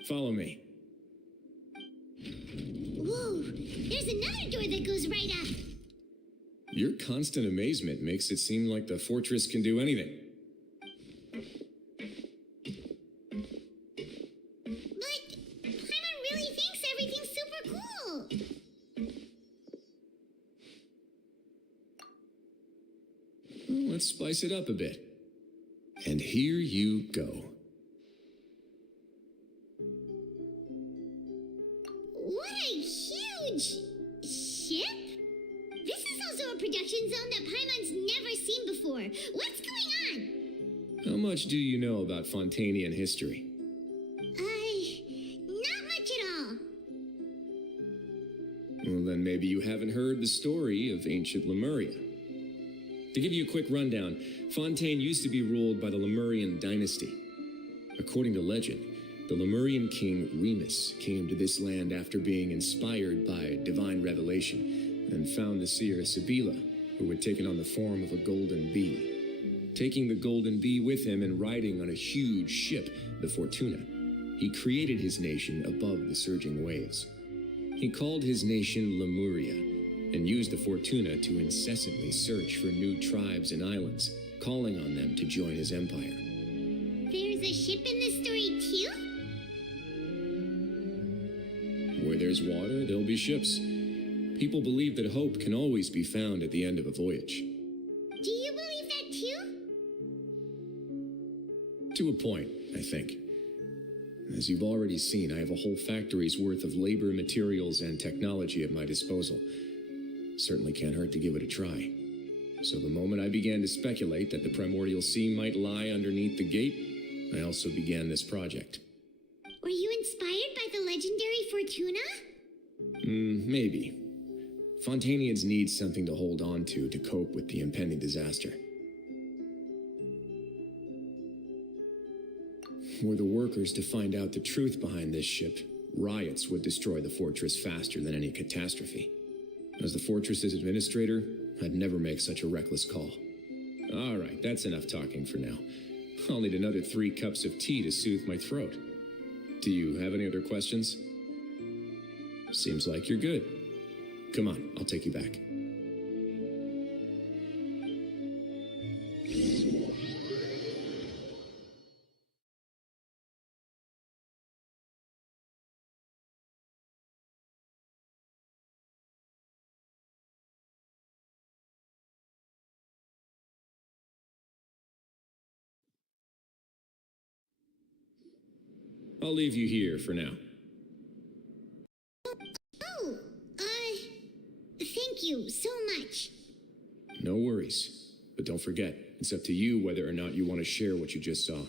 Follow me. Whoa, there's another door that goes right up. Your constant amazement makes it seem like the fortress can do anything. But Paimon really thinks everything's super cool. Well, let's spice it up a bit. And here you go. How much do you know about Fontanian history? Not much at all. Well, then maybe you haven't heard the story of ancient Lemuria. To give you a quick rundown, Fontaine used to be ruled by the Lemurian dynasty. According to legend, the Lemurian king Remus came to this land after being inspired by divine revelation and found the seer Sibila, who had taken on the form of a golden bee. Taking the golden bee with him and riding on a huge ship, the Fortuna, he created his nation above the surging waves. He called his nation Lemuria and used the Fortuna to incessantly search for new tribes and islands, calling on them to join his empire. There's a ship in this story too? Where there's water, there'll be ships. People believe that hope can always be found at the end of a voyage. Do you believe that too? To a point, I think. As you've already seen, I have a whole factory's worth of labor, materials, and technology at my disposal. Certainly can't hurt to give it a try. So the moment I began to speculate that the primordial sea might lie underneath the gate, I also began this project. Were you inspired by the legendary Fortuna? Maybe. Fontanians need something to hold on to cope with the impending disaster. Were the workers to find out the truth behind this ship, riots would destroy the fortress faster than any catastrophe. As the fortress's administrator, I'd never make such a reckless call. All right, that's enough talking for now. I'll need another 3 cups of tea to soothe my throat. Do you have any other questions? Seems like you're good. Come on, I'll take you back. I'll leave you here for now. Oh, thank you so much. No worries. But don't forget, it's up to you whether or not you want to share what you just saw.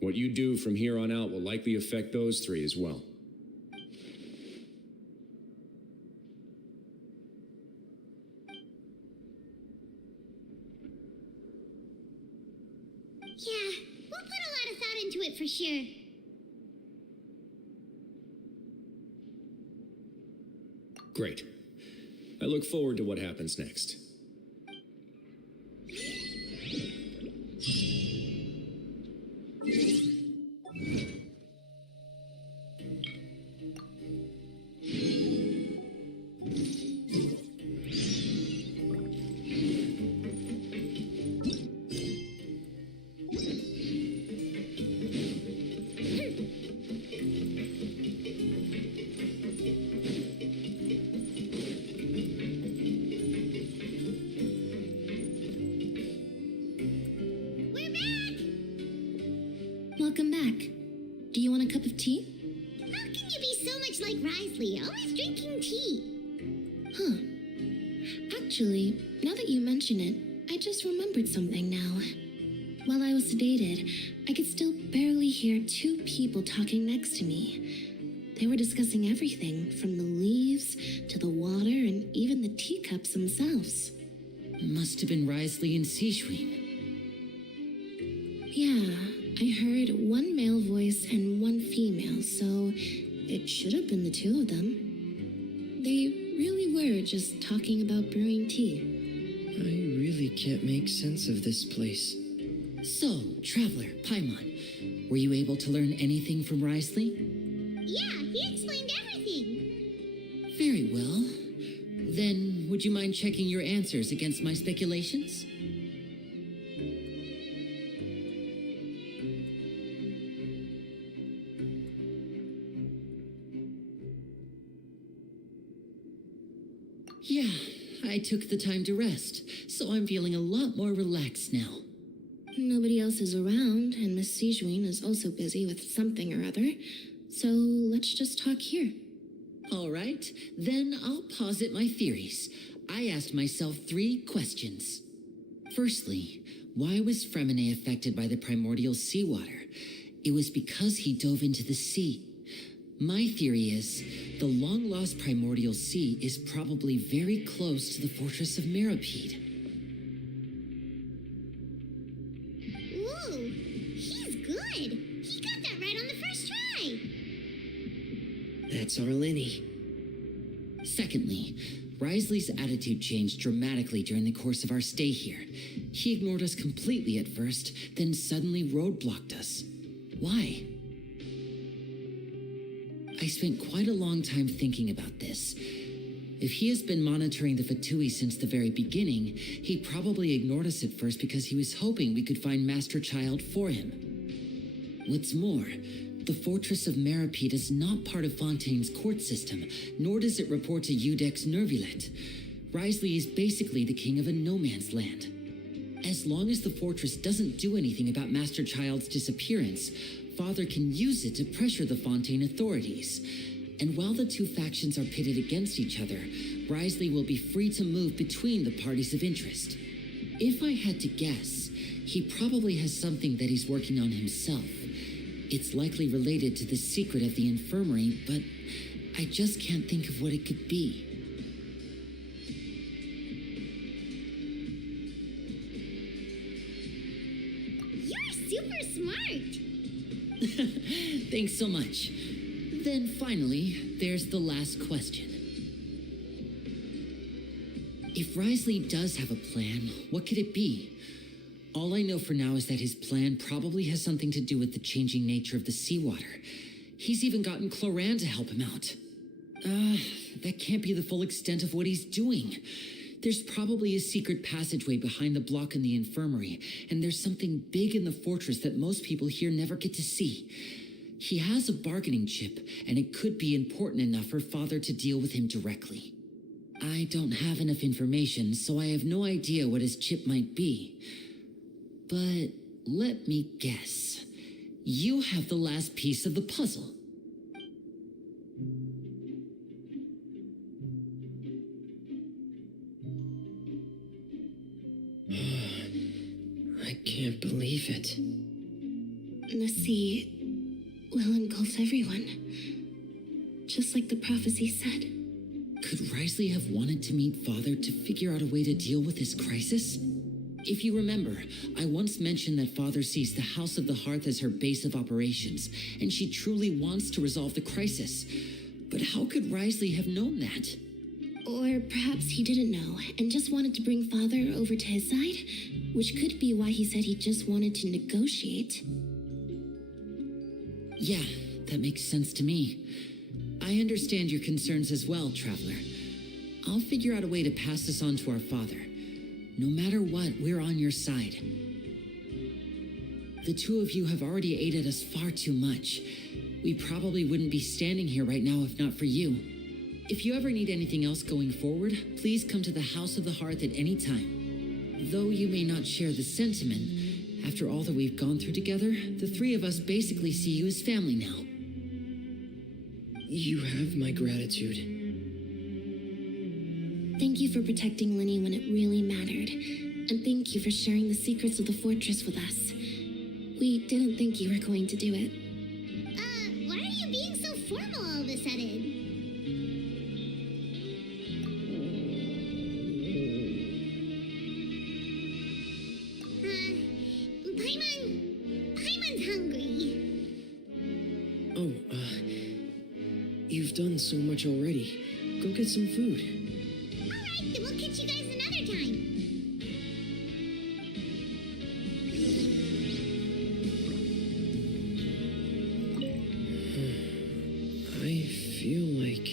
What you do from here on out will likely affect those 3 as well. Yeah, we'll put a lot of thought into it for sure. Great. I look forward to what happens next. Welcome back. Do you want a cup of tea? How can you be so much like Risley, always drinking tea? Huh. Actually, now that you mention it, I just remembered something now. While I was sedated, I could still barely hear 2 people talking next to me. They were discussing everything, from the leaves to the water and even the teacups themselves. Must have been Risley and Sijwin. Yeah, I heard 1 male voice and 1 female, so it should have been the 2 of them. They really were just talking about brewing tea. I really can't make sense of this place. So, Traveler, Paimon, were you able to learn anything from Risley? Yeah, he explained everything. Very well. Then, would you mind checking your answers against my speculations? Yeah, I took the time to rest, so I'm feeling a lot more relaxed now. Nobody else is around, and Miss Sijwin is also busy with something or other, so let's just talk here. All right, then I'll posit my theories. I asked myself 3 questions. Firstly, Why was Fremine affected by the primordial seawater? It was because he dove into the sea. My theory is, the long-lost primordial sea is probably very close to the fortress of Meropide. Whoa, he's good. He got that right on the first try. That's our Lenny. Secondly, Risley's attitude changed dramatically during the course of our stay here. He ignored us completely at first, then suddenly roadblocked us. Why? I spent quite a long time thinking about this. If he has been monitoring the Fatui since the very beginning, he probably ignored us at first because he was hoping we could find Master Child for him. What's more, the Fortress of Meropide is not part of Fontaine's court system, nor does it report to Udex Nervulet. Risley is basically the king of a no-man's land. As long as the fortress doesn't do anything about Master Child's disappearance, Father can use it to pressure the Fontaine authorities. And while the two factions are pitted against each other, Risley will be free to move between the parties of interest. If I had to guess, he probably has something that he's working on himself. It's likely related to the secret of the infirmary, but I just can't think of what it could be. You're super smart. Thanks so much. Then finally, there's the last question. If Risley does have a plan, what could it be? All I know for now is that his plan probably has something to do with the changing nature of the seawater. He's even gotten Cloran to help him out. That can't be the full extent of what he's doing. There's probably a secret passageway behind the block in the infirmary, and there's something big in the fortress that most people here never get to see. He has a bargaining chip, and it could be important enough for Father to deal with him directly. I don't have enough information, so I have no idea what his chip might be. But let me guess. You have the last piece of the puzzle. I can't believe it. The sea will engulf everyone, just like the prophecy said. Could Risley have wanted to meet Father to figure out a way to deal with this crisis? If you remember, I once mentioned that Father sees the House of the Hearth as her base of operations, and she truly wants to resolve the crisis. But how could Risley have known that? Or perhaps he didn't know and just wanted to bring Father over to his side, which could be why he said he just wanted to negotiate. Yeah, that makes sense to me. I understand your concerns as well, Traveler. I'll figure out a way to pass this on to our father. No matter what, we're on your side. The two of you have already aided us far too much. We probably wouldn't be standing here right now if not for you. If you ever need anything else going forward, please come to the House of the Hearth at any time. Though you may not share the sentiment, after all that we've gone through together, the three of us basically see you as family now. You have my gratitude. Thank you for protecting Lenny when it really mattered. And thank you for sharing the secrets of the fortress with us. We didn't think you were going to do it. Why are you being so formal all of a sudden? Paimon's hungry. Oh, you've done so much already. Go get some food. Alright, then we'll catch you guys another time. I feel like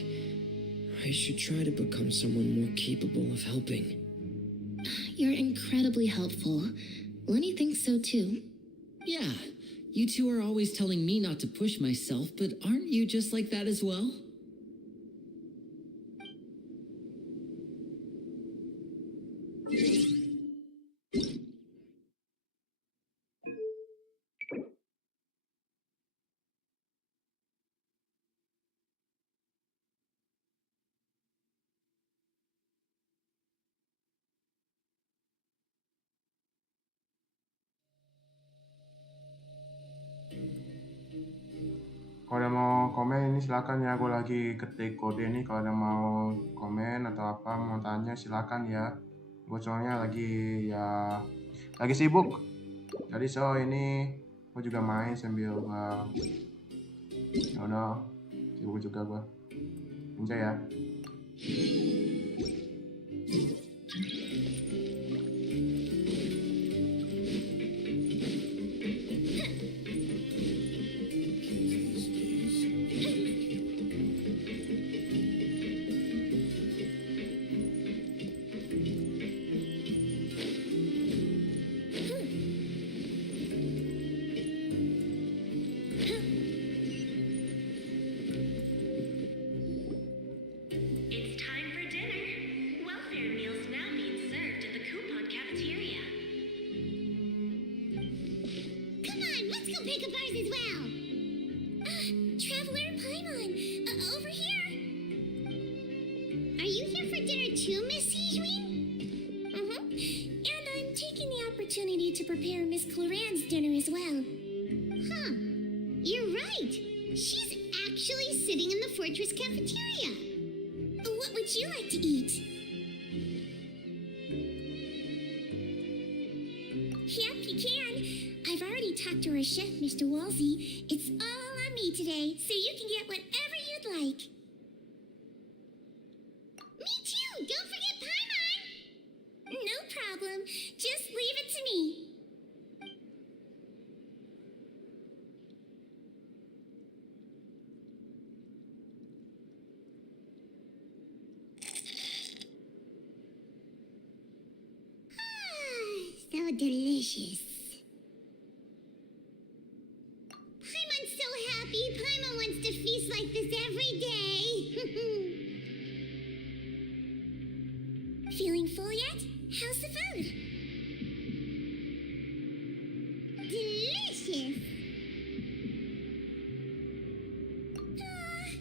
I should try to become someone more capable of helping. You're incredibly helpful. Lenny thinks so too. Yeah, you two are always telling me not to push myself, but aren't you just like that as well? mau komen ini silakan ya, gue lagi ketik kode nih, kalau ada mau komen atau apa mau tanya silakan ya. Gue soalnya lagi sibuk, jadi ini gue juga main sambil sibuk juga gue. Enjoy ya. Pick up ours as well. Traveler Paimon, over here. Are you here for dinner too, Miss Sijwin? And I'm taking the opportunity to prepare Miss Cloran's dinner as well. Huh. You're right. She's actually sitting in the fortress cafeteria. What would you like to eat? Yep, you can. I've already talked to our chef, Mr. Wolsey. It's all on me today, so you can get whatever you'd like. Me too! Don't forget Paimon! No problem. Just leave it to me. So delicious. Paimon's so happy. Paimon wants to feast like this every day. Feeling full yet? How's the food? Delicious.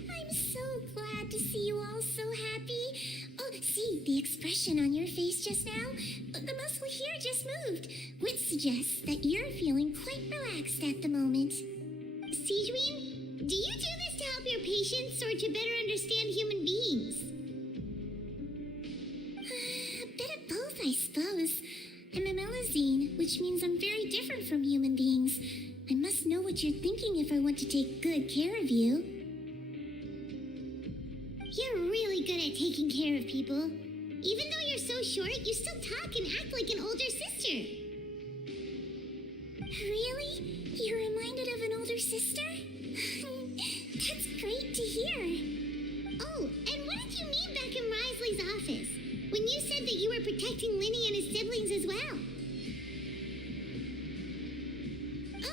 I'm so glad to see you all so happy. Oh, see the expression on your face just now? The muscle here just moved, which suggests that you're feeling quite relaxed at the moment. Sijwin, do you do this to help your patients or to better understand human beings? A bit of both, I suppose. I'm a Melusine, which means I'm very different from human beings. I must know what you're thinking if I want to take good care of you. You're really good at taking care of people. Even though you're so short, you still talk and act like an older sister. Really? You're reminded of an older sister? That's great to hear. Oh, and what did you mean back in Risley's office when you said that you were protecting Linny and his siblings as well?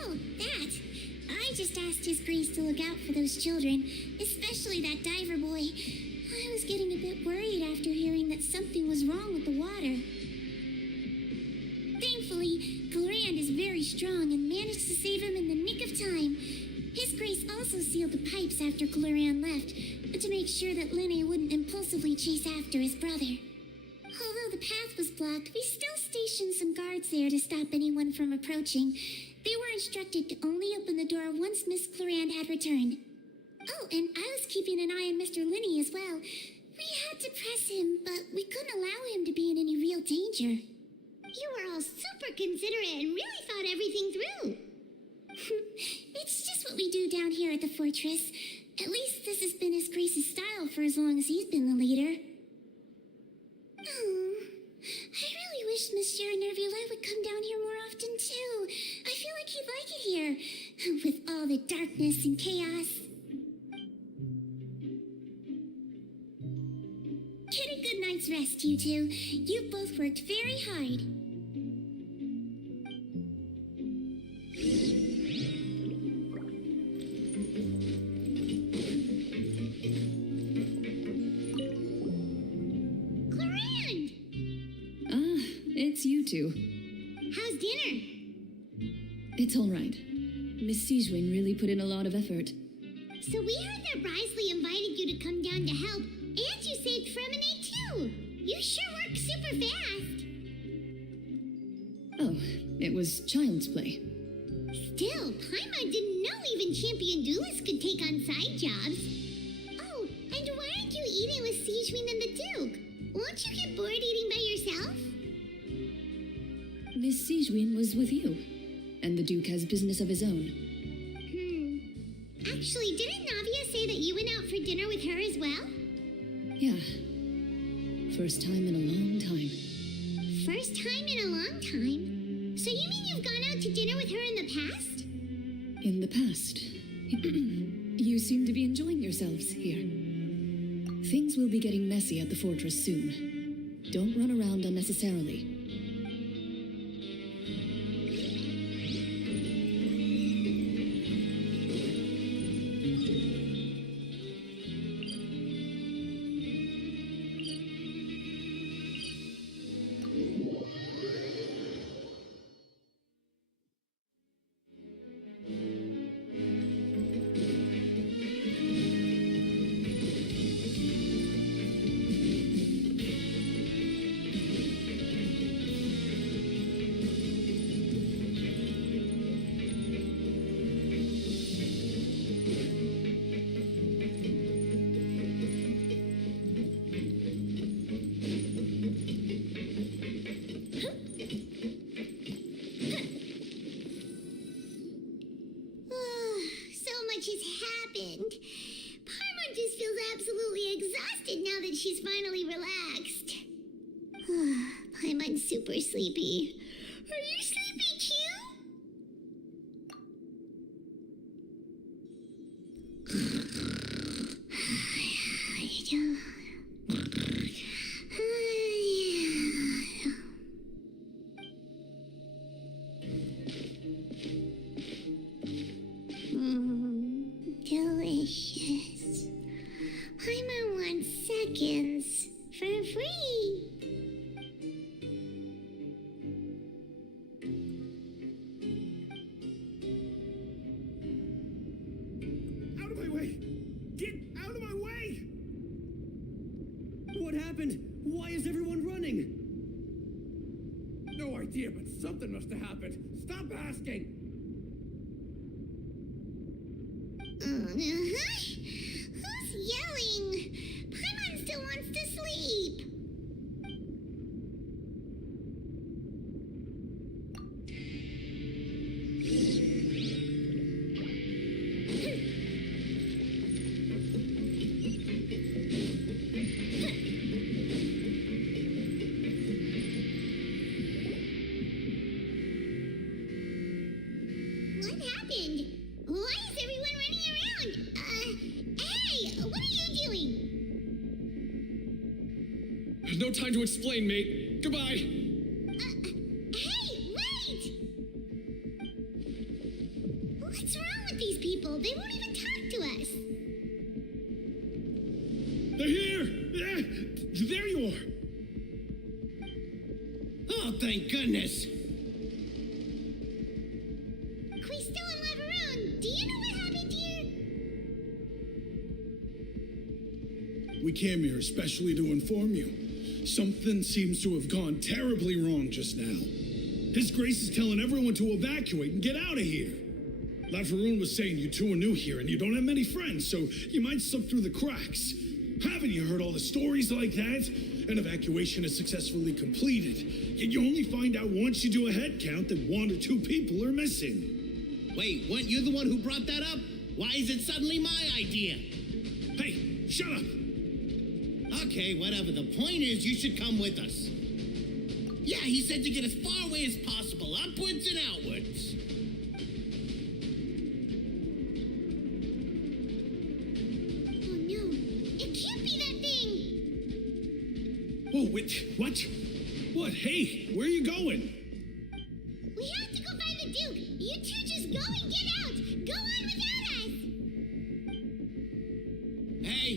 Oh, that. I just asked His Grace to look out for those children, especially that diver boy. I was getting a bit worried after hearing that something was wrong with the water. Thankfully, Clorand is very strong and managed to save him in the nick of time. His Grace also sealed the pipes after Clorand left, to make sure that Linne wouldn't impulsively chase after his brother. Although the path was blocked, we still stationed some guards there to stop anyone from approaching. They were instructed to only open the door once Miss Clorand had returned. Oh, and I was keeping an eye on Mr. Linny as well. We had to press him, but we couldn't allow him to be in any real danger. You were all super considerate and really thought everything through. It's just what we do down here at the fortress. At least this has been His Grace's style for as long as he's been the leader. Oh, I really wish Monsieur Nervula would come down here more often too. I feel like he'd like it here, with all the darkness and chaos. Get a good night's rest, you two. You both worked very hard. Clorand! It's you two. How's dinner? It's all right. Miss Sijwin really put in a lot of effort. So we heard that Risley invited you to come down to help, and you saved Fremine too. You sure work super fast. Oh, it was child's play. Still, Paimon didn't know even champion duelists could take on side jobs. Oh, and why aren't you eating with Sijwin and the Duke? Won't you get bored eating by yourself? Miss Sijwin was with you, and the Duke has business of his own. Actually, didn't Navia say that you went out for dinner with her as well? Yeah. First time in a long time. First time in a long time? So you mean you've gone out to dinner with her in the past? In the past. You seem to be enjoying yourselves here. Things will be getting messy at the fortress soon. Don't run around unnecessarily. She's finally relaxed. Paimon's super sleepy. Are you sleepy too? Delicious. Paimon wants seconds for free. Out of my way! Get out of my way! What happened? Why is everyone running? No idea, but something must have happened. Stop asking! Who's yelling? Paimon still wants to sleep. What happened? Why is everyone running around? Hey, what are you doing? There's no time to explain, mate. Goodbye. Hey, wait! What's wrong with these people? They won't even talk to us. They're here! There you are! Oh, thank goodness! Quisto and Laveron, do you know what happened here? We came here especially to inform you. Something seems to have gone terribly wrong just now. His Grace is telling everyone to evacuate and get out of here. Laveron was saying you two are new here and you don't have many friends, so you might slip through the cracks. Haven't you heard all the stories like that? An evacuation is successfully completed, yet you only find out once you do a head count that 1 or 2 people are missing. Wait, weren't you the one who brought that up? Why is it suddenly my idea? Hey, shut up! Okay, whatever. The point is, you should come with us. Yeah, he said to get as far away as possible, upwards and outwards. Oh no, it can't be that thing! Oh, wait, what? What? Hey, where are you going? We have to go find the Duke! You two just go and get out! Go on without us! Hey!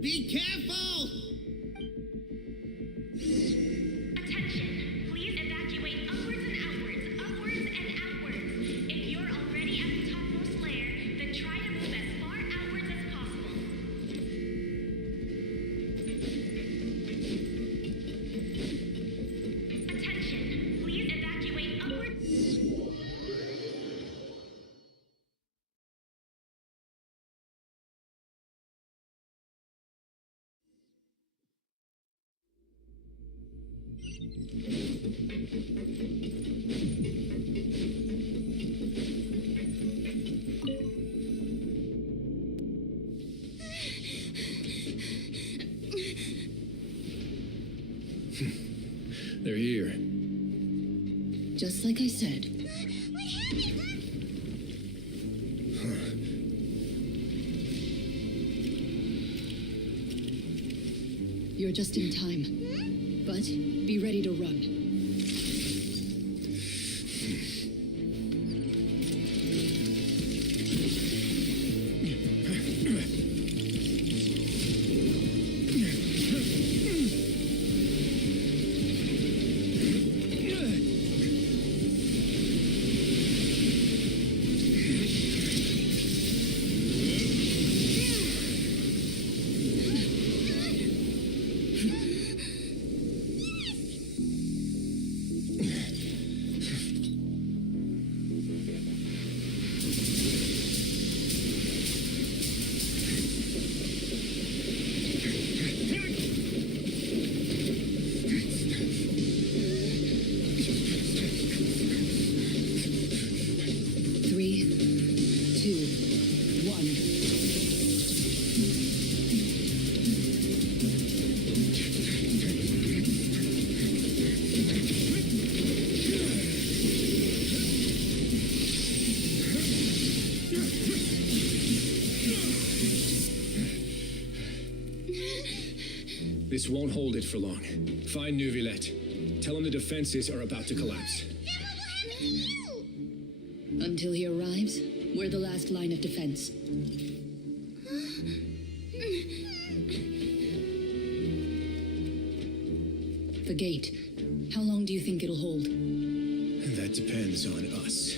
Be careful! Attention! Please evacuate upwards and outwards, upwards and outwards. If you're already at the topmost layer, then try to move as far outwards as possible. Attention! They're here. Just like I said. You're just in time. But be ready to run. This won't hold it for long. Find Neuvillette. Tell him the defenses are about to collapse. Until he arrives, we're the last line of defense. The gate. How long do you think it'll hold? That depends on us.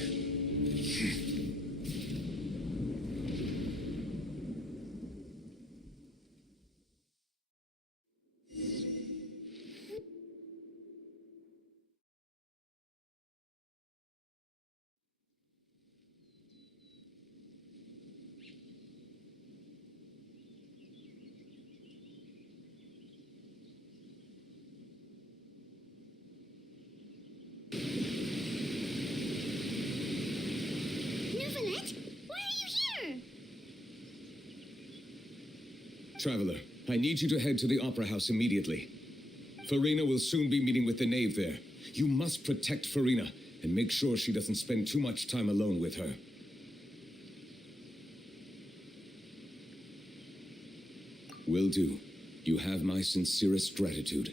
Traveler, I need you to head to the Opera House immediately. Furina will soon be meeting with the knave there. You must protect Furina and make sure she doesn't spend too much time alone with her. Will do. You have my sincerest gratitude.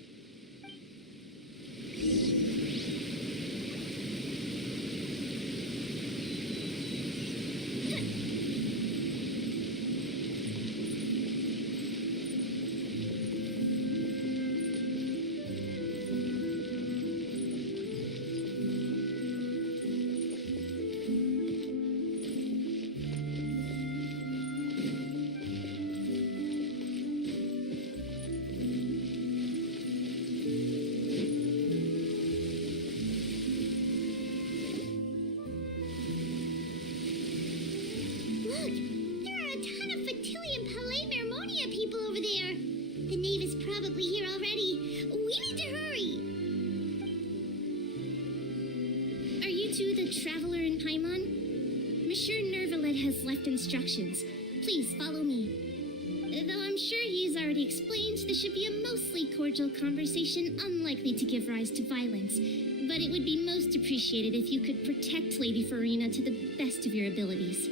Instructions. Please follow me. Though I'm sure he's already explained, this should be a mostly cordial conversation, unlikely to give rise to violence. But it would be most appreciated if you could protect Lady Furina to the best of your abilities.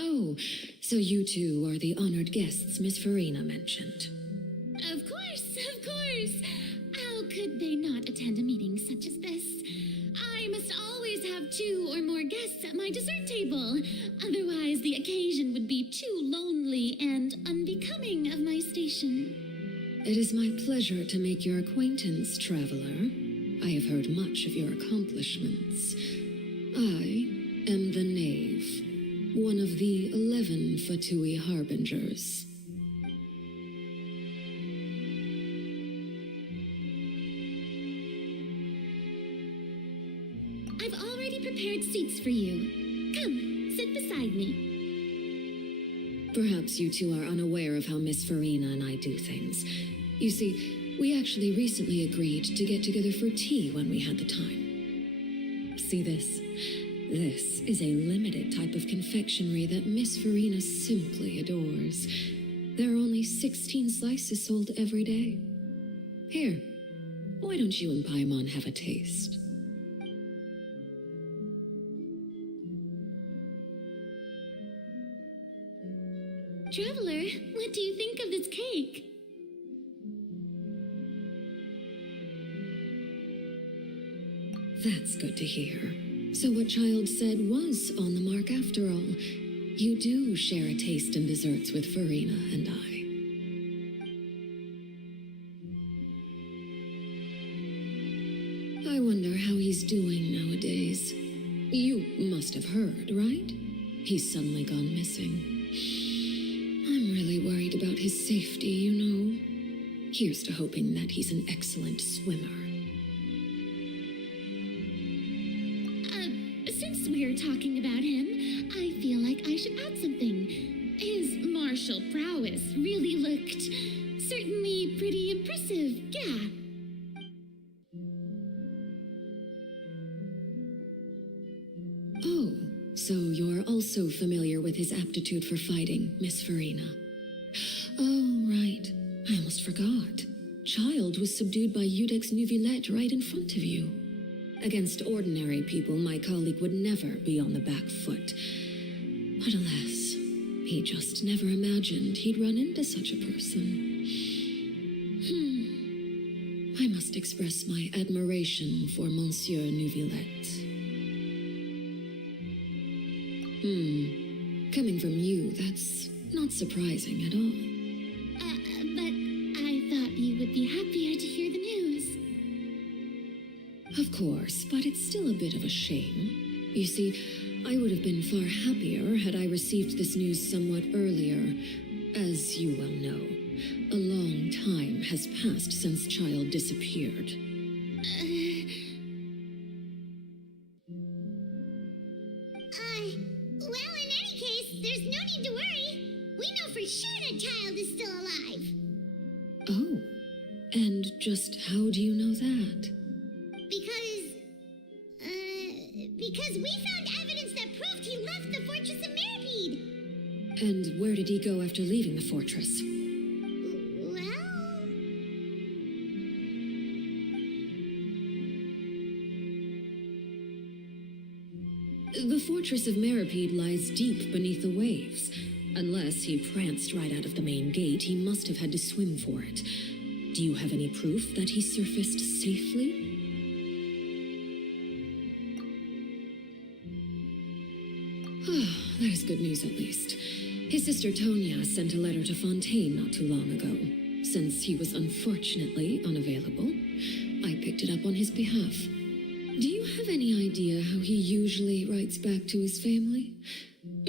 Oh, so you two are the honored guests Miss Furina mentioned. Of course, of course. How could they not attend a meeting such as this? I must always have 2 or more guests at my dessert table. Otherwise, the occasion would be too lonely and unbecoming of my station. It is my pleasure to make your acquaintance, traveler. I have heard much of your accomplishments. I am the Knave, one of the 11 Fatui Harbingers. I've already prepared seats for you. Come, sit beside me. Perhaps you two are unaware of how Miss Furina and I do things. You see, we actually recently agreed to get together for tea when we had the time. See this? This is a limited type of confectionery that Miss Furina simply adores. There are only 16 slices sold every day. Here, why don't you and Paimon have a taste? Traveler, what do you think of this cake? That's good to hear. So what Child said was on the mark after all. You do share a taste in desserts with Furina and I. I wonder how he's doing nowadays. You must have heard, right? He's suddenly gone missing. I'm really worried about his safety, you know. Here's to hoping that he's an excellent swimmer. Since we're talking about him, I feel like I should add something. His martial prowess really looked certainly pretty impressive, yeah. Oh, so you're also familiar with his aptitude for fighting, Miss Furina. Oh, right. I almost forgot. Child was subdued by Udex Nuvillette right in front of you. Against ordinary people, my colleague would never be on the back foot. But alas, he just never imagined he'd run into such a person. I must express my admiration for Monsieur Nuvillette. Coming from you, that's not surprising at all. But I thought you would be happier to hear the news. Of course, but it's still a bit of a shame. You see, I would have been far happier had I received this news somewhat earlier. As you well know, a long time has passed since Child disappeared. Well, in any case, there's no need to worry. We know for sure that Child is still alive. Oh, and just how do you know that? Because we found evidence that proved he left the Fortress of Meripede. And where did he go after leaving the fortress? Well... The Fortress of Meripede lies deep beneath the waves. Unless he pranced right out of the main gate, he must have had to swim for it. Do you have any proof that he surfaced safely? That is good news, at least. His sister Tonya sent a letter to Fontaine not too long ago. Since he was unfortunately unavailable, I picked it up on his behalf. Do you have any idea how he usually writes back to his family?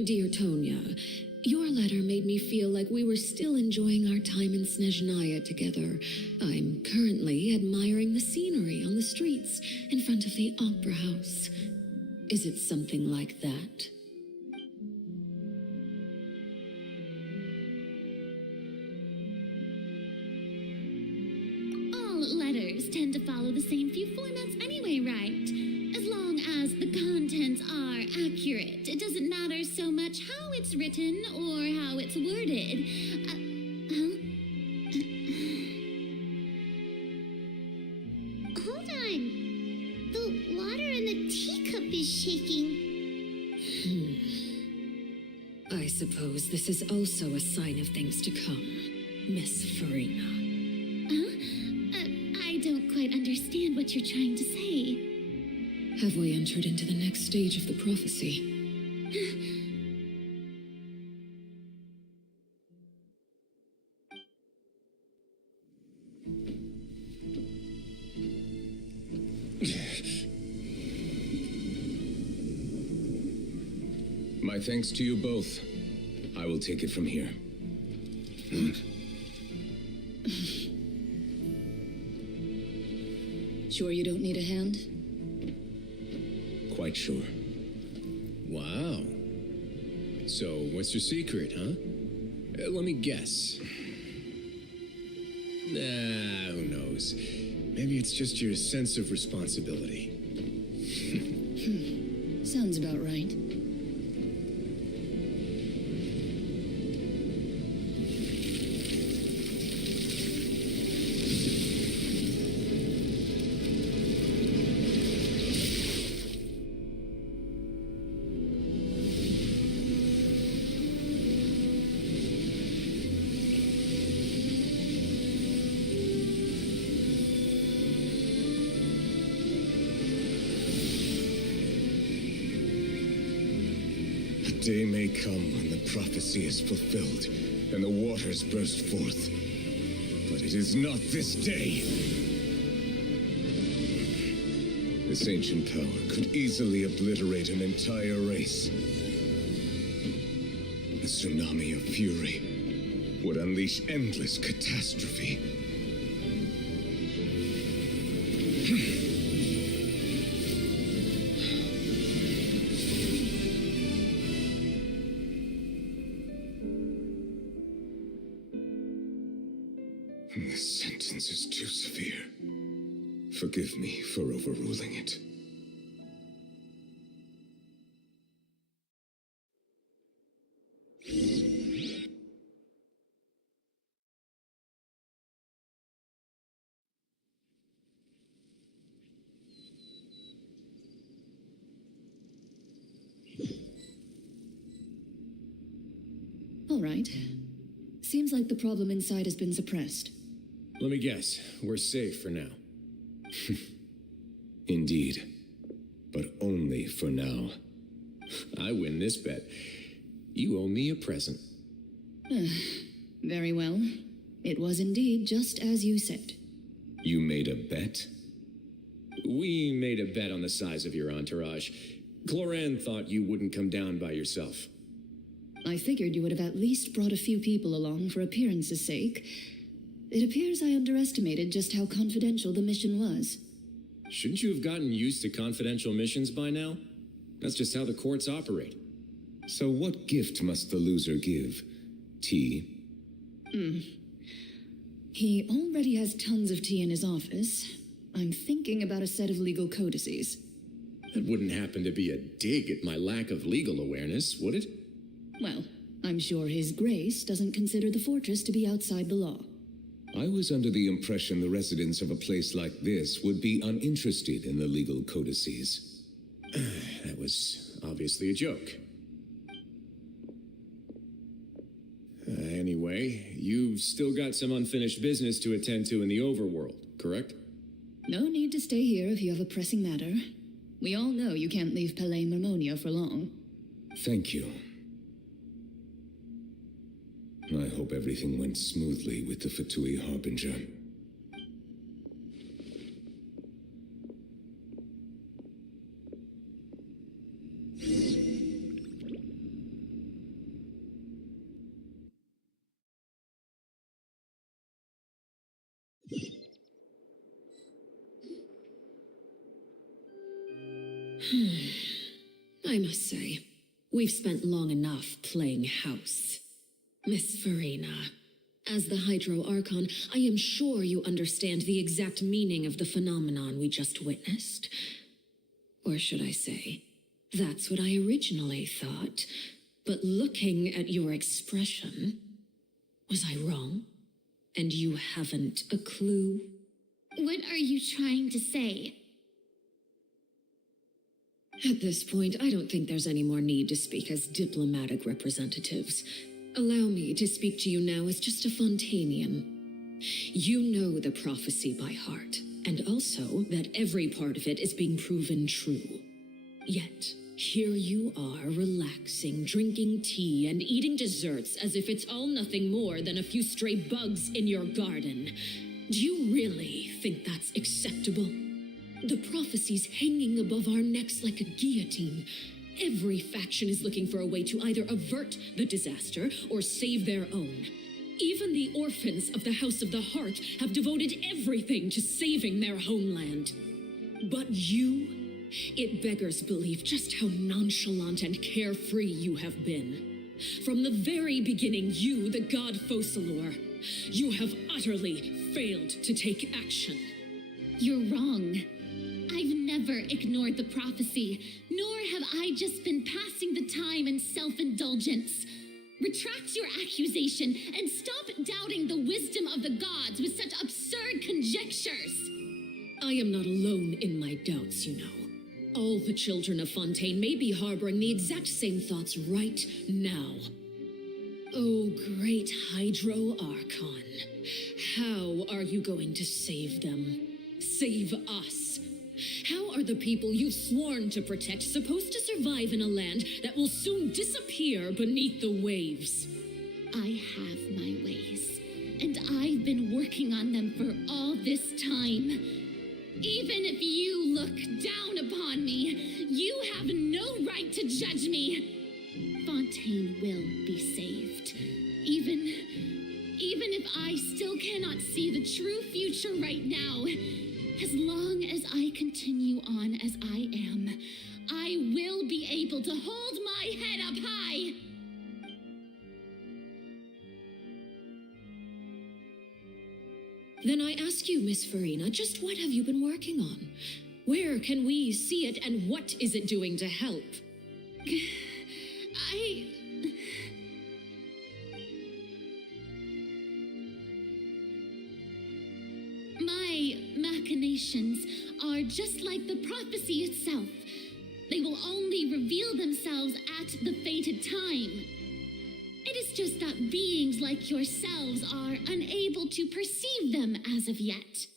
Dear Tonya, your letter made me feel like we were still enjoying our time in Snezhnaya together. I'm currently admiring the scenery on the streets in front of the opera house. Is it something like that? Letters tend to follow the same few formats anyway, right? As long as the contents are accurate, it doesn't matter so much how it's written or how it's worded. Hold on. The water in the teacup is shaking. I suppose this is also a sign of things to come, Miss Furina. I don't quite understand what you're trying to say. Have we entered into the next stage of the prophecy? My thanks to you both. I will take it from here. Sure you don't need a hand? Quite sure. Wow. So, what's your secret, huh? Let me guess. Nah, who knows? Maybe it's just your sense of responsibility. Sounds about right. A day may come when the prophecy is fulfilled and the waters burst forth. But it is not this day. This ancient power could easily obliterate an entire race. A tsunami of fury would unleash endless catastrophe. This sentence is too severe. Forgive me for overruling it. All right. Seems like the problem inside has been suppressed. Let me guess. We're safe for now. Indeed. But only for now. I win this bet. You owe me a present. Very well. It was indeed just as you said. You made a bet? We made a bet on the size of your entourage. Cloran thought you wouldn't come down by yourself. I figured you would have at least brought a few people along for appearance's sake. It appears I underestimated just how confidential the mission was. Shouldn't you have gotten used to confidential missions by now? That's just how the courts operate. So what gift must the loser give? Tea? He already has tons of tea in his office. I'm thinking about a set of legal codices. That wouldn't happen to be a dig at my lack of legal awareness, would it? Well, I'm sure His Grace doesn't consider the fortress to be outside the law. I was under the impression the residents of a place like this would be uninterested in the legal codices. That was obviously a joke. Anyway, you've still got some unfinished business to attend to in the overworld, correct? No need to stay here if you have a pressing matter. We all know you can't leave Palais Marmonia for long. Thank you. I hope everything went smoothly with the Fatui Harbinger. I must say, we've spent long enough playing house. Miss Furina, as the Hydro Archon, I am sure you understand the exact meaning of the phenomenon we just witnessed. Or should I say, that's what I originally thought. But looking at your expression, was I wrong? And you haven't a clue? What are you trying to say? At this point, I don't think there's any more need to speak as diplomatic representatives. Allow me to speak to you now as just a Fontanian. You know the prophecy by heart, and also that every part of it is being proven true. Yet, here you are relaxing, drinking tea, and eating desserts as if it's all nothing more than a few stray bugs in your garden. Do you really think that's acceptable? The prophecy's hanging above our necks like a guillotine, Every faction is looking for a way to either avert the disaster or save their own. Even the orphans of the House of the Heart have devoted everything to saving their homeland. But you, it beggars belief just how nonchalant and carefree you have been. From the very beginning, you, the god Focalor, you have utterly failed to take action. You're wrong. I've never ignored the prophecy, nor have I just been passing the time in self-indulgence. Retract your accusation and stop doubting the wisdom of the gods with such absurd conjectures. I am not alone in my doubts, you know. All the children of Fontaine may be harboring the exact same thoughts right now. Oh, great Hydro Archon, how are you going to save them? Save us? How are the people you've sworn to protect supposed to survive in a land that will soon disappear beneath the waves? I have my ways, and I've been working on them for all this time. Even if you look down upon me, you have no right to judge me. Fontaine will be saved. Even if I still cannot see the true future right now, as long as I continue on as I am, I will be able to hold my head up high. Then I ask you, Miss Furina, just what have you been working on? Where can we see it, and what is it doing to help? My machinations are just like the prophecy itself. They will only reveal themselves at the fated time. It is just that beings like yourselves are unable to perceive them as of yet.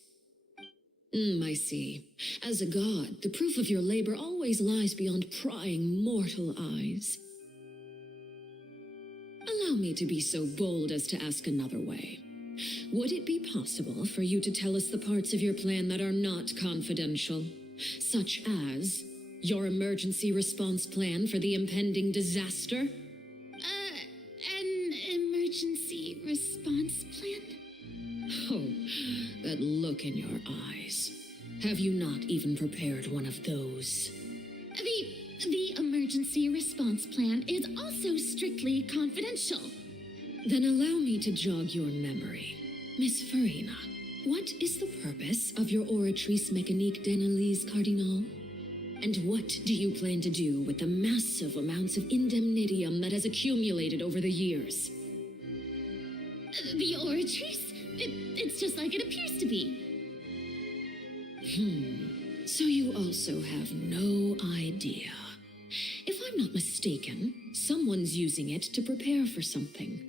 I see. As a god, the proof of your labor always lies beyond prying mortal eyes. Allow me to be so bold as to ask another way. Would it be possible for you to tell us the parts of your plan that are not confidential, such as your emergency response plan for the impending disaster? An emergency response plan? Oh, that look in your eyes. Have you not even prepared one of those? The emergency response plan is also strictly confidential. Then allow me to jog your memory. Miss Furina, what is the purpose of your Oratrice Mécanique d'Analyse Cardinal? And what do you plan to do with the massive amounts of indemnitium that has accumulated over the years? The Oratrice? It's just like it appears to be. So you also have no idea. If I'm not mistaken, someone's using it to prepare for something.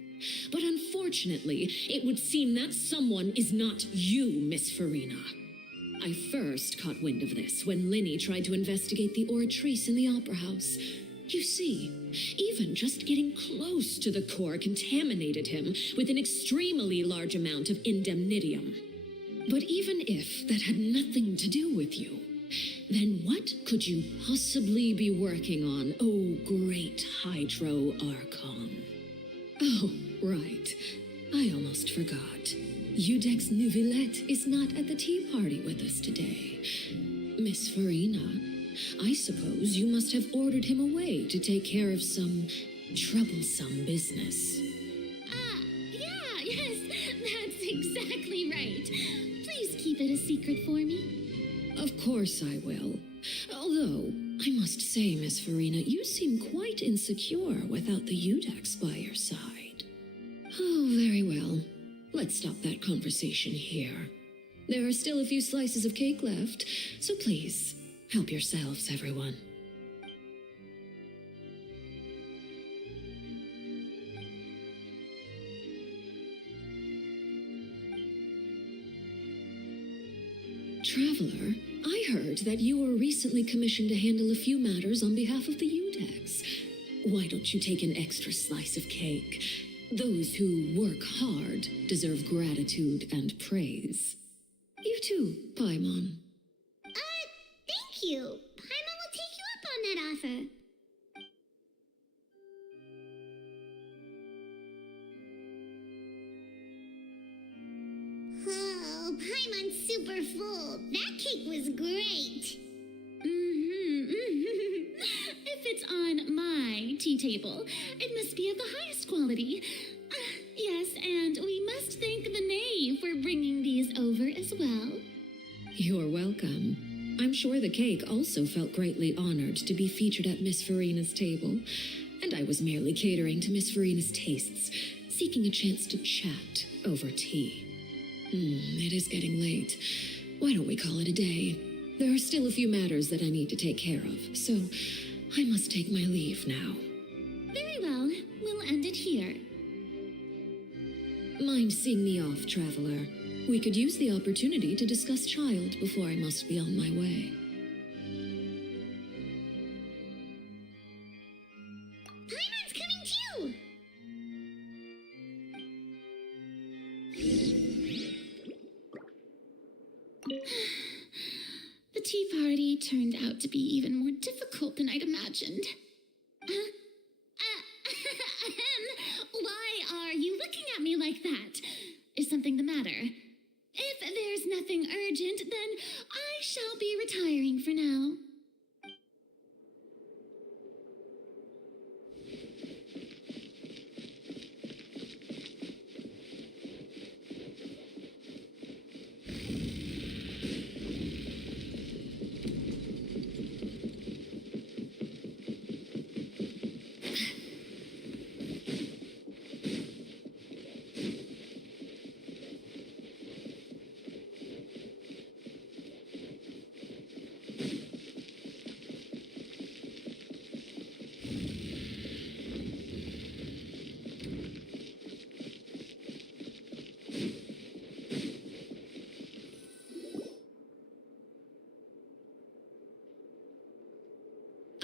But unfortunately, it would seem that someone is not you, Miss Furina. I first caught wind of this when Linny tried to investigate the Oratrice in the Opera House. You see, even just getting close to the core contaminated him with an extremely large amount of indemnitium. But even if that had nothing to do with you, then what could you possibly be working on, oh great Hydro Archon? Oh, right. I almost forgot. Udex Neuvillette is not at the tea party with us today. Miss Furina, I suppose you must have ordered him away to take care of some troublesome business. Yes, that's exactly right. Please keep it a secret for me. Of course I will. Although, I must say, Miss Furina, you seem quite insecure without the Udex by your side. Oh, very well. Let's stop that conversation here. There are still a few slices of cake left, so please, help yourselves, everyone. Traveler, I heard that you were recently commissioned to handle a few matters on behalf of the Udex. Why don't you take an extra slice of cake? Those who work hard deserve gratitude and praise. You too, Paimon. Thank you. Paimon will take you up on that offer. is great. If it's on my tea table, it must be of the highest quality. Yes, and we must thank the knave for bringing these over as well. You're welcome. I'm sure the cake also felt greatly honored to be featured at Miss Furina's table, and I was merely catering to Miss Furina's tastes, seeking a chance to chat over tea. It is getting late. Why don't we call it a day? There are still a few matters that I need to take care of, so I must take my leave now. Very well. We'll end it here. Mind seeing me off, traveler? We could use the opportunity to discuss Child before I must be on my way. Paimon's coming too! The tea party turned out to be even more difficult than I'd imagined. Why are you looking at me like that? Is something the matter? If there's nothing urgent, then I shall be retiring for now.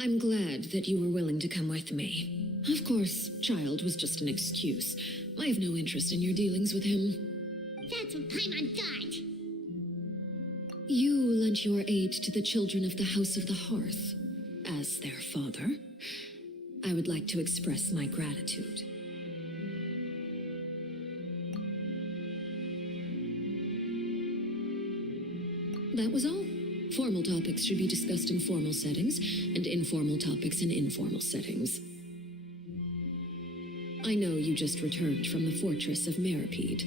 I'm glad that you were willing to come with me. Of course, Child was just an excuse. I have no interest in your dealings with him. That's what Paimon thought. You lent your aid to the children of the House of the Hearth. As their father, I would like to express my gratitude. That was all. Formal topics should be discussed in formal settings, and informal topics in informal settings. I know you just returned from the fortress of Meripede.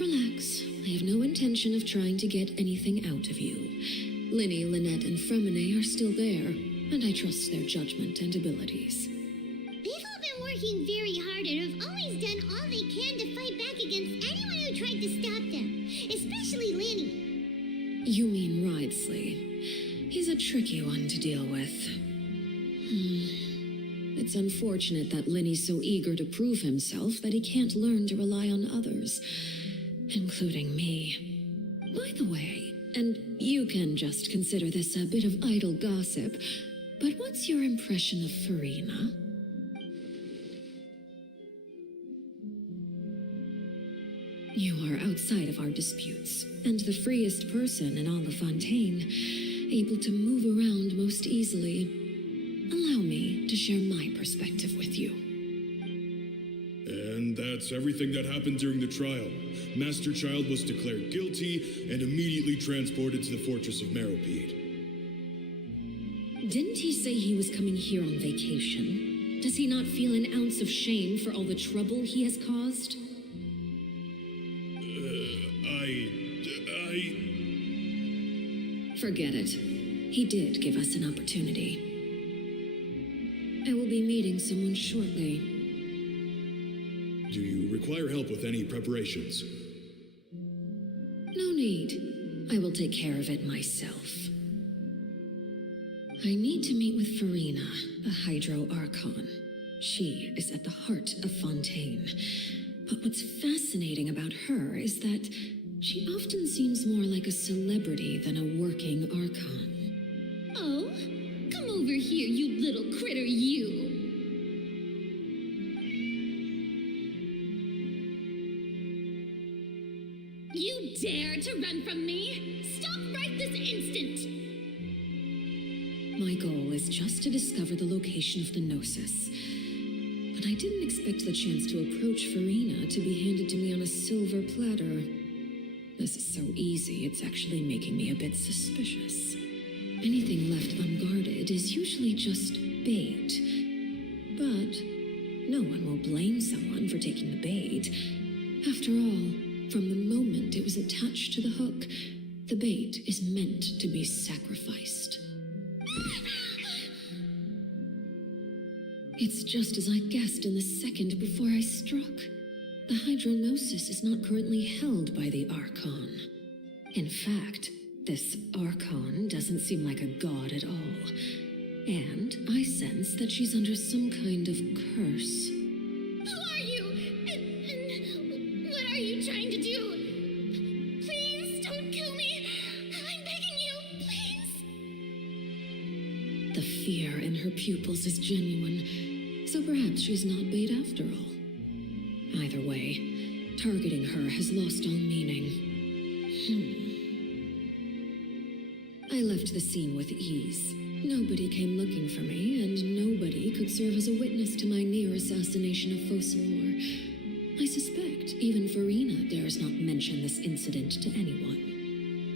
Relax. I have no intention of trying to get anything out of you. Linny, Lynette, and Fremine are still there, and I trust their judgment and abilities. They've all been working very hard and have always done all they can to fight back against anyone who tried to stop them, especially Linny. You mean Ridesley. He's a tricky one to deal with. It's unfortunate that Linny's so eager to prove himself that he can't learn to rely on others, including me. By the way, and you can just consider this a bit of idle gossip, but what's your impression of Furina? You are outside of our disputes, and the freest person in all of Fontaine, able to move around most easily. Allow me to share my perspective with you. And that's everything that happened during the trial. Master Child was declared guilty and immediately transported to the fortress of Meripede. Didn't he say he was coming here on vacation? Does he not feel an ounce of shame for all the trouble he has caused? Forget it. He did give us an opportunity. I will be meeting someone shortly. Do you require help with any preparations? No need. I will take care of it myself. I need to meet with Furina, the Hydro Archon. She is at the heart of Fontaine. But what's fascinating about her is that she often seems more like a celebrity than a working Archon. Oh, come over here, you little critter, you! You dare to run from me? Stop right this instant! My goal is just to discover the location of the Gnosis. But I didn't expect the chance to approach Furina to be handed to me on a silver platter. This is so easy, it's actually making me a bit suspicious. Anything left unguarded is usually just bait. But no one will blame someone for taking the bait. After all, from the moment it was attached to the hook, the bait is meant to be sacrificed. It's just as I guessed in the second before I struck. The hydronosis is not currently held by the archon. In fact, this archon doesn't seem like a god at all. And I sense that she's under some kind of curse. Who are you? And what are you trying to do? Please don't kill me. I'm begging you, please. The fear in her pupils is genuine, so perhaps she's not bait after all. Either way, targeting her has lost all meaning. I left the scene with ease. Nobody came looking for me, and nobody could serve as a witness to my near assassination of Focalor. I suspect even Furina dares not mention this incident to anyone.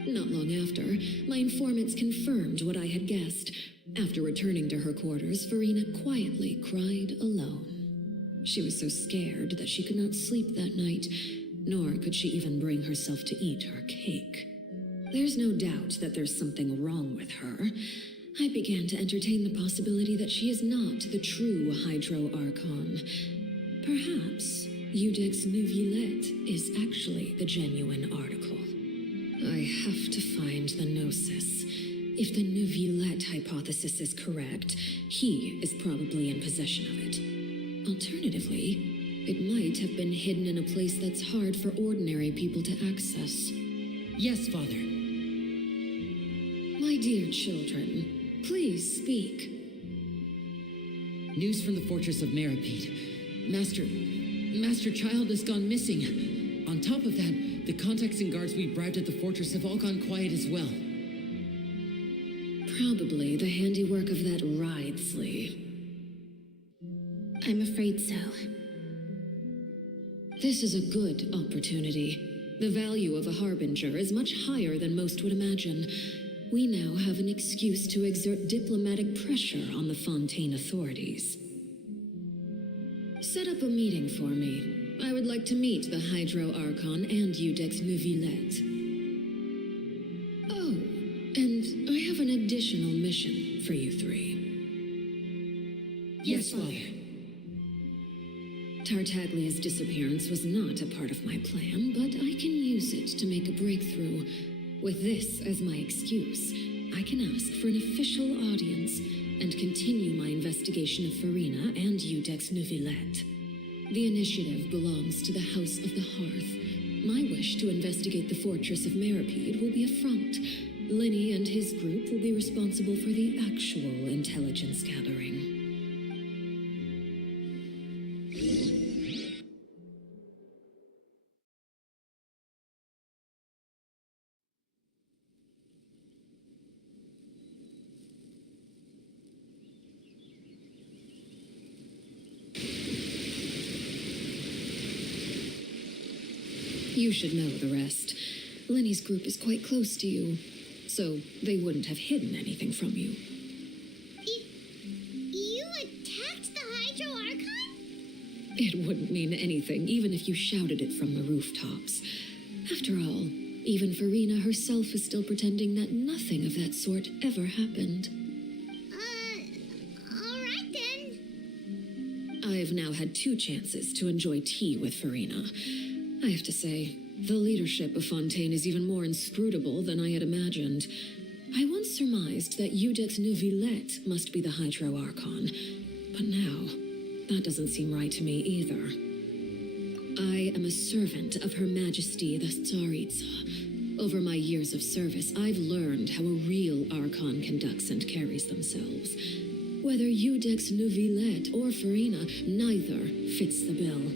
Not long after, my informants confirmed what I had guessed. After returning to her quarters, Furina quietly cried alone. She was so scared that she could not sleep that night, nor could she even bring herself to eat her cake. There's no doubt that there's something wrong with her. I began to entertain the possibility that she is not the true Hydro Archon. Perhaps Iudex Neuvillette is actually the genuine article. I have to find the Gnosis. If the Neuvillette hypothesis is correct, he is probably in possession of it. Alternatively, it might have been hidden in a place that's hard for ordinary people to access. Yes, Father. My dear children, please speak. News from the fortress of Meripede. Master Child has gone missing. On top of that, the contacts and guards we bribed at the fortress have all gone quiet as well. Probably the handiwork of that Ridesley. I'm afraid so. This is a good opportunity. The value of a harbinger is much higher than most would imagine. We now have an excuse to exert diplomatic pressure on the Fontaine authorities. Set up a meeting for me. I would like to meet the Hydro Archon and Iudex Neuvillette. Oh, and I have an additional mission for you three. Yes, Father. Tartaglia's disappearance was not a part of my plan, but I can use it to make a breakthrough. With this as my excuse, I can ask for an official audience and continue my investigation of Furina and Iudex Neuvillette. The initiative belongs to the House of the Hearth. My wish to investigate the fortress of Meripede will be a front. Linny and his group will be responsible for the actual intelligence gathering. You should know the rest. Lenny's group is quite close to you, so they wouldn't have hidden anything from you. You attacked the Hydro Archon? It wouldn't mean anything, even if you shouted it from the rooftops. After all, even Furina herself is still pretending that nothing of that sort ever happened. All right then. I've now had 2 chances to enjoy tea with Furina. I have to say, the leadership of Fontaine is even more inscrutable than I had imagined. I once surmised that Iudex Neuvillette must be the Hydro Archon, but now, that doesn't seem right to me either. I am a servant of Her Majesty the Tsaritsa. Over my years of service, I've learned how a real Archon conducts and carries themselves. Whether Iudex Neuvillette or Furina, neither fits the bill.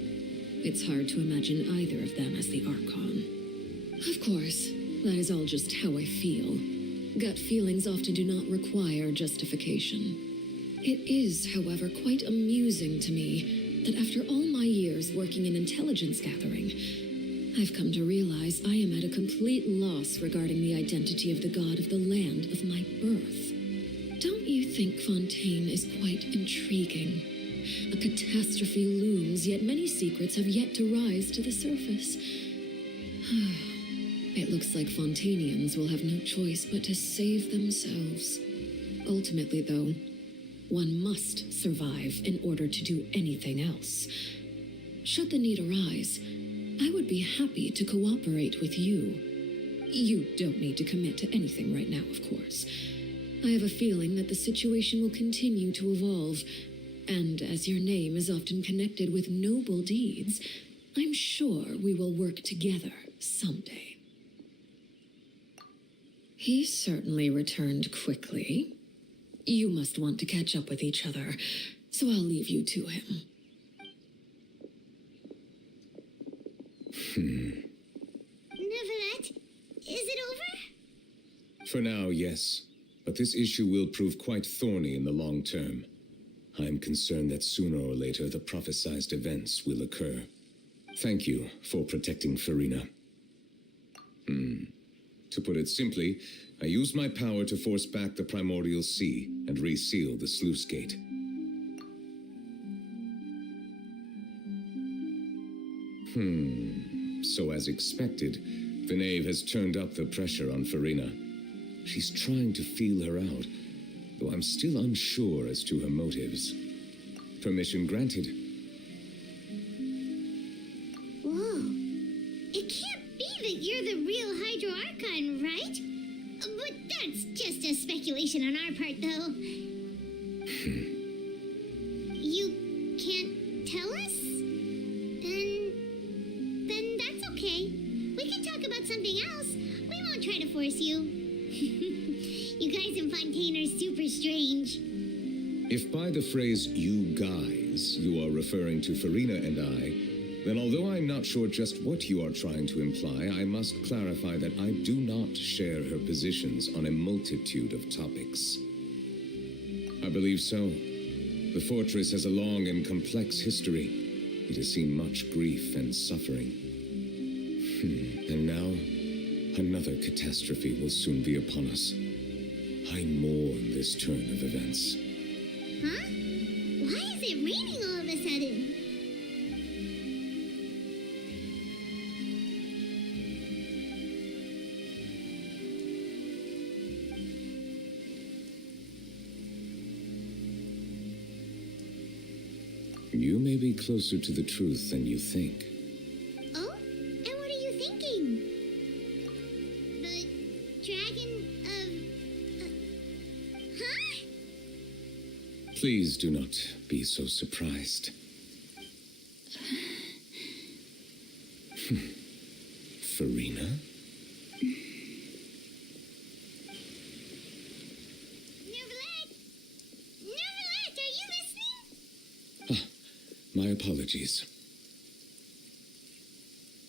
It's hard to imagine either of them as the Archon. Of course, that is all just how I feel. Gut feelings often do not require justification. It is, however, quite amusing to me that after all my years working in intelligence gathering, I've come to realize I am at a complete loss regarding the identity of the god of the land of my birth. Don't you think Fontaine is quite intriguing? A catastrophe looms, yet many secrets have yet to rise to the surface. It looks like Fontainians will have no choice but to save themselves. Ultimately, though, one must survive in order to do anything else. Should the need arise, I would be happy to cooperate with you. You don't need to commit to anything right now, of course. I have a feeling that the situation will continue to evolve, and as your name is often connected with noble deeds, I'm sure we will work together someday. He certainly returned quickly. You must want to catch up with each other, so I'll leave you to him. Neverlet, is it over? For now, yes. But this issue will prove quite thorny in the long term. I'm concerned that sooner or later the prophesized events will occur. Thank you for protecting Furina. To put it simply, I used my power to force back the primordial sea and reseal the sluice gate. So as expected, the knave has turned up the pressure on Furina. She's trying to feel her out, though I'm still unsure as to her motives. Permission granted. Whoa. It can't be that you're the real Hydro Archon, right? But that's just a speculation on our part, though. You can't tell us? Then that's okay. We can talk about something else. We won't try to force you. You guys in Fontaine are super strange. If by the phrase "you guys" you are referring to Furina and I, then although I'm not sure just what you are trying to imply, I must clarify that I do not share her positions on a multitude of topics. I believe so. The fortress has a long and complex history. It has seen much grief and suffering. And now, another catastrophe will soon be upon us. I mourn this turn of events. Huh? Why is it raining all of a sudden? You may be closer to the truth than you think. Oh? And what are you thinking? The dragon of... huh? Please do not be so surprised. Furina? Neverlet, are you listening? My apologies.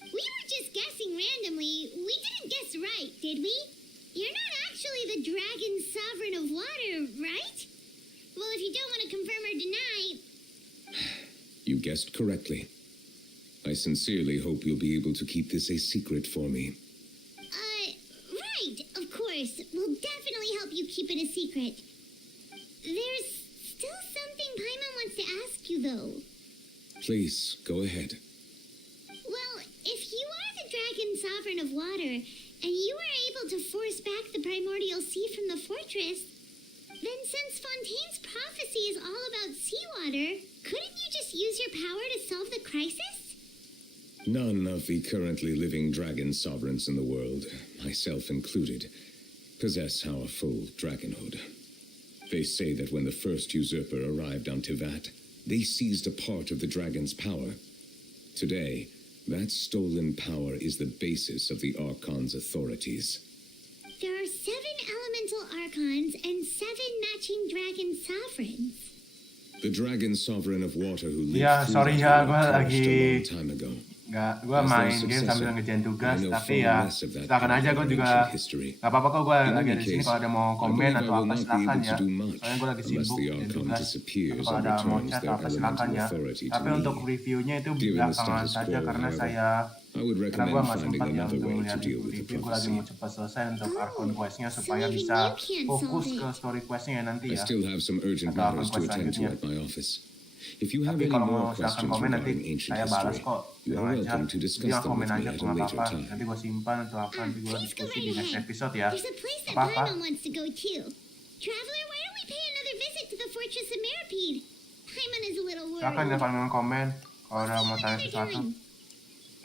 We were just guessing randomly. We didn't guess right, did we? You're not actually the dragon sovereign of water, right? Well, if you don't want to confirm or deny... You guessed correctly. I sincerely hope you'll be able to keep this a secret for me. Right, of course. We'll definitely help you keep it a secret. There's still something Paimon wants to ask you, though. Please, go ahead. Well, if you are the dragon sovereign of water, and you were able to force back the primordial sea from the fortress, then since Fontaine's prophecy is all about seawater, couldn't you just use your power to solve the crisis? None of the currently living dragon sovereigns in the world, myself included, possess our full dragonhood. They say that when the first usurper arrived on Tivat, they seized a part of the dragon's power. Today, that stolen power is the basis of the Archon's authorities. There are 7 elemental archons and 7 matching dragon sovereigns. The dragon sovereign of water who lived Ya, through sorry the ya, war gue perished lagi a long time ago. gue main game sambil ngerjain tugas, tapi ya silakan aja, gue juga gak apa-apa kok, gue lagi di sini. Kalau ada mau komen atau apa silakan ya, soalnya gue lagi sibuk ngerjain tugas. Tapi kalau ada mau chat atau apa silakan ya. Tapi untuk reviewnya itu belakangan saja karena saya I would Karena recommend gue nggak finding sempat ya another untuk way to melihat deal with the review. Gue lagi prophecy. mau cepat selesai untuk archon questnya supaya bisa fokus ke story questnya ya nanti I ya. still have some urgent Atau archon matters to quest attend to selanjutnya. at my office. If you have Tapi any kalau more mau silahkan questions komen nanti regarding ancient saya balas history, kok. you Tenang are aja. welcome to Jadi discuss yang them komen with me aja at kok a nggak later apa-apa. time. Nanti gue simpan atau apa nanti gue diskusi di next episode ya. There's a place that Apa-apa. Paimon wants to go too. Traveler, why don't we pay another visit to the Fortress of Meripede? Paimon is a little Silahkan ya worried. kalian komen kalau ada mau tanya sesuatu.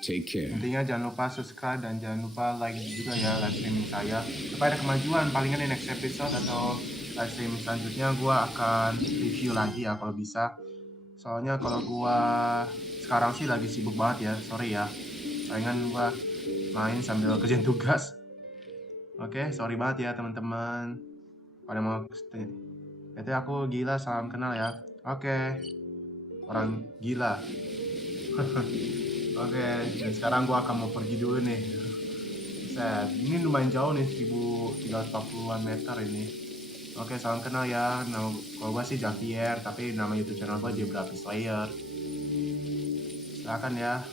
Take care. Intinya jangan lupa subscribe dan jangan lupa like juga ya live streaming saya supaya ada kemajuan. Palingan di next episode atau live stream selanjutnya gue akan review lagi ya kalau bisa. Soalnya kalau gue sekarang sih lagi sibuk banget ya, sorry ya. Palingan gue main sambil kerjain tugas. Oke, sorry banget ya teman-teman. Pada mau itu aku gila, salam kenal ya. Oke, orang gila. Oke, dan sekarang gua akan mau pergi dulu nih. Set, ini lumayan jauh nih, 1340-an meter ini. Oke, salam kenal ya. Nama kalau gua sih Javier, tapi nama YouTube channel gua Geography Slayer. Silakan ya.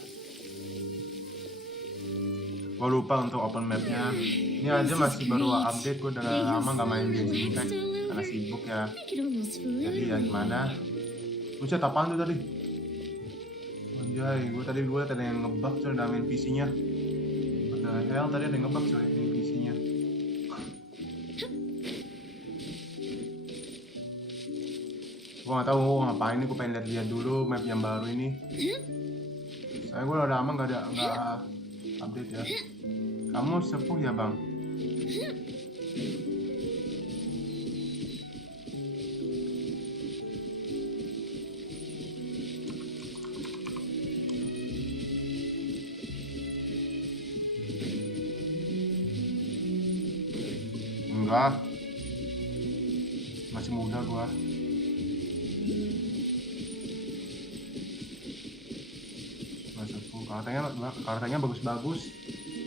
Gua lupa untuk open mapnya. Ini aja masih baru update, gua udah lama nggak main Genshin Impact karena sibuk ya. Jadi ya gimana? Buset, apaan tuh tadi? Anjay, gue tadi ada yang ngebug coy dalam PC-nya. What the hell, tadi ada yang ngebug coy di PC-nya. Gue gak tau gue ngapain nih, gue pengen lihat dulu map yang baru ini. Saya gue udah lama gak update ya. Kamu sepuh ya bang? Enggak, masih muda gua. Karakternya bagus-bagus.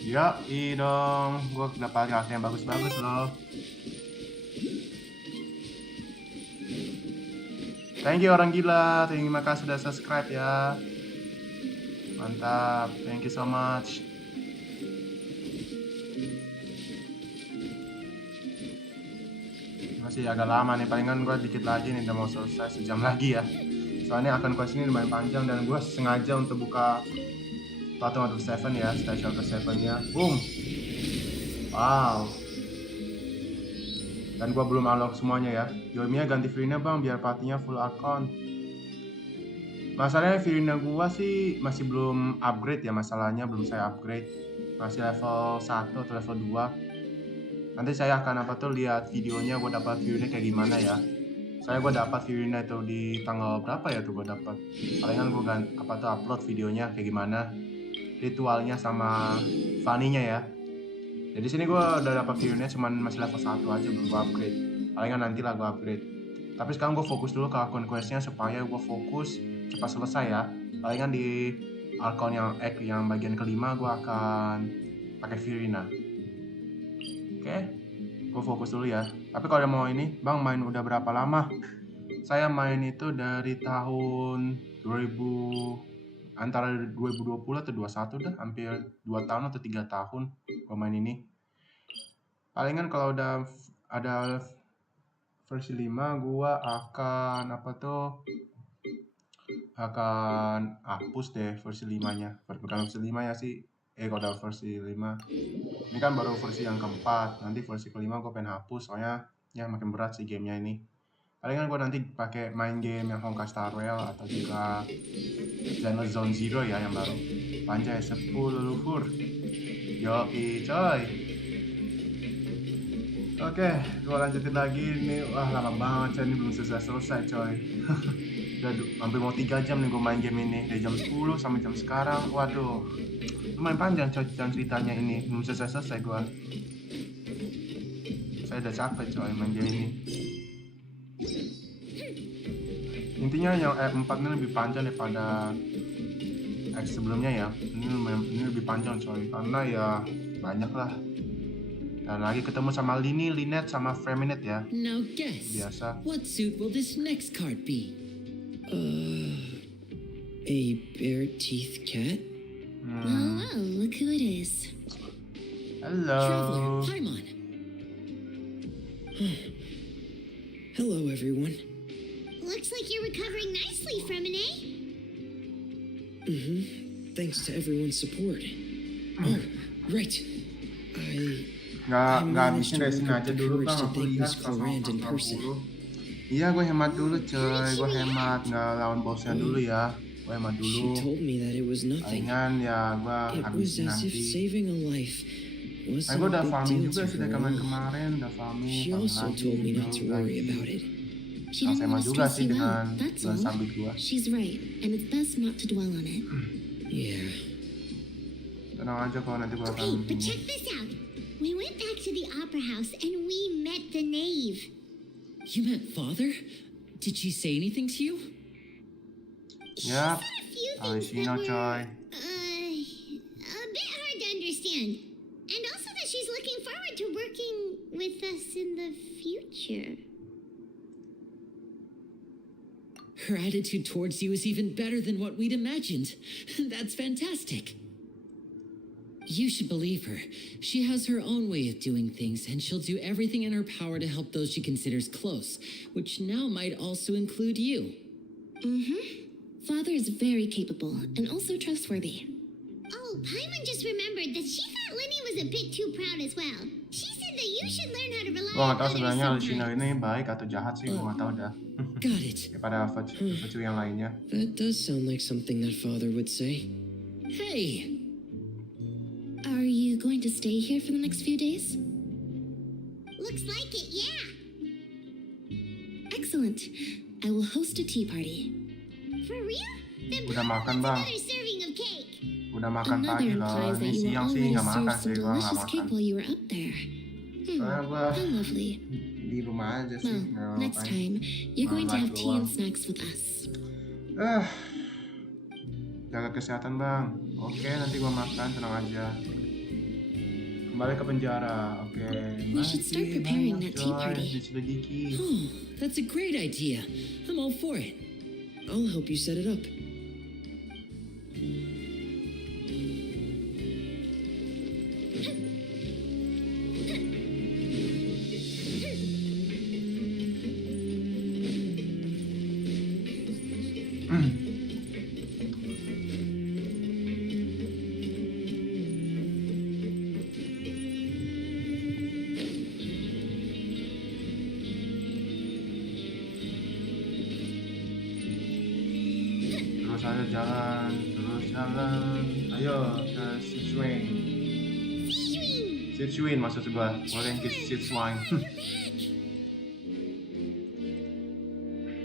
Ya, dong, gua dapat karakter yang bagus-bagus loh. Thank you orang gila, terima kasih sudah subscribe ya. Mantap, thank you so much. Masih agak lama nih, palingan gue dikit lagi nih, udah mau selesai sejam lagi ya. Soalnya akan quest ini lumayan panjang dan gue sengaja untuk buka Platinum of 7 ya, special ke 7 nya. Boom. Wow. Dan gue belum unlock semuanya ya. Yoimiya ganti Furina bang biar patinya full archon. Masalahnya Furina gue sih masih belum upgrade ya, masalahnya belum saya upgrade. Masih level 1 atau level 2. Nanti saya akan lihat videonya gue dapat Furina kayak gimana ya. Gue dapat Furina itu di tanggal berapa ya tuh gue dapat. Palingan gue upload videonya kayak gimana, ritualnya sama funny-nya ya. Jadi sini gue udah dapat Furina cuman masih level 1 aja, belum gue upgrade. Palingan nanti lah gue upgrade. Tapi sekarang gue fokus dulu ke akun questnya supaya gue fokus cepat selesai ya. Palingan di archon yang bagian kelima gue akan pakai Furina. Oke, gue fokus dulu ya. Tapi kalau mau ini, bang main udah berapa lama? Saya main itu dari tahun 2000, antara 2020 atau 21 dah, hampir 2 tahun atau 3 tahun gue main ini. Palingan kalau udah ada versi 5, gue akan akan hapus deh versi 5-nya. Bukan versi 5 ya sih. Kalau udah versi 5 ini kan baru versi yang keempat, nanti versi kelima gue pengen hapus soalnya ya makin berat sih gamenya ini. Palingan gue nanti pakai main game yang Honkai Star Rail atau juga Channel Zone Zero ya yang baru. Panjai 10 leluhur, yoi coy. Oke, gue lanjutin lagi nih. Wah lama banget coy, ini belum selesai coy. Udah hampir mau 3 jam nih gue main game ini, dari jam 10 sampai jam sekarang. Waduh, lumayan panjang coy ceritanya ini, belum selesai gue. Saya udah capek coy main game ini. Intinya yang F4 ini lebih panjang daripada X sebelumnya ya. Ini lebih panjang coy, karena ya banyak lah. Dan lagi ketemu sama Linet sama Freminet ya. Now guess. Biasa. What suit will this next card be? A bare-teeth cat? Well, look who it is. Hello. Paimon. Hello, everyone. Looks like you're recovering nicely from it, eh? Thanks to everyone's support. Oh, right. I Nggak managed habisin to dari sini work up aja the dulu courage bang. to Aku thank lihat Miss Florent in 180. person. Iya, gue hemat dulu coy. Gue hemat, nggak lawan bosnya dulu ya. Gue hemat She dulu. told me that it was nothing. Palingan ya gue It was habisin as if nanti. saving a life Gue wasn't udah a big farming deal juga to sih her dari at all. kemarin udah farming. She also told me not to worry about it. She didn't Sama want to juga stress sih you dengan out, that's bulan all. sambit gue. She's right, and it's best not to dwell on it. Yeah. Tenang aja kalau nanti gue akan. Okay, but check this out. We went back to the opera house and we met the knave. You met Father? Did she say anything to you? Yap. A few Habis things that ini were, coy. a bit hard to understand. And also that she's looking forward to working with us in the future. Her attitude towards you is even better than what we'd imagined. That's fantastic. You should believe her. She has her own way of doing things, and she'll do everything in her power to help those she considers close, which now might also include you. Father is very capable and also trustworthy. Oh, Paimon just remembered that she thought Lenny was a bit too proud as well. She said that you should learn how to rely Gue on nggak tahu others sebenarnya Lucina sometimes. ini baik atau jahat sih. Gue nggak tahu dah. Got it. Daripada virtue yang lainnya. That does sound like something that Father would say. Hey, Are you going to stay here for the next few days? Looks like it, yeah. Excellent. I will host a tea party. For real? Then Udah Papa makan, wants Bang. another serving of cake. Udah makan Another pagi loh. implies Ini that you were siang sih already nggak makan served sih. some Gue nggak delicious makan. cake while you were up there. Soalnya gue How lovely. di rumah aja sih. Well, nggak next ngapain. time, you're going to Malah have tea and doang. snacks with us. Jaga kesehatan bang. Oke, nanti gue makan, tenang aja. Kembali ke penjara. Oke. We should start preparing that tea party. Diselidiki. oh, that's a great idea. I'm all for it. I'll help you set it up. Terus aja jalan, terus jalan. Ayo ke Sichuan. Sichuan maksud gue. Boleh ke Sichuan.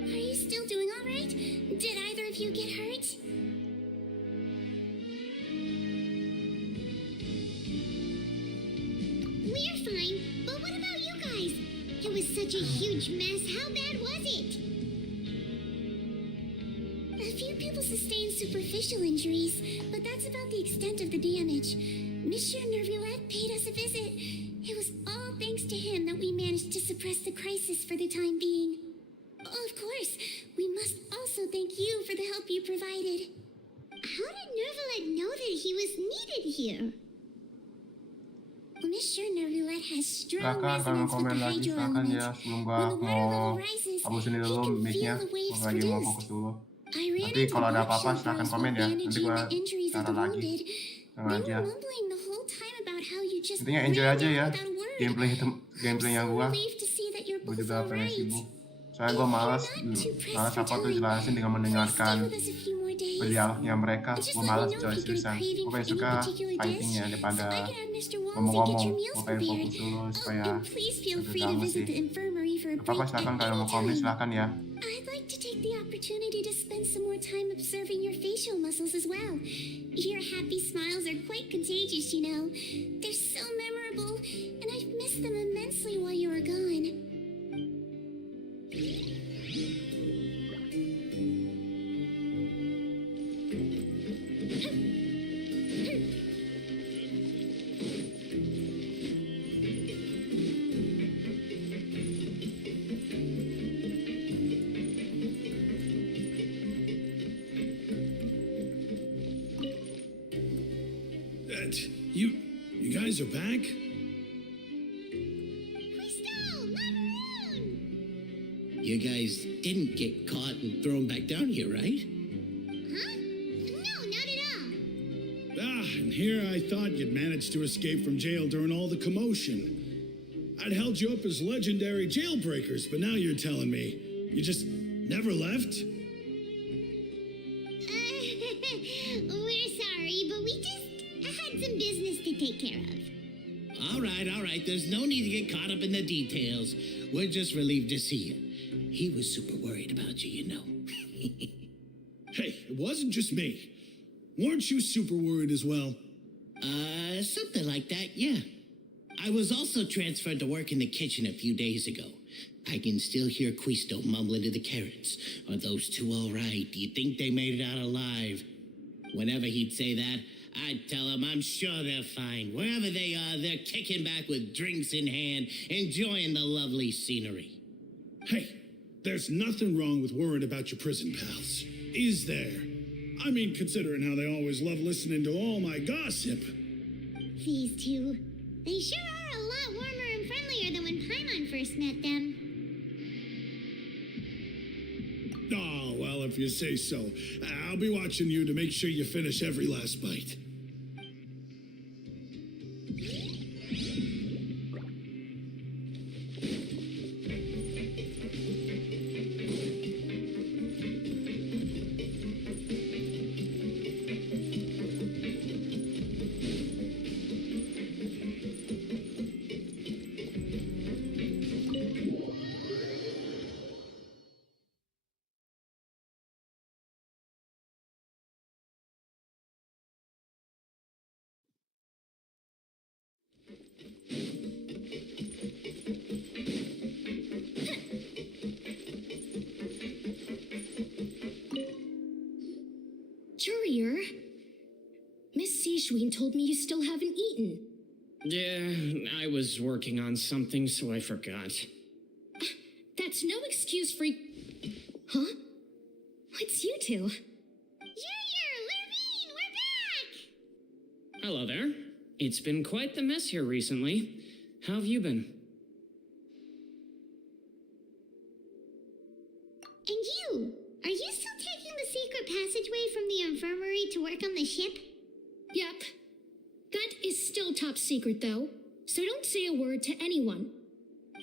Are you still doing all right? Did either of you get hurt? We're fine, but what about you guys? It was such a huge mess. How bad was it? A few people sustained superficial injuries, but that's about the extent of the damage. Monsieur Nervillette paid us a visit. It was all thanks to him that we managed to suppress the crisis for the time being. Of course, we must also thank you for the help you provided. How did Nervillette know that he was needed here? Monsieur Nervillette has strong Silakan kalau mau resonance with komen the lagi hydro silakan element. ya. Sebelum When gua the water mau level rises, habisin he dulu can mic-nya. feel the waves Gua lagi mau produced. fokus dulu. I ran Nanti into kalau ada apa-apa workshop silakan girls komen while ya. Nanti bandaging gua the injuries of cara the lagi. wounded. Tenang They aja. were mumbling the whole time about how you just Intinya enjoy ran aja down ya. without a word. Gameplaynya I'm so gua. relieved to see that you're Gua both juga pengen alright. sibuk. Soalnya gua malas apa tuh jelasin dengan mendengarkan dialognya mereka. Gua malas coy seriusan. Gua paling suka fightingnya daripada ngomong-ngomong. Gua pengen fokus dulu supaya Please feel agak free to ganggu visit sih. the infirmary for a Apa-apa break silakan at kalau any mau komen time. silakan ya. I'd like to take the opportunity to spend some more time observing your facial muscles as well. Your happy smiles are quite contagious, you know. They're so memorable, and I've missed them immensely while you were gone. You guys are back? You guys didn't get caught and thrown back down here, right? Huh? No, not at all. And here I thought you'd managed to escape from jail during all the commotion. I'd held you up as legendary jailbreakers, but now you're telling me you just never left? We're sorry, but we just had some business to take care of. All right. There's no need to get caught up in the details. We're just relieved to see you. He was super worried about you, you know. Hey, it wasn't just me. Weren't you super worried as well? Something like that, yeah. I was also transferred to work in the kitchen a few days ago. I can still hear Quisto mumbling to the carrots. Are those two all right? Do you think they made it out alive? Whenever he'd say that, I'd tell him I'm sure they're fine. Wherever they are, they're kicking back with drinks in hand, enjoying the lovely scenery. Hey, there's nothing wrong with worrying about your prison pals, is there? I mean, considering how they always love listening to all my gossip. These two. They sure are a lot warmer and friendlier than when Paimon first met them. Oh, well, if you say so. I'll be watching you to make sure you finish every last bite. Courier, Miss Sijween told me you still haven't eaten. Yeah, I was working on something, so I forgot. That's no excuse for... Huh? It's you two. Hello there. It's been quite the mess here recently. How have you been? And you? Are you still taking the secret passageway from the infirmary to work on the ship? Yep. That is still top secret, though, so don't say a word to anyone.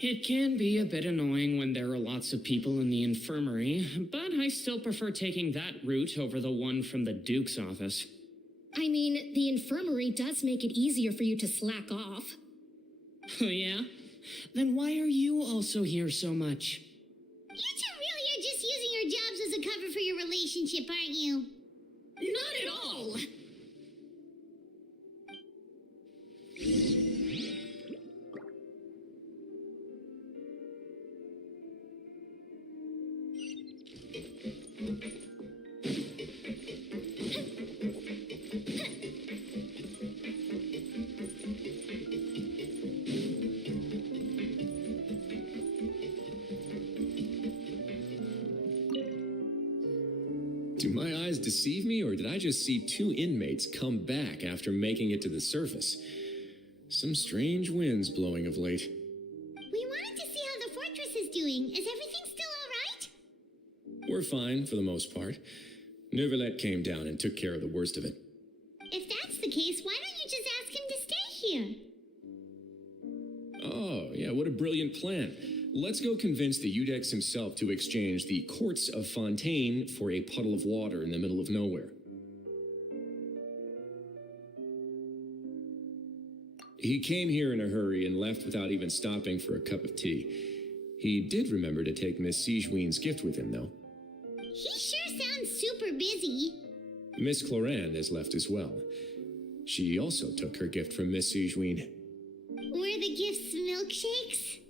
It can be a bit annoying when there are lots of people in the infirmary, but I still prefer taking that route over the one from the Duke's office. I mean, the infirmary does make it easier for you to slack off. Oh, yeah? Then why are you also here so much? You two really are just using your jobs as a cover for your relationship, aren't you? Not at all! Do my eyes deceive me, or did I just see two inmates come back after making it to the surface? Some strange winds blowing of late. We wanted to see how the fortress is doing. Is everything still all right? We're fine, for the most part. Neuvillette came down and took care of the worst of it. If that's the case, why don't you just ask him to stay here? Oh, yeah, what a brilliant plan. Let's go convince the Udex himself to exchange the Courts of Fontaine for a puddle of water in the middle of nowhere. He came here in a hurry and left without even stopping for a cup of tea. He did remember to take Miss Sijween's gift with him, though. He sure sounds super busy. Miss Clorand has left as well. She also took her gift from Miss Sijween. Were the gifts milkshakes?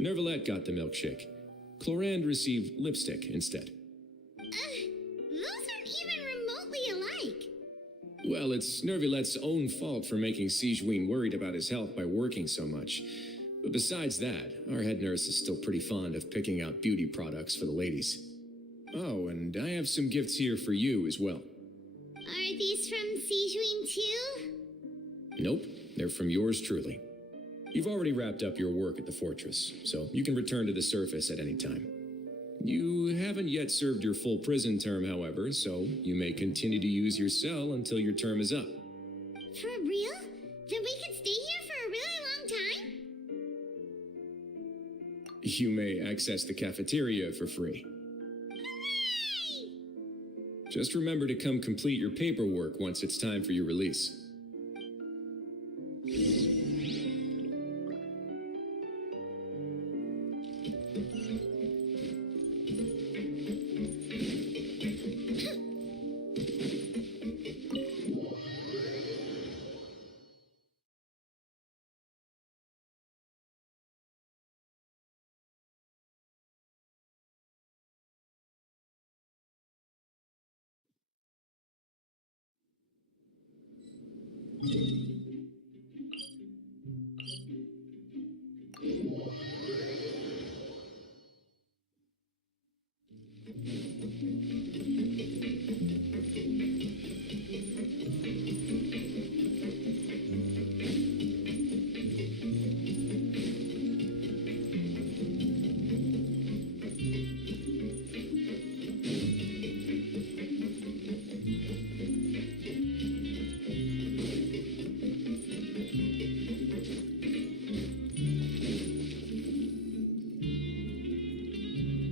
Neuvillette got the milkshake. Clorand received lipstick instead. Those aren't even remotely alike. Well, it's Neuvillette's own fault for making Sijween worried about his health by working so much. But besides that, our head nurse is still pretty fond of picking out beauty products for the ladies. Oh, and I have some gifts here for you as well. Are these from Sijuin too? Nope, they're from yours truly. You've already wrapped up your work at the fortress, so you can return to the surface at any time. You haven't yet served your full prison term, however, so you may continue to use your cell until your term is up. For real? Then we can stay here for a really long time? You may access the cafeteria for free. Hooray! Just remember to come complete your paperwork once it's time for your release.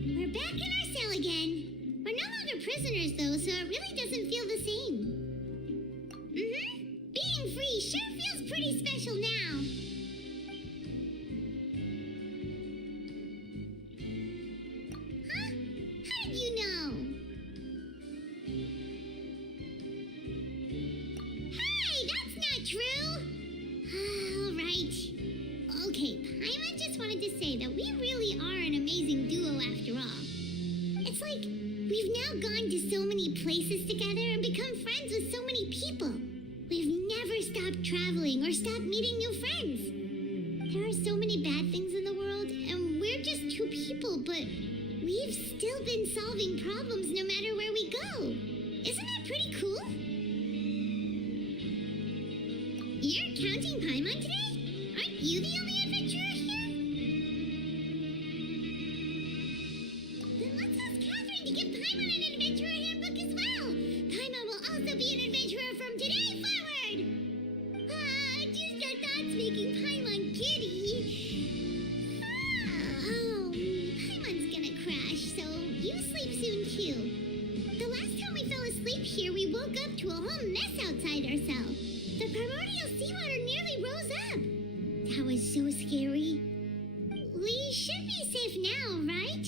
We're back in our cell again. We're no longer prisoners, though, so it really doesn't feel the same. Being free sure feels pretty special now. Huh? How did you know? Hey, that's not true! All right. Okay, Paimon just wanted to say that we really are an amazing duo after all. It's like we've now gone to so many places together and become friends with so many people. We've never stopped traveling or stopped meeting new friends. There are so many bad things in the world, and we're just two people, but we've still been solving problems no matter where we go. Isn't that pretty cool? You're counting Paimon today? Aren't you the only adventurer here? Then let's ask Catherine to give Paimon an adventurer handbook as well. Paimon will also be an adventurer from today forward. Just our thoughts making Paimon giddy. Paimon's gonna crash, so you sleep soon too. The last time we fell asleep here, we woke up to a whole mess outside our cell. The primordial seawater nearly rose up. That was so scary. We should be safe now, right?